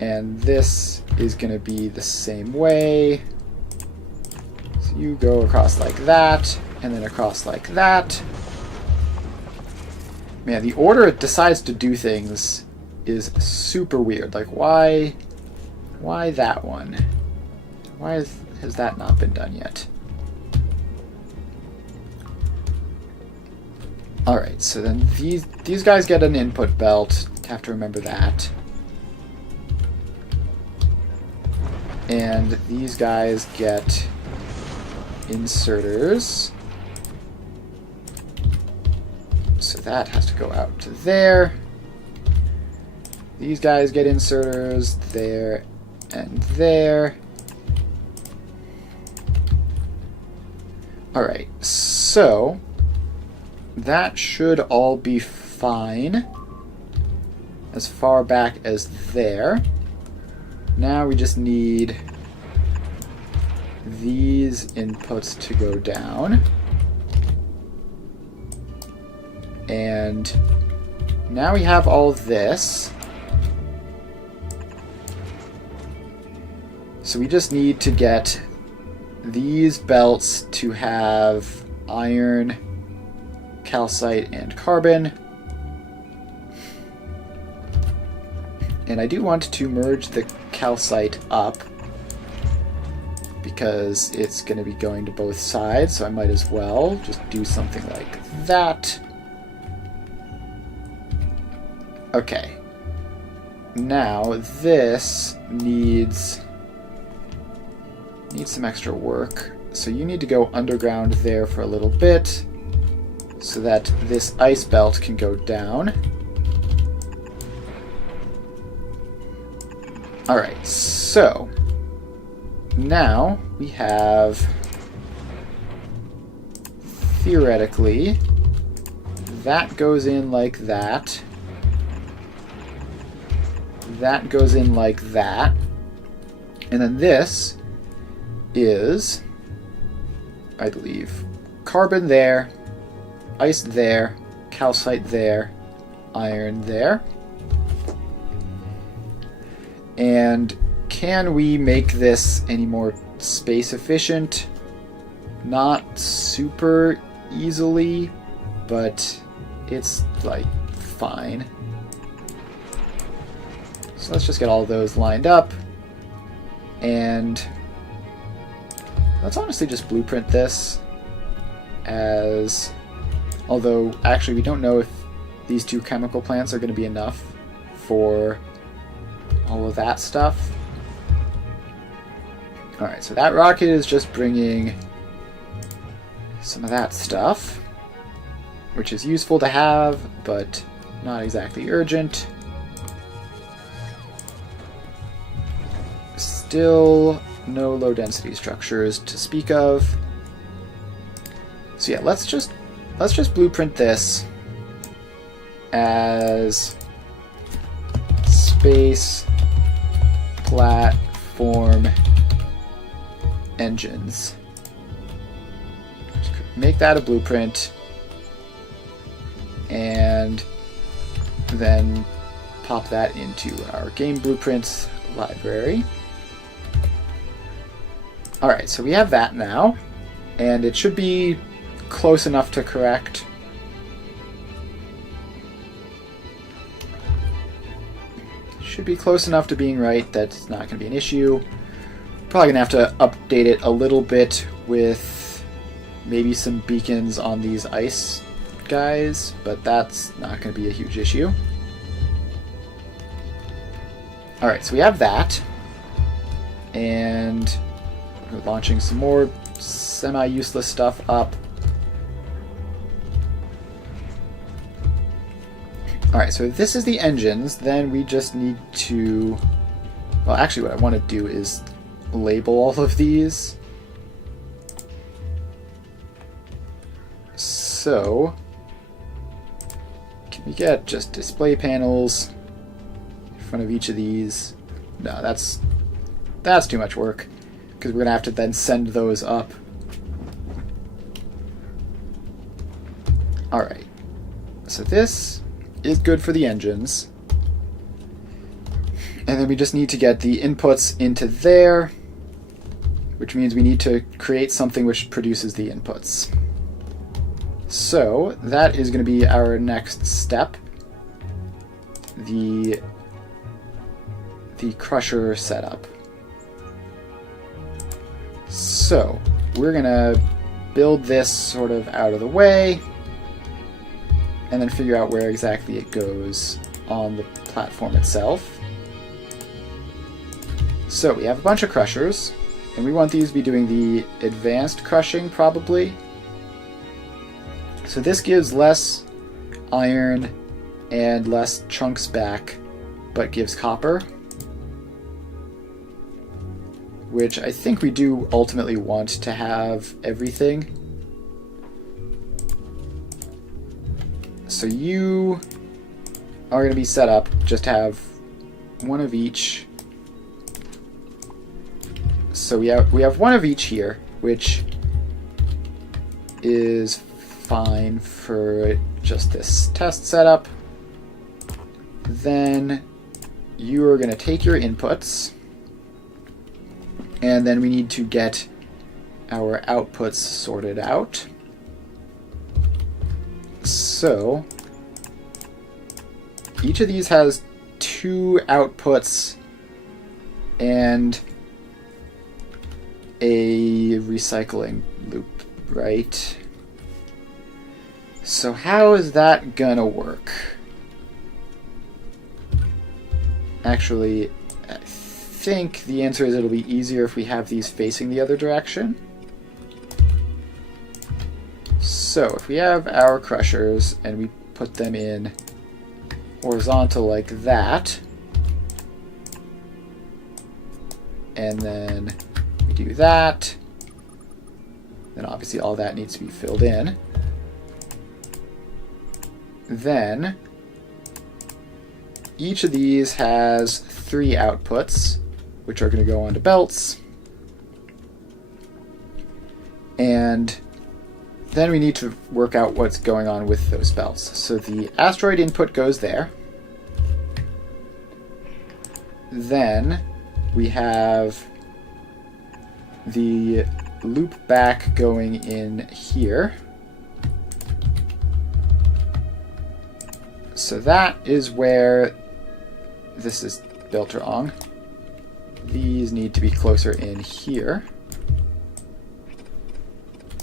And this is going to be the same way. So So you go across like that, and then across like that. Man, the order it decides to do things is super weird. Like, why that one? Why has that not been done yet? Alright, so then these guys get an input belt. Have to remember that. And these guys get inserters. So that has to go out to there. These guys get inserters there and there. Alright, so that should all be fine as far back as there. Now we just need these inputs to go down. And now we have all this. So we just need to get these belts to have iron, calcite, and carbon. And I do want to merge the calcite up because it's going to be going to both sides, so I might as well just do something like that. Okay. Now this needs some extra work. So you need to go underground there for a little bit so that this ice belt can go down. Alright, so now we have, theoretically, that goes in like that. That goes in like that. And then this is, I believe, carbon there, ice there, calcite there, iron there. And can we make this any more space efficient? Not super easily, but it's like fine. So let's just get all those lined up, and let's honestly just blueprint this as, although actually we don't know if these two chemical plants are going to be enough for all of that stuff. Alright, so that rocket is just bringing some of that stuff, which is useful to have, but not exactly urgent. Still no low density structures to speak of. So yeah, let's just blueprint this as space platform engines. Make that a blueprint and then pop that into our game blueprints library. Alright, so we have that now, and it should be close enough to correct. Should be close enough to being right that it's not going to be an issue. Probably going to have to update it a little bit with maybe some beacons on these ice guys, but that's not going to be a huge issue. Alright, so we have that, and we're launching some more semi-useless stuff up. Alright, so if this is the engines, then we just need to... Well, actually what I want to do is label all of these. So, can we get just display panels in front of each of these? No, that's too much work, because we're going to have to then send those up. Alright, so this is good for the engines. And then we just need to get the inputs into there. which means we need to create something which produces the inputs. So that is going to be our next step, the crusher setup. So we're going to build this sort of out of the way, and then figure out where exactly it goes on the platform itself. So we have a bunch of crushers, and we want these to be doing the advanced crushing, probably. So this gives less iron and less chunks back, but gives copper, which I think we do ultimately want to have everything. So you are going to be set up, just have one of each. So we have one of each here, which is fine for just this test setup. Then you are going to take your inputs, and then we need to get our outputs sorted out. So each of these has 2 outputs and a recycling loop, right? So how is that gonna work? Actually, I think the answer is it'll be easier if we have these facing the other direction. So if we have our crushers and we put them in horizontal like that, and then we do that, then obviously all that needs to be filled in. Then each of these has 3 outputs, which are going to go onto belts. And then we need to work out what's going on with those belts. So the asteroid input goes there. Then we have the loop back going in here. So that is where this is built wrong. These need to be closer in here.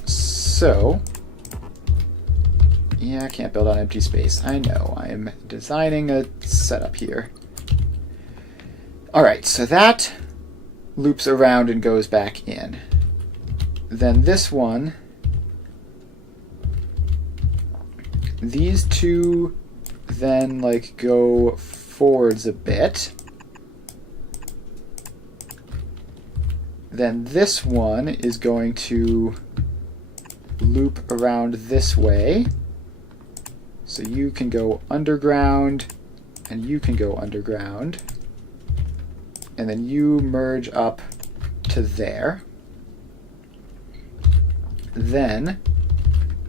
So, yeah, I can't build on empty space. I know, I am designing a setup here. Alright, so that loops around and goes back in. Then this one, these 2 then like go forwards a bit. Then this one is going to loop around this way. So you can go underground, and you can go underground. And then you merge up to there. Then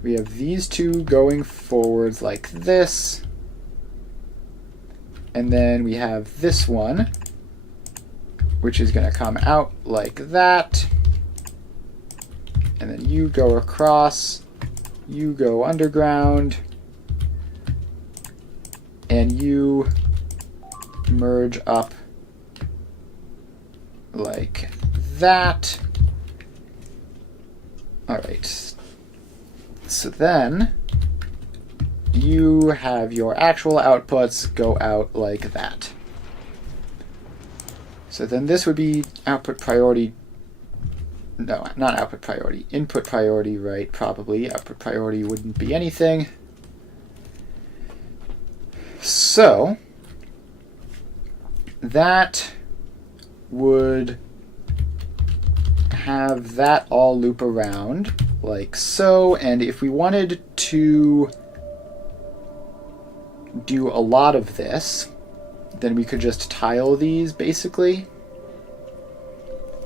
we have these 2 going forwards like this. And then we have this one, which is going to come out like that. And then you go across, you go underground, and you merge up like that. Alright. So then you have your actual outputs go out like that. So then this would be output priority. No, not output priority. Input priority, right? Probably. Output priority wouldn't be anything. So that would have that all loop around like so. And if we wanted to do a lot of this, then we could just tile these, basically.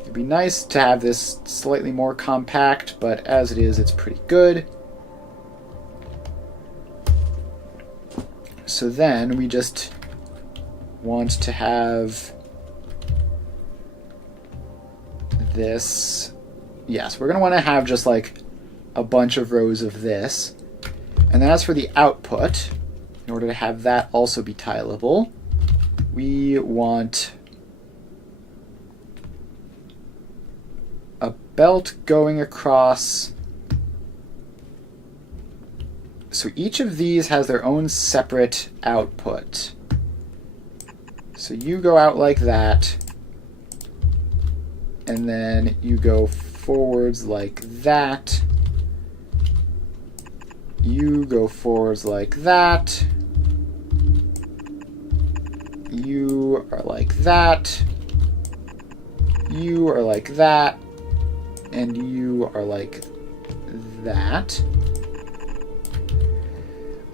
It'd be nice to have this slightly more compact, but as it is, it's pretty good. So then we just want to have this. Yes, we're going to want to have just like a bunch of rows of this. And then as for the output, in order to have that also be tileable, we want a belt going across. So each of these has their own separate output. So you go out like that, and then you go forwards like that. You go forwards like that. You are like that. You are like that. And you are like that.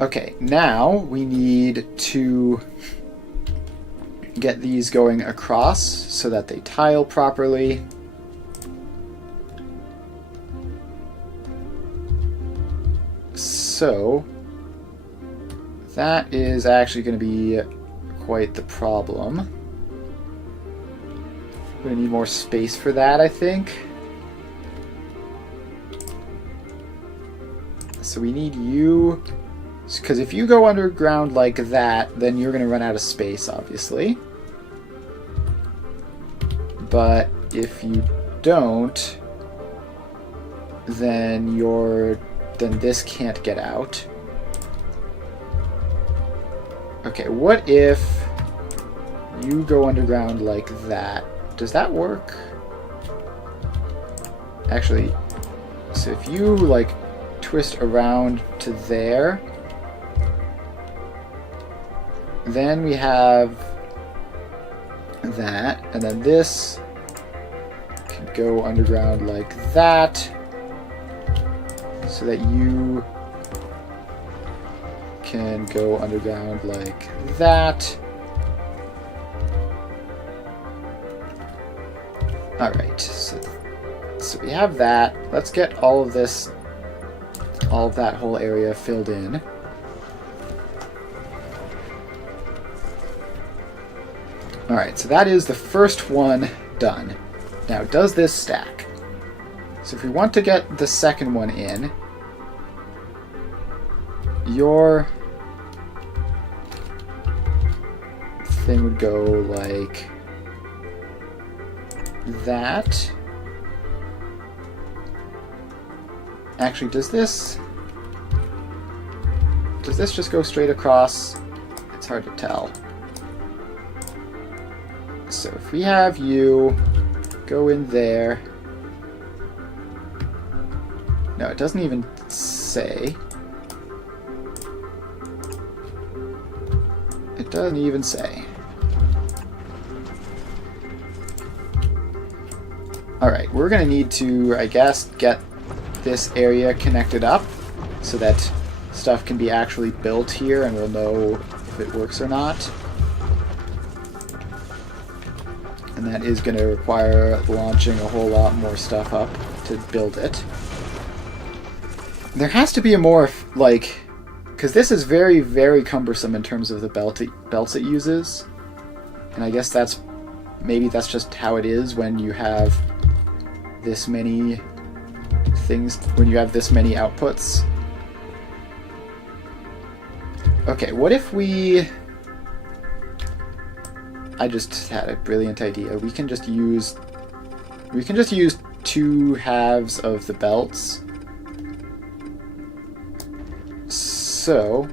Okay, now we need to get these going across so that they tile properly. So that is actually going to be quite the problem. We're going to need more space for that, I think. So we need you, because if you go underground like that, then you're going to run out of space, obviously. But if you don't, then this can't get out. Okay, what if you go underground like that? Does that work? Actually, so if you like twist around to there, then we have that, and then this can go underground like that, so that you can go underground like that. Alright, so we have that. Let's get all of that whole area filled in. Alright, so that is the first one done. Now, does this stack? So if we want to get the second one in, your thing would go like that. Actually, does this just go straight across? It's hard to tell. So if we have you go in there. No, it doesn't even say. It doesn't even say. Alright, we're going to need to, I guess, get this area connected up so that stuff can be actually built here and we'll know if it works or not. And that is going to require launching a whole lot more stuff up to build it. There has to be a more, like, because this is very, very cumbersome in terms of the belts it uses. And I guess maybe that's just how it is when you have this many things, when you have this many outputs. Okay, what if I just had a brilliant idea. We can just use 2 halves of the belts. So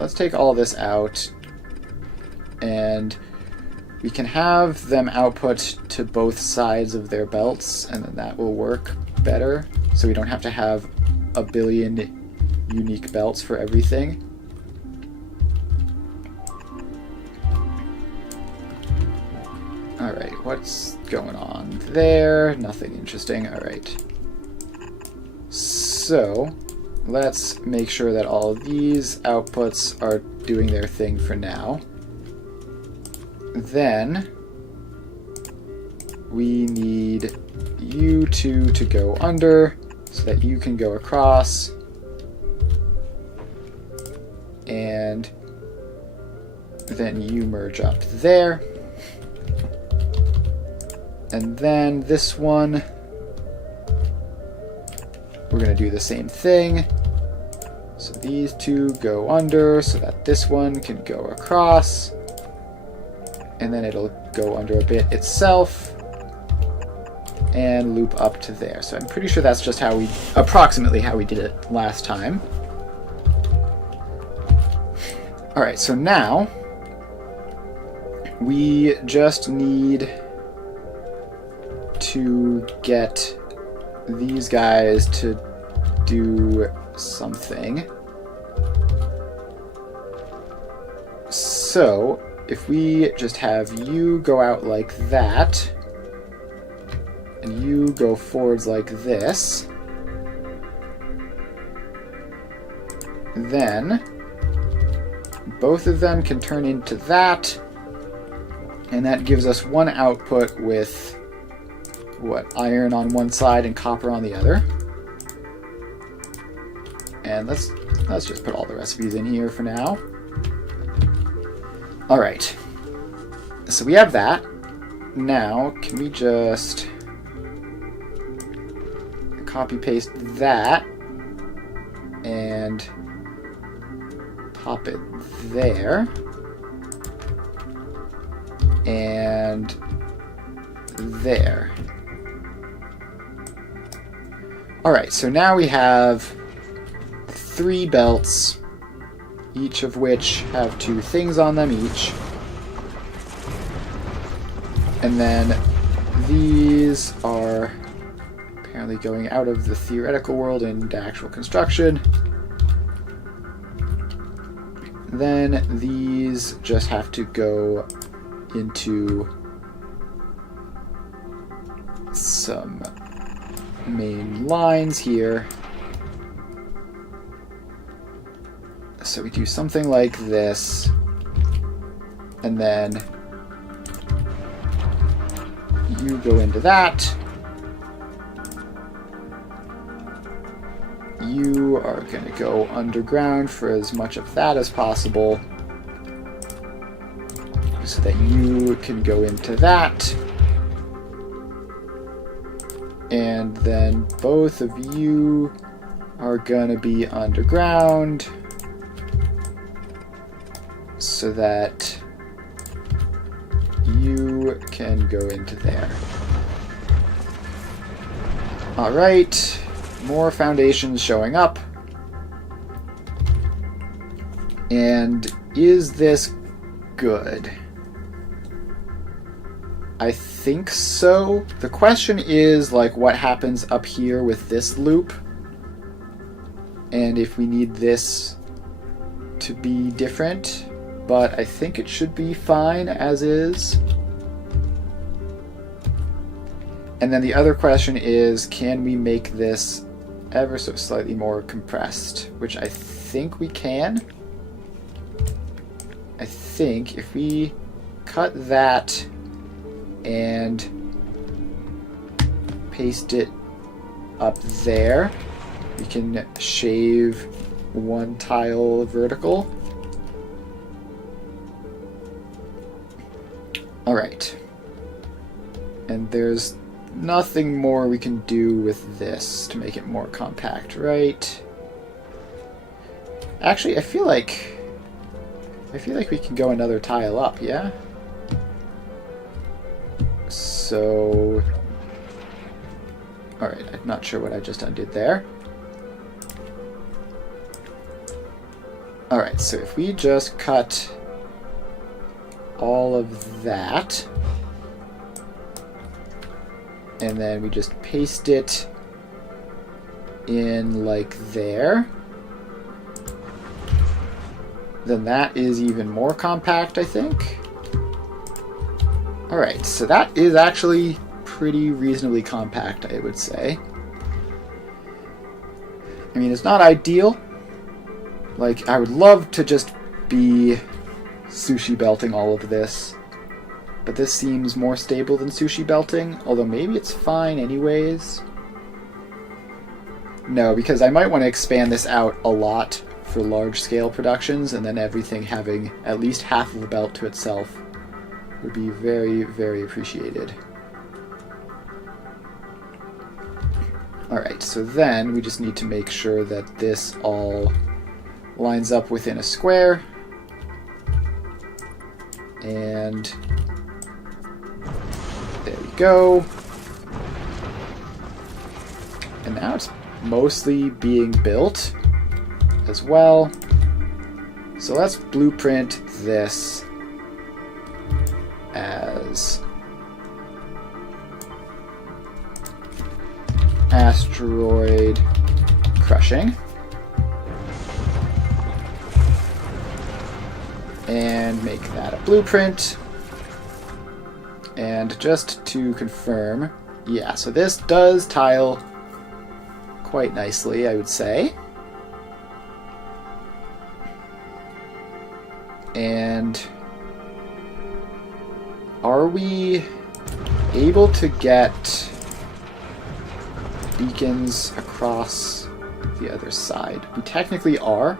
let's take all this out, and we can have them output to both sides of their belts, and then that will work better, so we don't have to have a billion unique belts for everything. Alright, what's going on there? Nothing interesting. Alright. So let's make sure that all of these outputs are doing their thing for now. Then we need you two to go under so that you can go across. And then you merge up there. And then this one, we're going to do the same thing. So these two go under so that this one can go across. And then it'll go under a bit itself and loop up to there. So I'm pretty sure that's just how approximately how we did it last time. Alright, so now we just need to get these guys to do something. So if we just have you go out like that, and you go forwards like this, then both of them can turn into that, and that gives us one output with, what, iron on one side and copper on the other. And let's just put all the recipes in here for now. Alright, so we have that. Now, can we just copy paste that and pop it there and there. Alright, so now we have 3 belts, each of which have 2 things on them each. And then these are apparently going out of the theoretical world into actual construction. Then these just have to go into some main lines here. So we do something like this, and then you go into that. You are going to go underground for as much of that as possible, so that you can go into that. And then both of you are going to be underground, so that you can go into there. Alright, more foundations showing up. And is this good? I think so. The question is, like, what happens up here with this loop? And if we need this to be different. But I think it should be fine as is. And then the other question is, can we make this ever so slightly more compressed? Which I think we can. I think if we cut that and paste it up there, we can shave 1 tile vertical. Alright. And there's nothing more we can do with this to make it more compact, right? Actually, I feel like we can go another tile up, yeah? So... Alright, I'm not sure what I just undid there. Alright, so if we just cut all of that, and then we just paste it in like there, then that is even more compact, I think. Alright, so that is actually pretty reasonably compact, I would say. I mean, it's not ideal. Like, I would love to just be sushi belting all of this, but this seems more stable than sushi belting, although maybe it's fine anyways. No, because I might want to expand this out a lot for large-scale productions, and then everything having at least half of a belt to itself would be very, very appreciated. Alright, so then we just need to make sure that this all lines up within a square. And there we go. And now it's mostly being built as well. So let's blueprint this as asteroid crushing. And make that a blueprint. And just to confirm, yeah, so this does tile quite nicely, I would say. And are we able to get beacons across the other side? We technically are.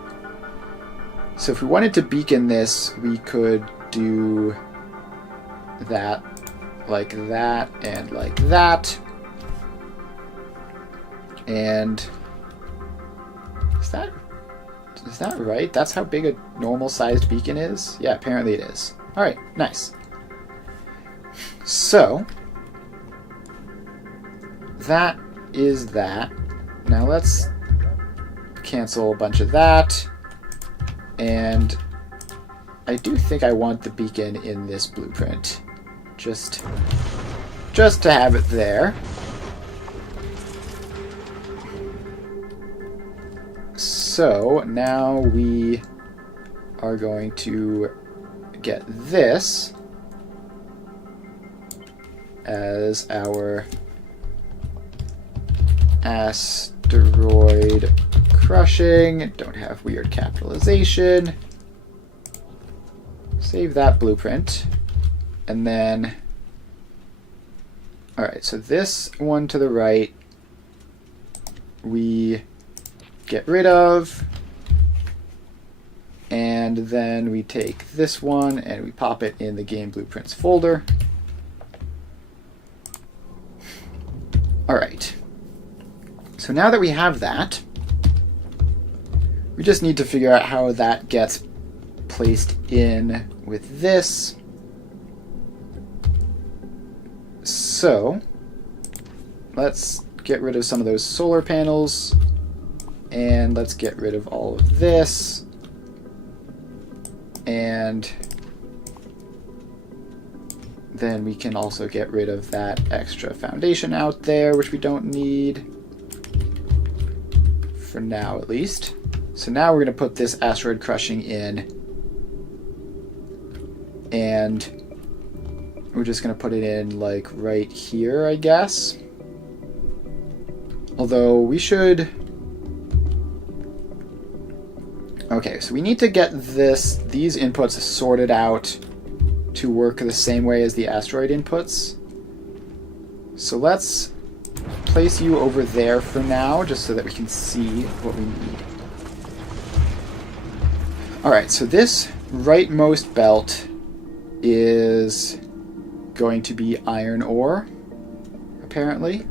So if we wanted to beacon this, we could do that, like that, and like that. And is that right? That's how big a normal-sized beacon is? Yeah, apparently it is. Alright, nice. So, that is that. Now let's cancel a bunch of that. And I do think I want the beacon in this blueprint. Just to have it there. So now we are going to get this as our asteroid crushing. Don't have weird capitalization. Save that blueprint. And then, alright, so this one to the right we get rid of, and then we take this one and we pop it in the game blueprints folder. Alright, so now that we have that, we just need to figure out how that gets placed in with this. So let's get rid of some of those solar panels, and let's get rid of all of this, and then we can also get rid of that extra foundation out there, which we don't need for now at least. So now we're going to put this asteroid crushing in, and we're just going to put it in like right here, I guess. Although we should... Okay, so we need to get these inputs sorted out to work the same way as the asteroid inputs. So let's place you over there for now, just so that we can see what we need. Alright, so this rightmost belt is going to be iron ore, apparently.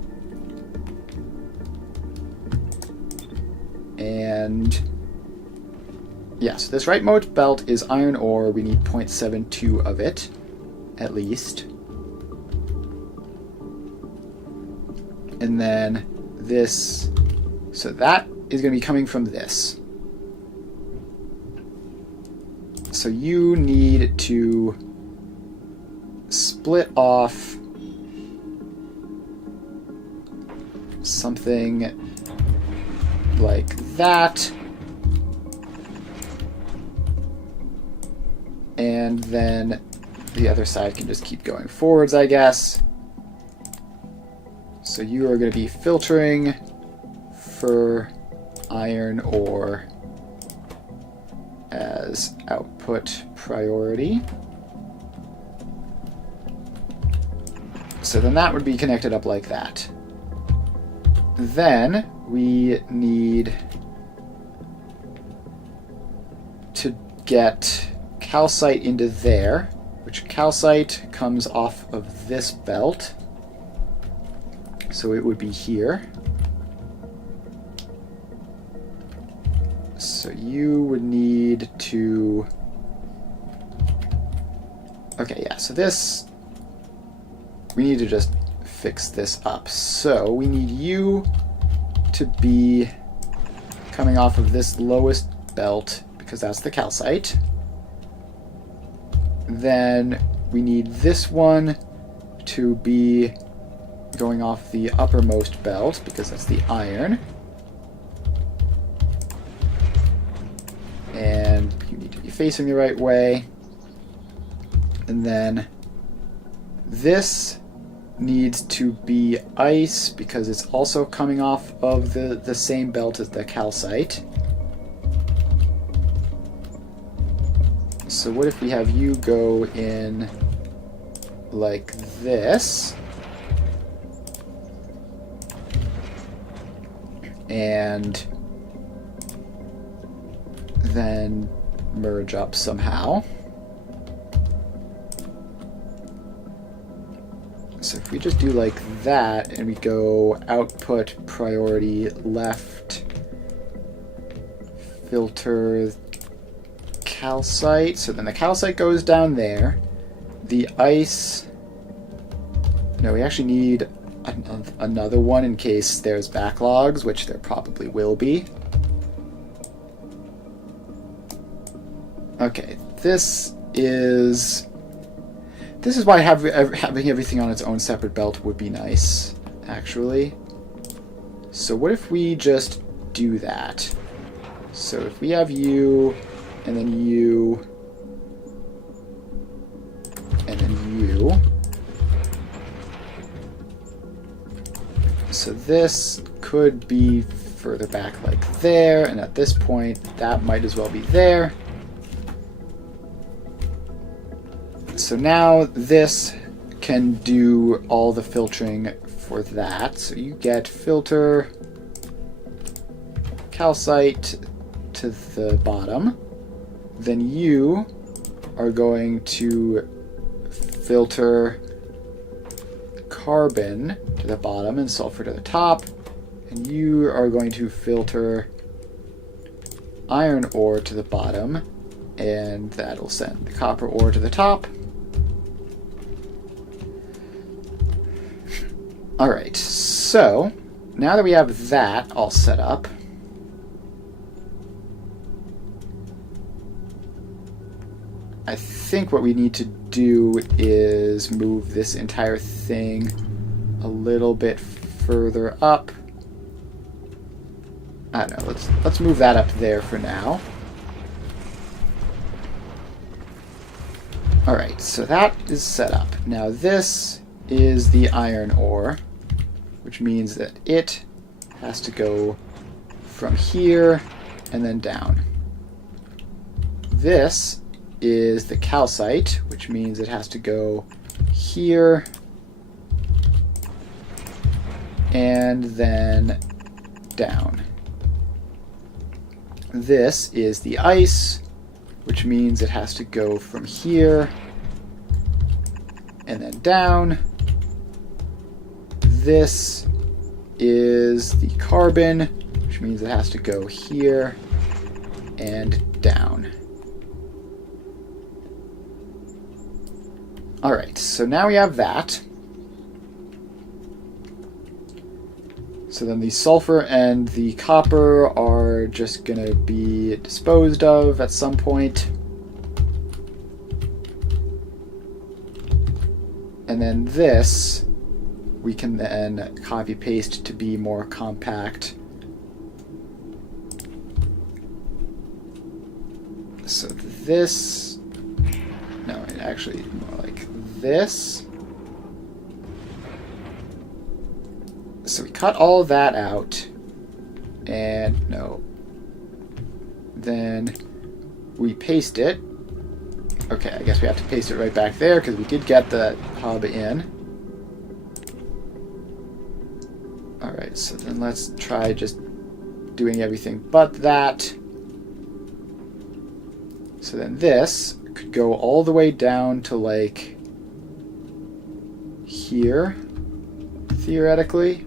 And yes, this rightmost belt is iron ore. We need 0.72 of it, at least. And then this, so that is going to be coming from this. So you need to split off something like that. And then the other side can just keep going forwards, I guess. So you are going to be filtering for iron ore as output priority. So then that would be connected up like that. Then we need to get calcite into there, which calcite comes off of this belt. So it would be here. you would need to... Okay, yeah, so this... We need to just fix this up. So we need you to be coming off of this lowest belt, because that's the calcite. Then we need this one to be going off the uppermost belt, because that's the iron. And you need to be facing the right way. And then this needs to be ice, because it's also coming off of the same belt as the calcite. So what if we have you go in like this? And then merge up somehow. So if we just do like that, and we go output priority left, filter calcite, so then the calcite goes down there. The ice... No, we actually need another one in case there's backlogs, which there probably will be. Okay, this is why having everything on its own separate belt would be nice, actually. So what if we just do that? So if we have you, and then you, and then you. So this could be further back like there, and at this point, that might as well be there. So now this can do all the filtering for that. So you get filter calcite to the bottom. Then you are going to filter carbon to the bottom and sulfur to the top. And you are going to filter iron ore to the bottom, and that'll send the copper ore to the top. Alright, so now that we have that all set up, I think what we need to do is move this entire thing a little bit further up. I don't know, let's move that up there for now. Alright, so that is set up. Now this is the iron ore, which means that it has to go from here and then down. This is the calcite, which means it has to go here and then down. This is the ice, which means it has to go from here and then down. This is the carbon, which means it has to go here and down. Alright, so now we have that. So then the sulfur and the copper are just going to be disposed of at some point. And then this we can then copy paste to be more compact. So this, no, it actually more like this. So we cut all that out, and no, then we paste it. Okay, I guess we have to paste it right back there because we did get the hub in. Alright, so then let's try just doing everything but that. So then this could go all the way down to like here, theoretically.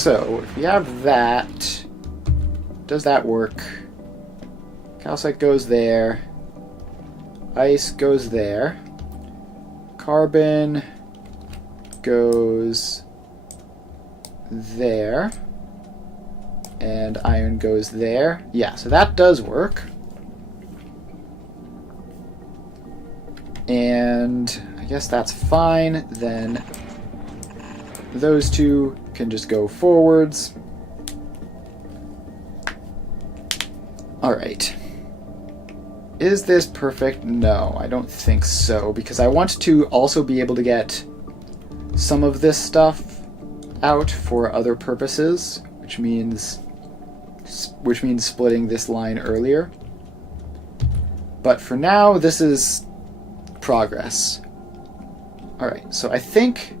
So, if we have that, does that work? Calcite goes there. Ice goes there. Carbon goes there. And iron goes there. Yeah, so that does work. And I guess that's fine. Then those two can just go forwards. Alright. Is this perfect? No, I don't think so, because I want to also be able to get some of this stuff out for other purposes, which means splitting this line earlier. But for now, this is progress. Alright, so I think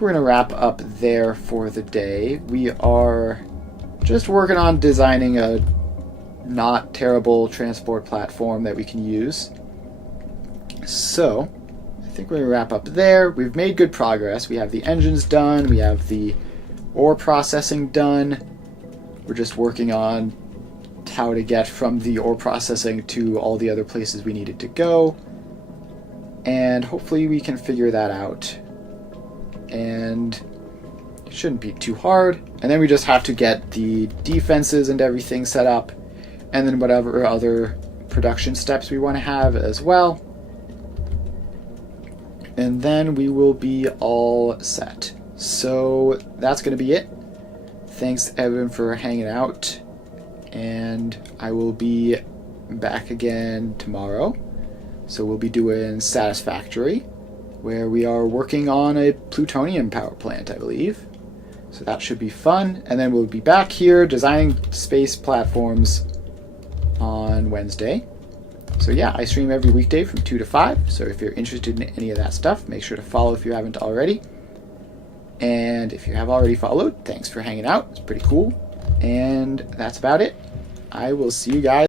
we're going to wrap up there for the day. We are just working on designing a not terrible transport platform that we can use. So, I think we're going to wrap up there. We've made good progress. We have the engines done. We have the ore processing done. We're just working on how to get from the ore processing to all the other places we needed to go. And hopefully we can figure that out. And it shouldn't be too hard. And then we just have to get the defenses and everything set up. And then whatever other production steps we want to have as well. And then we will be all set. So that's going to be it. Thanks, Evan, for hanging out. And I will be back again tomorrow. So we'll be doing Satisfactory, where we are working on a plutonium power plant, I believe. So that should be fun. And then we'll be back here designing space platforms on Wednesday. So yeah, I stream every weekday from 2 to 5. So if you're interested in any of that stuff, make sure to follow if you haven't already. And if you have already followed, thanks for hanging out. It's pretty cool. And that's about it. I will see you guys